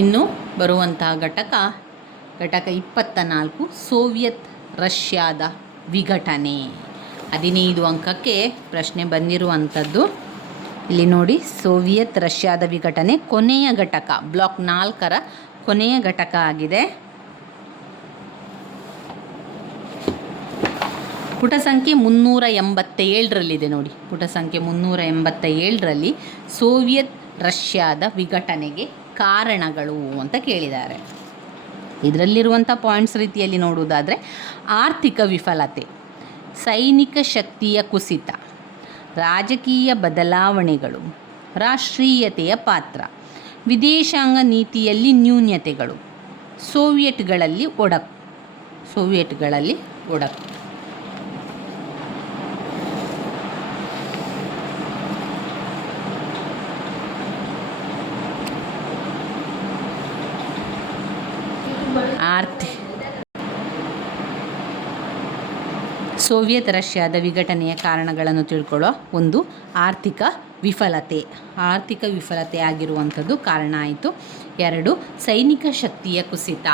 ಇನ್ನು ಬರುವಂತಹ ಘಟಕ 24 ಸೋವಿಯತ್ ರಷ್ಯಾದ ವಿಘಟನೆ. 15 ಅಂಕಕ್ಕೆ ಪ್ರಶ್ನೆ ಬಂದಿರುವಂಥದ್ದು. ಇಲ್ಲಿ ನೋಡಿ, ಸೋವಿಯತ್ ರಷ್ಯಾದ ವಿಘಟನೆ ಕೊನೆಯ ಘಟಕ, ಬ್ಲಾಕ್ 4ರ ಕೊನೆಯ ಘಟಕ ಆಗಿದೆ. ಪುಟ ಸಂಖ್ಯೆ 387ರಲ್ಲಿದೆ ನೋಡಿ. ಪುಟ ಸಂಖ್ಯೆ 387ರಲ್ಲಿ ಸೋವಿಯತ್ ರಷ್ಯಾದ ವಿಘಟನೆಗೆ ಕಾರಣಗಳು ಅಂತ ಕೇಳಿದ್ದಾರೆ. ಇದರಲ್ಲಿರುವಂಥ ಪಾಯಿಂಟ್ಸ್ ರೀತಿಯಲ್ಲಿ ನೋಡುವುದಾದರೆ ಆರ್ಥಿಕ ವಿಫಲತೆ, ಸೈನಿಕ ಶಕ್ತಿಯ ಕುಸಿತ, ರಾಜಕೀಯ ಬದಲಾವಣೆಗಳು, ರಾಷ್ಟ್ರೀಯತೆಯ ಪಾತ್ರ, ವಿದೇಶಾಂಗ ನೀತಿಯಲ್ಲಿ ನ್ಯೂನತೆಗಳು, ಸೋವಿಯೆಟ್ಗಳಲ್ಲಿ ಒಡಕು. ಸೋವಿಯತ್ ರಷ್ಯಾದ ವಿಘಟನೆಯ ಕಾರಣಗಳನ್ನು ತಿಳ್ಕೊಳ್ಳೋ. 1, ಆರ್ಥಿಕ ವಿಫಲತೆ ಆಗಿರುವಂಥದ್ದು ಕಾರಣ ಆಯಿತು. 2, ಸೈನಿಕ ಶಕ್ತಿಯ ಕುಸಿತ.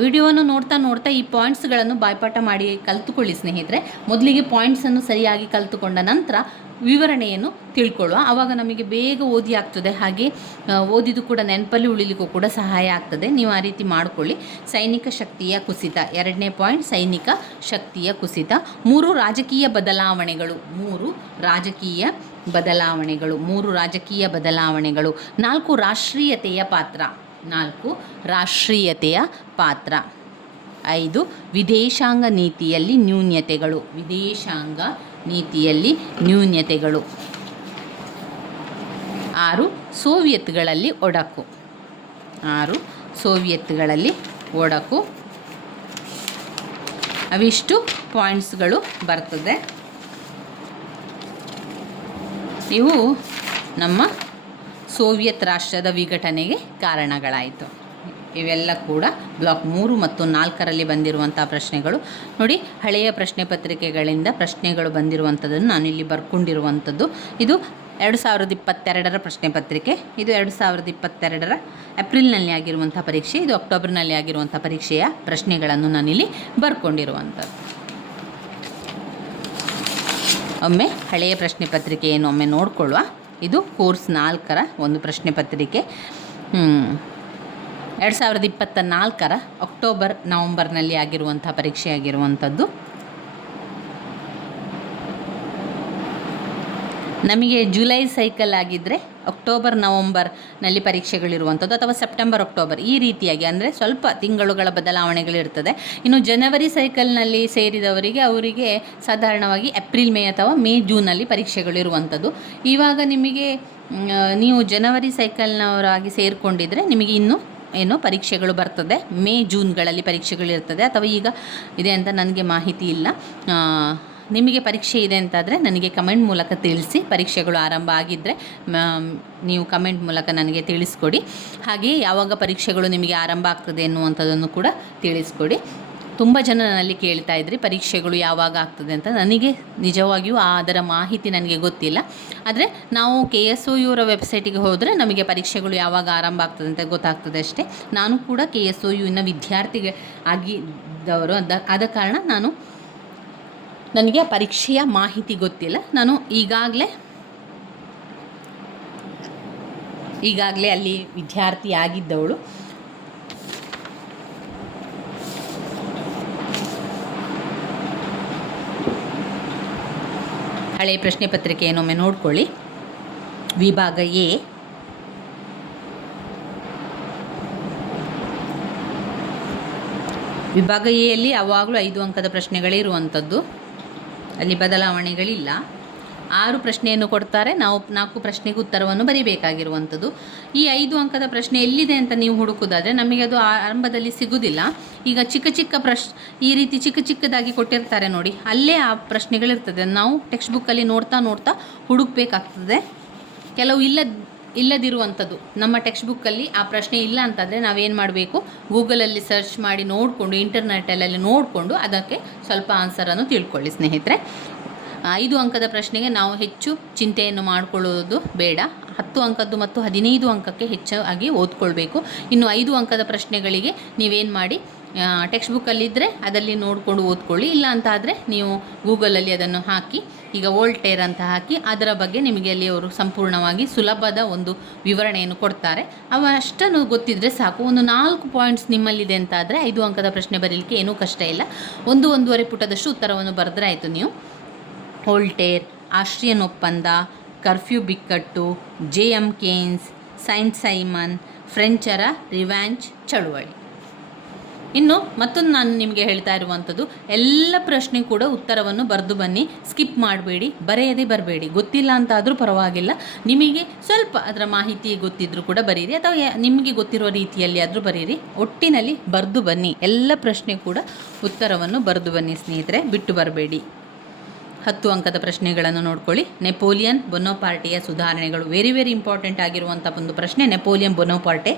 ವಿಡಿಯೋವನ್ನು ನೋಡ್ತಾ ಈ ಪಾಯಿಂಟ್ಸ್ಗಳನ್ನು ಬಾಯ್ಪಾಠ ಮಾಡಿ ಕಲಿತುಕೊಳ್ಳಿ ಸ್ನೇಹಿತರೆ. ಮೊದಲಿಗೆ ಪಾಯಿಂಟ್ಸನ್ನು ಸರಿಯಾಗಿ ಕಲಿತುಕೊಂಡ ನಂತರ ವಿವರಣೆಯನ್ನು ತಿಳ್ಕೊಳ್ಳುವ. ಆವಾಗ ನಮಗೆ ಬೇಗ ಓದಿ ಆಗ್ತದೆ, ಹಾಗೆ ಓದಿದ್ದು ಕೂಡ ನೆನಪಲ್ಲಿ ಉಳಿಲಿಕ್ಕೂ ಕೂಡ ಸಹಾಯ ಆಗ್ತದೆ. ನೀವು ಆ ರೀತಿ ಮಾಡಿಕೊಳ್ಳಿ. ಸೈನಿಕ ಶಕ್ತಿಯ ಕುಸಿತ 2ನೇ ಪಾಯಿಂಟ್, ಸೈನಿಕ ಶಕ್ತಿಯ ಕುಸಿತ. 3, ರಾಜಕೀಯ ಬದಲಾವಣೆಗಳು. 3 ರಾಜಕೀಯ ಬದಲಾವಣೆಗಳು. 4, ರಾಷ್ಟ್ರೀಯತೆಯ ಪಾತ್ರ. 5, ವಿದೇಶಾಂಗ ನೀತಿಯಲ್ಲಿ ನ್ಯೂನ್ಯತೆಗಳು. 6, ಸೋವಿಯತ್ಗಳಲ್ಲಿ ಒಡಕು. ಅವಿಷ್ಟು ಪಾಯಿಂಟ್ಸ್ಗಳು ಬರ್ತದೆ. ಇವು ನಮ್ಮ ಸೋವಿಯತ್ ರಾಷ್ಟ್ರದ ವಿಘಟನೆಗೆ ಕಾರಣಗಳಾಯಿತು. ಇವೆಲ್ಲ ಕೂಡ ಬ್ಲಾಕ್ 3 ಮತ್ತು 4ರಲ್ಲಿ ಬಂದಿರುವಂಥ ಪ್ರಶ್ನೆಗಳು ನೋಡಿ. ಹಳೆಯ ಪ್ರಶ್ನೆ ಪತ್ರಿಕೆಗಳಿಂದ ಪ್ರಶ್ನೆಗಳು ಬಂದಿರುವಂಥದ್ದನ್ನು ನಾನಿಲ್ಲಿ ಬರ್ಕೊಂಡಿರುವಂಥದ್ದು. ಇದು 2022ರ ಪ್ರಶ್ನೆ ಪತ್ರಿಕೆ. ಇದು 2022ರ ಏಪ್ರಿಲ್ನಲ್ಲಿ ಆಗಿರುವಂಥ ಪರೀಕ್ಷೆ. ಇದು ಅಕ್ಟೋಬರ್ನಲ್ಲಿ ಆಗಿರುವಂಥ ಪರೀಕ್ಷೆಯ ಪ್ರಶ್ನೆಗಳನ್ನು ನಾನಿಲ್ಲಿ ಬರ್ಕೊಂಡಿರುವಂಥದ್ದು. ಒಮ್ಮೆ ಹಳೆಯ ಪ್ರಶ್ನೆ ಪತ್ರಿಕೆಯನ್ನು ಒಮ್ಮೆ ನೋಡಿಕೊಳ್ಳುವ. ಇದು ಕೋರ್ಸ್ 4ರ ಒಂದು ಪ್ರಶ್ನೆ ಪತ್ರಿಕೆ. 2024ರ ಅಕ್ಟೋಬರ್ ನವಂಬರ್ನಲ್ಲಿ ಆಗಿರುವಂಥ ಪರೀಕ್ಷೆ ಆಗಿರುವಂಥದ್ದು. ನಮಗೆ ಜುಲೈ ಸೈಕಲ್ ಆಗಿದ್ದರೆ ಅಕ್ಟೋಬರ್ ನವಂಬರ್ನಲ್ಲಿ ಪರೀಕ್ಷೆಗಳಿರುವಂಥದ್ದು, ಅಥವಾ ಸೆಪ್ಟೆಂಬರ್ ಅಕ್ಟೋಬರ್ ಈ ರೀತಿಯಾಗಿ, ಅಂದರೆ ಸ್ವಲ್ಪ ತಿಂಗಳುಗಳ ಬದಲಾವಣೆಗಳಿರ್ತದೆ. ಇನ್ನು ಜನವರಿ ಸೈಕಲ್ನಲ್ಲಿ ಸೇರಿದವರಿಗೆ ಅವರಿಗೆ ಸಾಧಾರಣವಾಗಿ ಏಪ್ರಿಲ್ ಮೇ ಅಥವಾ ಮೇ ಜೂನಲ್ಲಿ ಪರೀಕ್ಷೆಗಳಿರುವಂಥದ್ದು. ಇವಾಗ ನಿಮಗೆ ನೀವು ಜನವರಿ ಸೈಕಲ್ನವರಾಗಿ ಸೇರಿಕೊಂಡಿದ್ದರೆ ನಿಮಗೆ ಇನ್ನೂ ಪರೀಕ್ಷೆಗಳು ಬರ್ತದೆ. ಮೇ ಜೂನ್ಗಳಲ್ಲಿ ಪರೀಕ್ಷೆಗಳಿರ್ತದೆ, ಅಥವಾ ಈಗ ಇದೆ ಅಂತ ನನಗೆ ಮಾಹಿತಿ ಇಲ್ಲ. ನಿಮಗೆ ಪರೀಕ್ಷೆ ಇದೆ ಅಂತಾದರೆ ನನಗೆ ಕಮೆಂಟ್ ಮೂಲಕ ತಿಳಿಸಿ. ಪರೀಕ್ಷೆಗಳು ಆರಂಭ ಆಗಿದ್ದರೆ ನೀವು ಕಮೆಂಟ್ ಮೂಲಕ ನನಗೆ ತಿಳಿಸ್ಕೊಡಿ. ಹಾಗೆಯೇ ಯಾವಾಗ ಪರೀಕ್ಷೆಗಳು ನಿಮಗೆ ಆರಂಭ ಆಗ್ತದೆ ಎನ್ನುವಂಥದ್ದನ್ನು ಕೂಡ ತಿಳಿಸ್ಕೊಡಿ. ತುಂಬ ಜನ ನನ್ನಲ್ಲಿ ಕೇಳ್ತಾ ಇದ್ರಿ ಪರೀಕ್ಷೆಗಳು ಯಾವಾಗ ಆಗ್ತದೆ ಅಂತ. ನನಗೆ ನಿಜವಾಗಿಯೂ ಅದರ ಮಾಹಿತಿ ನನಗೆ ಗೊತ್ತಿಲ್ಲ. ಆದರೆ ನಾವು KSOUರ ವೆಬ್ಸೈಟಿಗೆ ಹೋದರೆ ನಮಗೆ ಪರೀಕ್ಷೆಗಳು ಯಾವಾಗ ಆರಂಭ ಆಗ್ತದೆ ಅಂತ ಗೊತ್ತಾಗ್ತದೆ ಅಷ್ಟೇ. ನಾನು ಕೂಡ KSOUನ ವಿದ್ಯಾರ್ಥಿಗೆ ಆಗಿದ್ದವರು ಆದ ಕಾರಣ ನನಗೆ ಪರೀಕ್ಷೆಯ ಮಾಹಿತಿ ಗೊತ್ತಿಲ್ಲ. ನಾನು ಈಗಾಗಲೇ ಅಲ್ಲಿ ವಿದ್ಯಾರ್ಥಿ ಆಗಿದ್ದವಳು. ಹಳೆಯ ಪ್ರಶ್ನೆ ಪತ್ರಿಕೆಯನ್ನೊಮ್ಮೆ ನೋಡ್ಕೊಳ್ಳಿ. ವಿಭಾಗ ಎ, ವಿಭಾಗ ಎಯಲ್ಲಿ ಯಾವಾಗಲೂ 5 ಅಂಕದ ಪ್ರಶ್ನೆಗಳೇ ಇರುವಂಥದ್ದು. ಅಲ್ಲಿ ಬದಲಾವಣೆಗಳಿಲ್ಲ. 6 ಪ್ರಶ್ನೆಯನ್ನು ಕೊಡ್ತಾರೆ. ನಾವು 4 ಪ್ರಶ್ನೆಗೆ ಉತ್ತರವನ್ನು ಬರೀಬೇಕಾಗಿರುವಂಥದ್ದು. ಈ 5 ಅಂಕದ ಪ್ರಶ್ನೆ ಎಲ್ಲಿದೆ ಅಂತ ನೀವು ಹುಡುಕೋದಾದರೆ ನಮಗೆ ಅದು ಆರಂಭದಲ್ಲಿ ಸಿಗುವುದಿಲ್ಲ. ಈಗ ಈ ರೀತಿ ಚಿಕ್ಕದಾಗಿ ಕೊಟ್ಟಿರ್ತಾರೆ ನೋಡಿ, ಅಲ್ಲೇ ಆ ಪ್ರಶ್ನೆಗಳಿರ್ತದೆ. ನಾವು ಟೆಕ್ಸ್ಟ್ ಬುಕ್ಕಲ್ಲಿ ನೋಡ್ತಾ ಹುಡುಕಬೇಕಾಗ್ತದೆ. ಕೆಲವು ಇಲ್ಲದಿರುವಂಥದ್ದು ನಮ್ಮ ಟೆಕ್ಸ್ಟ್ ಬುಕ್ಕಲ್ಲಿ ಆ ಪ್ರಶ್ನೆ ಇಲ್ಲ ಅಂತಂದರೆ ನಾವೇನು ಮಾಡಬೇಕು, ಗೂಗಲಲ್ಲಿ ಸರ್ಚ್ ಮಾಡಿ ನೋಡಿಕೊಂಡು, ಇಂಟರ್ನೆಟಲ್ಲಿ ನೋಡಿಕೊಂಡು ಅದಕ್ಕೆ ಸ್ವಲ್ಪ ಆನ್ಸರನ್ನು ತಿಳ್ಕೊಳ್ಳಿ ಸ್ನೇಹಿತರೆ. 5 ಅಂಕದ ಪ್ರಶ್ನೆಗೆ ನಾವು ಹೆಚ್ಚು ಚಿಂತೆಯನ್ನು ಮಾಡಿಕೊಳ್ಳೋದು ಬೇಡ. 10 ಅಂಕದ್ದು ಮತ್ತು 15 ಅಂಕಕ್ಕೆ ಹೆಚ್ಚಾಗಿ ಓದ್ಕೊಳ್ಬೇಕು. ಇನ್ನು 5 ಅಂಕದ ಪ್ರಶ್ನೆಗಳಿಗೆ ನೀವೇನು ಮಾಡಿ, ಟೆಕ್ಸ್ಟ್ ಬುಕ್ಕಲ್ಲಿದ್ದರೆ ಅದರಲ್ಲಿ ನೋಡಿಕೊಂಡು ಓದ್ಕೊಳ್ಳಿ. ಇಲ್ಲ ಅಂತ ಆದರೆ ನೀವು ಗೂಗಲಲ್ಲಿ ಅದನ್ನು ಹಾಕಿ, ಈಗ ವೋಲ್ಟೇರ್ ಅಂತ ಹಾಕಿ ಅದರ ಬಗ್ಗೆ ನಿಮಗೆ ಅಲ್ಲಿ ಅವರು ಸಂಪೂರ್ಣವಾಗಿ ಸುಲಭದ ಒಂದು ವಿವರಣೆಯನ್ನು ಕೊಡ್ತಾರೆ. ಅಷ್ಟನ್ನು ಗೊತ್ತಿದ್ದರೆ ಸಾಕು. ಒಂದು 4 ಪಾಯಿಂಟ್ಸ್ ನಿಮ್ಮಲ್ಲಿದೆ ಅಂತ ಆದರೆ 5 ಅಂಕದ ಪ್ರಶ್ನೆ ಬರೀಲಿಕ್ಕೆ ಏನೂ ಕಷ್ಟ ಇಲ್ಲ. 1-1.5 ಪುಟದಷ್ಟು ಉತ್ತರವನ್ನು ಬರೆದ್ರೆ ಆಯಿತು ನೀವು. ವೋಲ್ಟೇರ್, ಆಸ್ಟ್ರಿಯನ್ ಒಪ್ಪಂದ, ಕರ್ಫ್ಯೂ ಬಿಕ್ಕಟ್ಟು, JM ಕೇನ್ಸ್, ಸೈಂಟ್ ಸೈಮನ್, ಫ್ರೆಂಚರ ರಿವ್ಯಾಂಜ್ ಚಳುವಳಿ. ಇನ್ನು ಮತ್ತೊಂದು ನಾನು ನಿಮಗೆ ಹೇಳ್ತಾ ಇರುವಂಥದ್ದು, ಎಲ್ಲ ಪ್ರಶ್ನೆ ಕೂಡ ಉತ್ತರವನ್ನು ಬರೆದು ಬನ್ನಿ. ಸ್ಕಿಪ್ ಮಾಡಬೇಡಿ, ಬರೆಯದೇ ಬರಬೇಡಿ. ಗೊತ್ತಿಲ್ಲ ಅಂತಾದರೂ ಪರವಾಗಿಲ್ಲ, ನಿಮಗೆ ಸ್ವಲ್ಪ ಅದರ ಮಾಹಿತಿ ಗೊತ್ತಿದ್ದರೂ ಕೂಡ ಬರೀರಿ, ಅಥವಾ ನಿಮಗೆ ಗೊತ್ತಿರುವ ರೀತಿಯಲ್ಲಿ ಆದರೂ ಬರೀರಿ. ಒಟ್ಟಿನಲ್ಲಿ ಬರೆದು ಬನ್ನಿ. ಎಲ್ಲ ಪ್ರಶ್ನೆ ಕೂಡ ಉತ್ತರವನ್ನು ಬರೆದು ಬನ್ನಿ ಸ್ನೇಹಿತರೆ, ಬಿಟ್ಟು ಬರಬೇಡಿ. 10 ಅಂಕದ ಪ್ರಶ್ನೆಗಳನ್ನು ನೋಡ್ಕೊಳ್ಳಿ. ನೆಪೋಲಿಯನ್ ಬೊನಪಾರ್ಟೆಯ ಸುಧಾರಣೆಗಳು, ವೆರಿ ಇಂಪಾರ್ಟೆಂಟ್ ಆಗಿರುವಂಥ ಒಂದು ಪ್ರಶ್ನೆ. ನೆಪೋಲಿಯನ್ ಬೊನಪಾರ್ಟೆ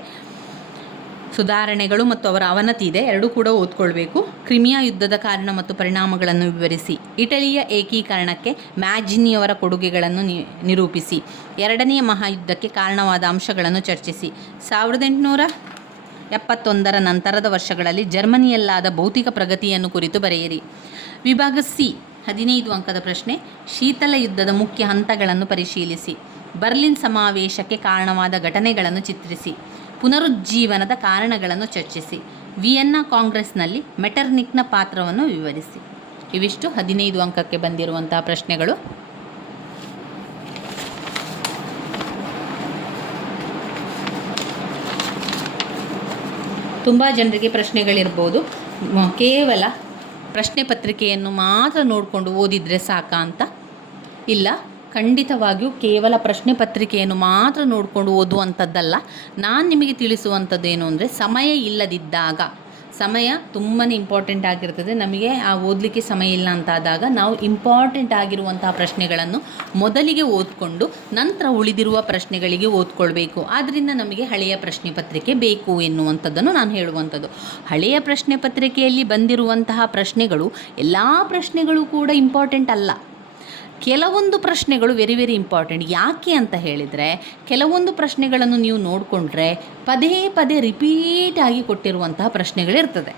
ಸುಧಾರಣೆಗಳು ಮತ್ತು ಅವರ ಅವನತಿ ಇದೆ, ಎರಡೂ ಕೂಡ ಓದ್ಕೊಳ್ಬೇಕು. ಕ್ರಿಮಿಯಾ ಯುದ್ಧದ ಕಾರಣ ಮತ್ತು ಪರಿಣಾಮಗಳನ್ನು ವಿವರಿಸಿ. ಇಟಲಿಯ ಏಕೀಕರಣಕ್ಕೆ ಮ್ಯಾಜಿನಿಯವರ ಕೊಡುಗೆಗಳನ್ನು ನಿರೂಪಿಸಿ. 2ನೇ ಮಹಾಯುದ್ಧಕ್ಕೆ ಕಾರಣವಾದ ಅಂಶಗಳನ್ನು ಚರ್ಚಿಸಿ. 1871ರ ನಂತರದ ವರ್ಷಗಳಲ್ಲಿ ಜರ್ಮನಿಯಲ್ಲಾದ ಭೌತಿಕ ಪ್ರಗತಿಯನ್ನು ಕುರಿತು ಬರೆಯಿರಿ. ವಿಭಾಗ ಸಿ, 15 ಅಂಕದ ಪ್ರಶ್ನೆ. ಶೀತಲ ಯುದ್ಧದ ಮುಖ್ಯ ಹಂತಗಳನ್ನು ಪರಿಶೀಲಿಸಿ. ಬರ್ಲಿನ್ ಸಮಾವೇಶಕ್ಕೆ ಕಾರಣವಾದ ಘಟನೆಗಳನ್ನು ಚಿತ್ರಿಸಿ. ಪುನರುಜ್ಜೀವನದ ಕಾರಣಗಳನ್ನು ಚರ್ಚಿಸಿ. ವಿಯೆನ್ನಾ ಕಾಂಗ್ರೆಸ್ನಲ್ಲಿ ಮೆಟರ್ನಿಕ್ನ ಪಾತ್ರವನ್ನು ವಿವರಿಸಿ. ಇವಿಷ್ಟು 15 ಅಂಕಕ್ಕೆ ಬಂದಿರುವಂತಹ ಪ್ರಶ್ನೆಗಳು. ತುಂಬ ಜನರಿಗೆ ಪ್ರಶ್ನೆಗಳಿರ್ಬೋದು, ಕೇವಲ ಪ್ರಶ್ನೆ ಪತ್ರಿಕೆಯನ್ನು ಮಾತ್ರ ನೋಡಿಕೊಂಡು ಓದಿದರೆ ಸಾಕಾ ಅಂತ. ಇಲ್ಲ, ಖಂಡಿತವಾಗಿಯೂ ಕೇವಲ ಪ್ರಶ್ನೆ ಪತ್ರಿಕೆಯನ್ನು ಮಾತ್ರ ನೋಡಿಕೊಂಡು ಓದುವಂಥದ್ದಲ್ಲ. ನಾನು ನಿಮಗೆ ತಿಳಿಸುವಂಥದ್ದು ಏನು ಅಂದರೆ, ಸಮಯ ಇಲ್ಲದಿದ್ದಾಗ, ಸಮಯ ತುಂಬಾ ಇಂಪಾರ್ಟೆಂಟ್ ಆಗಿರ್ತದೆ. ನಮಗೆ ಆ ಓದಲಿಕ್ಕೆ ಸಮಯ ಇಲ್ಲ ಅಂತಾದಾಗ ನಾವು ಇಂಪಾರ್ಟೆಂಟ್ ಆಗಿರುವಂತಹ ಪ್ರಶ್ನೆಗಳನ್ನು ಮೊದಲಿಗೆ ಓದ್ಕೊಂಡು ನಂತರ ಉಳಿದಿರುವ ಪ್ರಶ್ನೆಗಳಿಗೆ ಓದ್ಕೊಳ್ಬೇಕು. ಆದ್ದರಿಂದ ನಮಗೆ ಹಳೆಯ ಪ್ರಶ್ನೆ ಪತ್ರಿಕೆ ಬೇಕು ಎನ್ನುವಂಥದ್ದನ್ನು ನಾನು ಹೇಳುವಂಥದ್ದು. ಹಳೆಯ ಪ್ರಶ್ನೆ ಪತ್ರಿಕೆಯಲ್ಲಿ ಬಂದಿರುವಂತಹ ಪ್ರಶ್ನೆಗಳು ಎಲ್ಲ ಪ್ರಶ್ನೆಗಳು ಕೂಡ ಇಂಪಾರ್ಟೆಂಟ್ ಅಲ್ಲ. ಕೆಲವೊಂದು ಪ್ರಶ್ನೆಗಳು ವೆರಿ ವೆರಿ ಇಂಪಾರ್ಟೆಂಟ್. ಯಾಕೆ ಅಂತ ಹೇಳಿದರೆ, ಕೆಲವೊಂದು ಪ್ರಶ್ನೆಗಳನ್ನು ನೀವು ನೋಡಿಕೊಂಡ್ರೆ ಪದೇ ಪದೇ ರಿಪೀಟಾಗಿ ಕೊಟ್ಟಿರುವಂತಹ ಪ್ರಶ್ನೆಗಳಿರ್ತದೆ.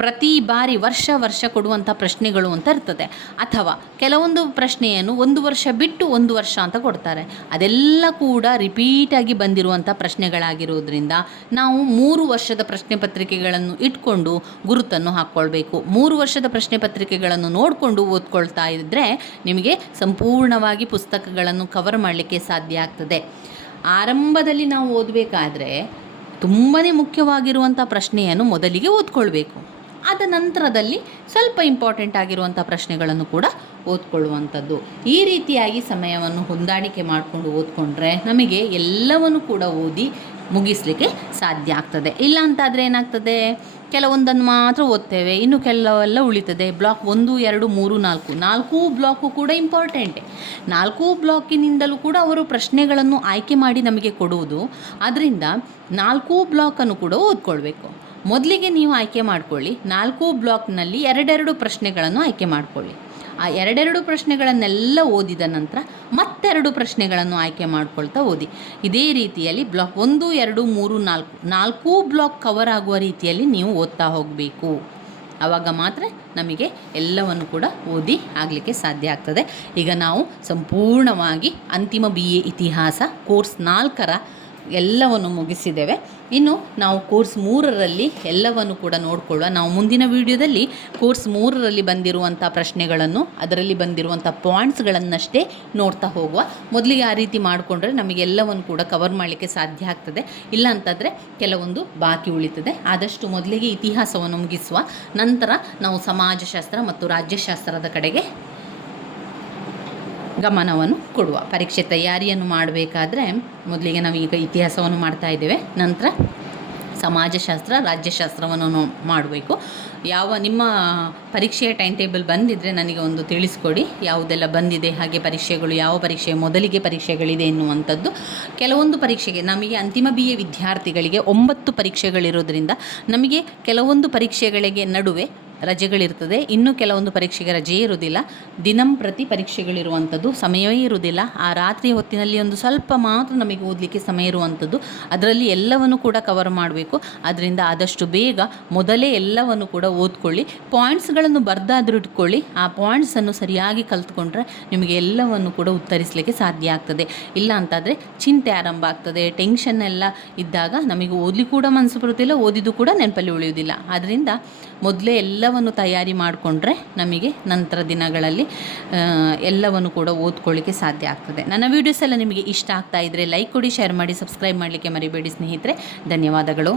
ಪ್ರತಿ ಬಾರಿ ವರ್ಷ ಕೊಡುವಂಥ ಪ್ರಶ್ನೆಗಳು ಅಂತ ಇರ್ತದೆ. ಅಥವಾ ಕೆಲವೊಂದು ಪ್ರಶ್ನೆಯನ್ನು 1 ವರ್ಷ ಬಿಟ್ಟು 1 ವರ್ಷ ಅಂತ ಕೊಡ್ತಾರೆ. ಅದೆಲ್ಲ ಕೂಡ ರಿಪೀಟಾಗಿ ಬಂದಿರುವಂಥ ಪ್ರಶ್ನೆಗಳಾಗಿರೋದ್ರಿಂದ ನಾವು 3 ವರ್ಷದ ಪ್ರಶ್ನೆ ಪತ್ರಿಕೆಗಳನ್ನು ಇಟ್ಕೊಂಡು ಗುರುತನ್ನು ಹಾಕ್ಕೊಳ್ಬೇಕು. 3 ವರ್ಷದ ಪ್ರಶ್ನೆ ಪತ್ರಿಕೆಗಳನ್ನು ನೋಡಿಕೊಂಡು ಓದ್ಕೊಳ್ತಾ ಇದ್ದರೆ ನಿಮಗೆ ಸಂಪೂರ್ಣವಾಗಿ ಪುಸ್ತಕಗಳನ್ನು ಕವರ್ ಮಾಡಲಿಕ್ಕೆ ಸಾಧ್ಯ ಆಗ್ತದೆ. ಆರಂಭದಲ್ಲಿ ನಾವು ಓದಬೇಕಾದ್ರೆ ತುಂಬಾ ಮುಖ್ಯವಾಗಿರುವಂಥ ಪ್ರಶ್ನೆಯನ್ನು ಮೊದಲಿಗೆ ಓದ್ಕೊಳ್ಬೇಕು. ಅದ ನಂತರದಲ್ಲಿ ಸ್ವಲ್ಪ ಇಂಪಾರ್ಟೆಂಟ್ ಆಗಿರುವಂಥ ಪ್ರಶ್ನೆಗಳನ್ನು ಕೂಡ ಓದ್ಕೊಳ್ಳುವಂಥದ್ದು. ಈ ರೀತಿಯಾಗಿ ಸಮಯವನ್ನು ಹೊಂದಾಣಿಕೆ ಮಾಡಿಕೊಂಡು ಓದ್ಕೊಂಡ್ರೆ ನಮಗೆ ಎಲ್ಲವನ್ನು ಕೂಡ ಓದಿ ಮುಗಿಸಲಿಕ್ಕೆ ಸಾಧ್ಯ ಆಗ್ತದೆ. ಇಲ್ಲ ಅಂತಾದರೆ ಏನಾಗ್ತದೆ, ಕೆಲವೊಂದನ್ನು ಮಾತ್ರ ಓದ್ತೇವೆ, ಇನ್ನು ಕೆಲವೆಲ್ಲ ಉಳಿತದೆ. ಬ್ಲಾಕ್ 1, 2, 3, 4 ಬ್ಲಾಕು ಕೂಡ ಇಂಪಾರ್ಟೆಂಟೇ. 4 ಬ್ಲಾಕಿನಿಂದಲೂ ಕೂಡ ಅವರು ಪ್ರಶ್ನೆಗಳನ್ನು ಆಯ್ಕೆ ಮಾಡಿ ನಮಗೆ ಕೊಡುವುದು. ಅದರಿಂದ 4 ಬ್ಲಾಕನ್ನು ಕೂಡ ಓದ್ಕೊಳ್ಬೇಕು. ಮೊದಲಿಗೆ ನೀವು ಆಯ್ಕೆ ಮಾಡಿಕೊಳ್ಳಿ. 4 ಬ್ಲಾಕ್ನಲ್ಲಿ 2 ಪ್ರಶ್ನೆಗಳನ್ನು ಆಯ್ಕೆ ಮಾಡಿಕೊಳ್ಳಿ. ಆ 2 ಪ್ರಶ್ನೆಗಳನ್ನೆಲ್ಲ ಓದಿದ ನಂತರ ಮತ್ತೆರಡು ಪ್ರಶ್ನೆಗಳನ್ನು ಆಯ್ಕೆ ಮಾಡ್ಕೊಳ್ತಾ ಓದಿ. ಇದೇ ರೀತಿಯಲ್ಲಿ ಬ್ಲಾಕ್ 1, 2, 3, 4 ಬ್ಲಾಕ್ ಕವರ್ ಆಗುವ ರೀತಿಯಲ್ಲಿ ನೀವು ಓದ್ತಾ ಹೋಗಬೇಕು. ಆವಾಗ ಮಾತ್ರ ನಮಗೆ ಎಲ್ಲವನ್ನು ಕೂಡ ಓದಿ ಆಗಲಿಕ್ಕೆ ಸಾಧ್ಯ ಆಗ್ತದೆ. ಈಗ ನಾವು ಸಂಪೂರ್ಣವಾಗಿ ಅಂತಿಮ BA ಇತಿಹಾಸ ಕೋರ್ಸ್ 4ರ ಎಲ್ಲವನ್ನು ಮುಗಿಸಿದ್ದೇವೆ. ಇನ್ನು ನಾವು ಕೋರ್ಸ್ 3ರಲ್ಲಿ ಎಲ್ಲವನ್ನು ಕೂಡ ನೋಡಿಕೊಳ್ಳುವ. ನಾವು ಮುಂದಿನ ವಿಡಿಯೋದಲ್ಲಿ ಕೋರ್ಸ್ 3ರಲ್ಲಿ ಬಂದಿರುವಂಥ ಪ್ರಶ್ನೆಗಳನ್ನು, ಅದರಲ್ಲಿ ಬಂದಿರುವಂಥ ಪಾಯಿಂಟ್ಸ್ಗಳನ್ನಷ್ಟೇ ನೋಡ್ತಾ ಹೋಗುವ. ಮೊದಲಿಗೆ ಆ ರೀತಿ ಮಾಡಿಕೊಂಡ್ರೆ ನಮಗೆಲ್ಲವನ್ನು ಕೂಡ ಕವರ್ ಮಾಡಲಿಕ್ಕೆ ಸಾಧ್ಯ ಆಗ್ತದೆ. ಇಲ್ಲ ಅಂತಂದರೆ ಕೆಲವೊಂದು ಬಾಕಿ ಉಳಿತದೆ. ಆದಷ್ಟು ಮೊದಲಿಗೆ ಇತಿಹಾಸವನ್ನು ಮುಗಿಸುವ. ನಂತರ ನಾವು ಸಮಾಜಶಾಸ್ತ್ರ ಮತ್ತು ರಾಜ್ಯಶಾಸ್ತ್ರದ ಕಡೆಗೆ ಗಮನವನ್ನು ಕೊಡುವ. ಪರೀಕ್ಷೆ ತಯಾರಿಯನ್ನು ಮಾಡಬೇಕಾದ್ರೆ ಮೊದಲಿಗೆ ನಾವೀಗ ಇತಿಹಾಸವನ್ನು ಮಾಡ್ತಾ ಇದ್ದೇವೆ. ನಂತರ ಸಮಾಜಶಾಸ್ತ್ರ, ರಾಜ್ಯಶಾಸ್ತ್ರವನ್ನು ಮಾಡಬೇಕು. ನಿಮ್ಮ ಪರೀಕ್ಷೆಯ ಟೈಮ್ ಟೇಬಲ್ ಬಂದಿದ್ದರೆ ನನಗೆ ಒಂದು ತಿಳಿಸ್ಕೊಡಿ, ಯಾವುದೆಲ್ಲ ಬಂದಿದೆ, ಹಾಗೆ ಪರೀಕ್ಷೆಗಳು ಯಾವ ಪರೀಕ್ಷೆ ಮೊದಲಿಗೆ ಪರೀಕ್ಷೆಗಳಿದೆ ಎನ್ನುವಂಥದ್ದು. ಕೆಲವೊಂದು ಪರೀಕ್ಷೆಗೆ ನಮಗೆ ಅಂತಿಮ BA ವಿದ್ಯಾರ್ಥಿಗಳಿಗೆ 9 ಪರೀಕ್ಷೆಗಳಿರೋದ್ರಿಂದ ನಮಗೆ ಕೆಲವೊಂದು ಪರೀಕ್ಷೆಗಳಿಗೆ ನಡುವೆ ರಜೆಗಳಿರ್ತದೆ, ಇನ್ನು ಕೆಲವೊಂದು ಪರೀಕ್ಷೆಗೆ ರಜೆ ಇರುವುದಿಲ್ಲ. ದಿನಂಪ್ರತಿ ಪರೀಕ್ಷೆಗಳಿರುವಂಥದ್ದು, ಸಮಯವೇ ಇರುವುದಿಲ್ಲ. ಆ ರಾತ್ರಿ ಹೊತ್ತಿನಲ್ಲಿ ಒಂದು ಸ್ವಲ್ಪ ಮಾತ್ರ ನಮಗೆ ಓದಲಿಕ್ಕೆ ಸಮಯ ಇರುವಂಥದ್ದು. ಅದರಲ್ಲಿ ಎಲ್ಲವನ್ನು ಕೂಡ ಕವರ್ ಮಾಡಬೇಕು. ಅದರಿಂದ ಆದಷ್ಟು ಬೇಗ ಮೊದಲೇ ಎಲ್ಲವನ್ನು ಕೂಡ ಓದ್ಕೊಳ್ಳಿ. ಪಾಯಿಂಟ್ಸ್ಗಳನ್ನು ಬರೆದಾದರೂ ಇಟ್ಕೊಳ್ಳಿ. ಆ ಪಾಯಿಂಟ್ಸನ್ನು ಸರಿಯಾಗಿ ಕಲ್ತ್ಕೊಂಡ್ರೆ ನಿಮಗೆ ಎಲ್ಲವನ್ನು ಕೂಡ ಉತ್ತರಿಸಲಿಕ್ಕೆ ಸಾಧ್ಯ ಆಗ್ತದೆ. ಇಲ್ಲ ಅಂತಾದರೆ ಚಿಂತೆ ಆರಂಭ ಆಗ್ತದೆ. ಟೆನ್ಷನ್ ಎಲ್ಲ ಇದ್ದಾಗ ನಮಗೆ ಓದಲಿಕ್ಕೆ ಕೂಡ ಮನಸ್ಸು ಬರುತ್ತಿಲ್ಲ, ಓದಿದ್ದು ಕೂಡ ನೆನಪಲ್ಲಿ ಉಳಿಯುವುದಿಲ್ಲ. ಆದ್ದರಿಂದ ಮೊದಲೇ ಎಲ್ಲವನ್ನು ತಯಾರಿ ಮಾಡಿಕೊಂಡ್ರೆ ನಮಗೆ ನಂತರ ದಿನಗಳಲ್ಲಿ ಎಲ್ಲವನ್ನು ಕೂಡ ಓದ್ಕೊಳ್ಳಿಕ್ಕೆ ಸಾಧ್ಯ ಆಗ್ತದೆ. ನನ್ನ ವೀಡಿಯೋಸ್ ಎಲ್ಲ ನಿಮಗೆ ಇಷ್ಟ ಆಗ್ತಾ ಇದ್ದರೆ ಲೈಕ್ ಕೊಡಿ, ಶೇರ್ ಮಾಡಿ, ಸಬ್ಸ್ಕ್ರೈಬ್ ಮಾಡಲಿಕ್ಕೆ ಮರಿಬೇಡಿ ಸ್ನೇಹಿತರೆ. ಧನ್ಯವಾದಗಳು.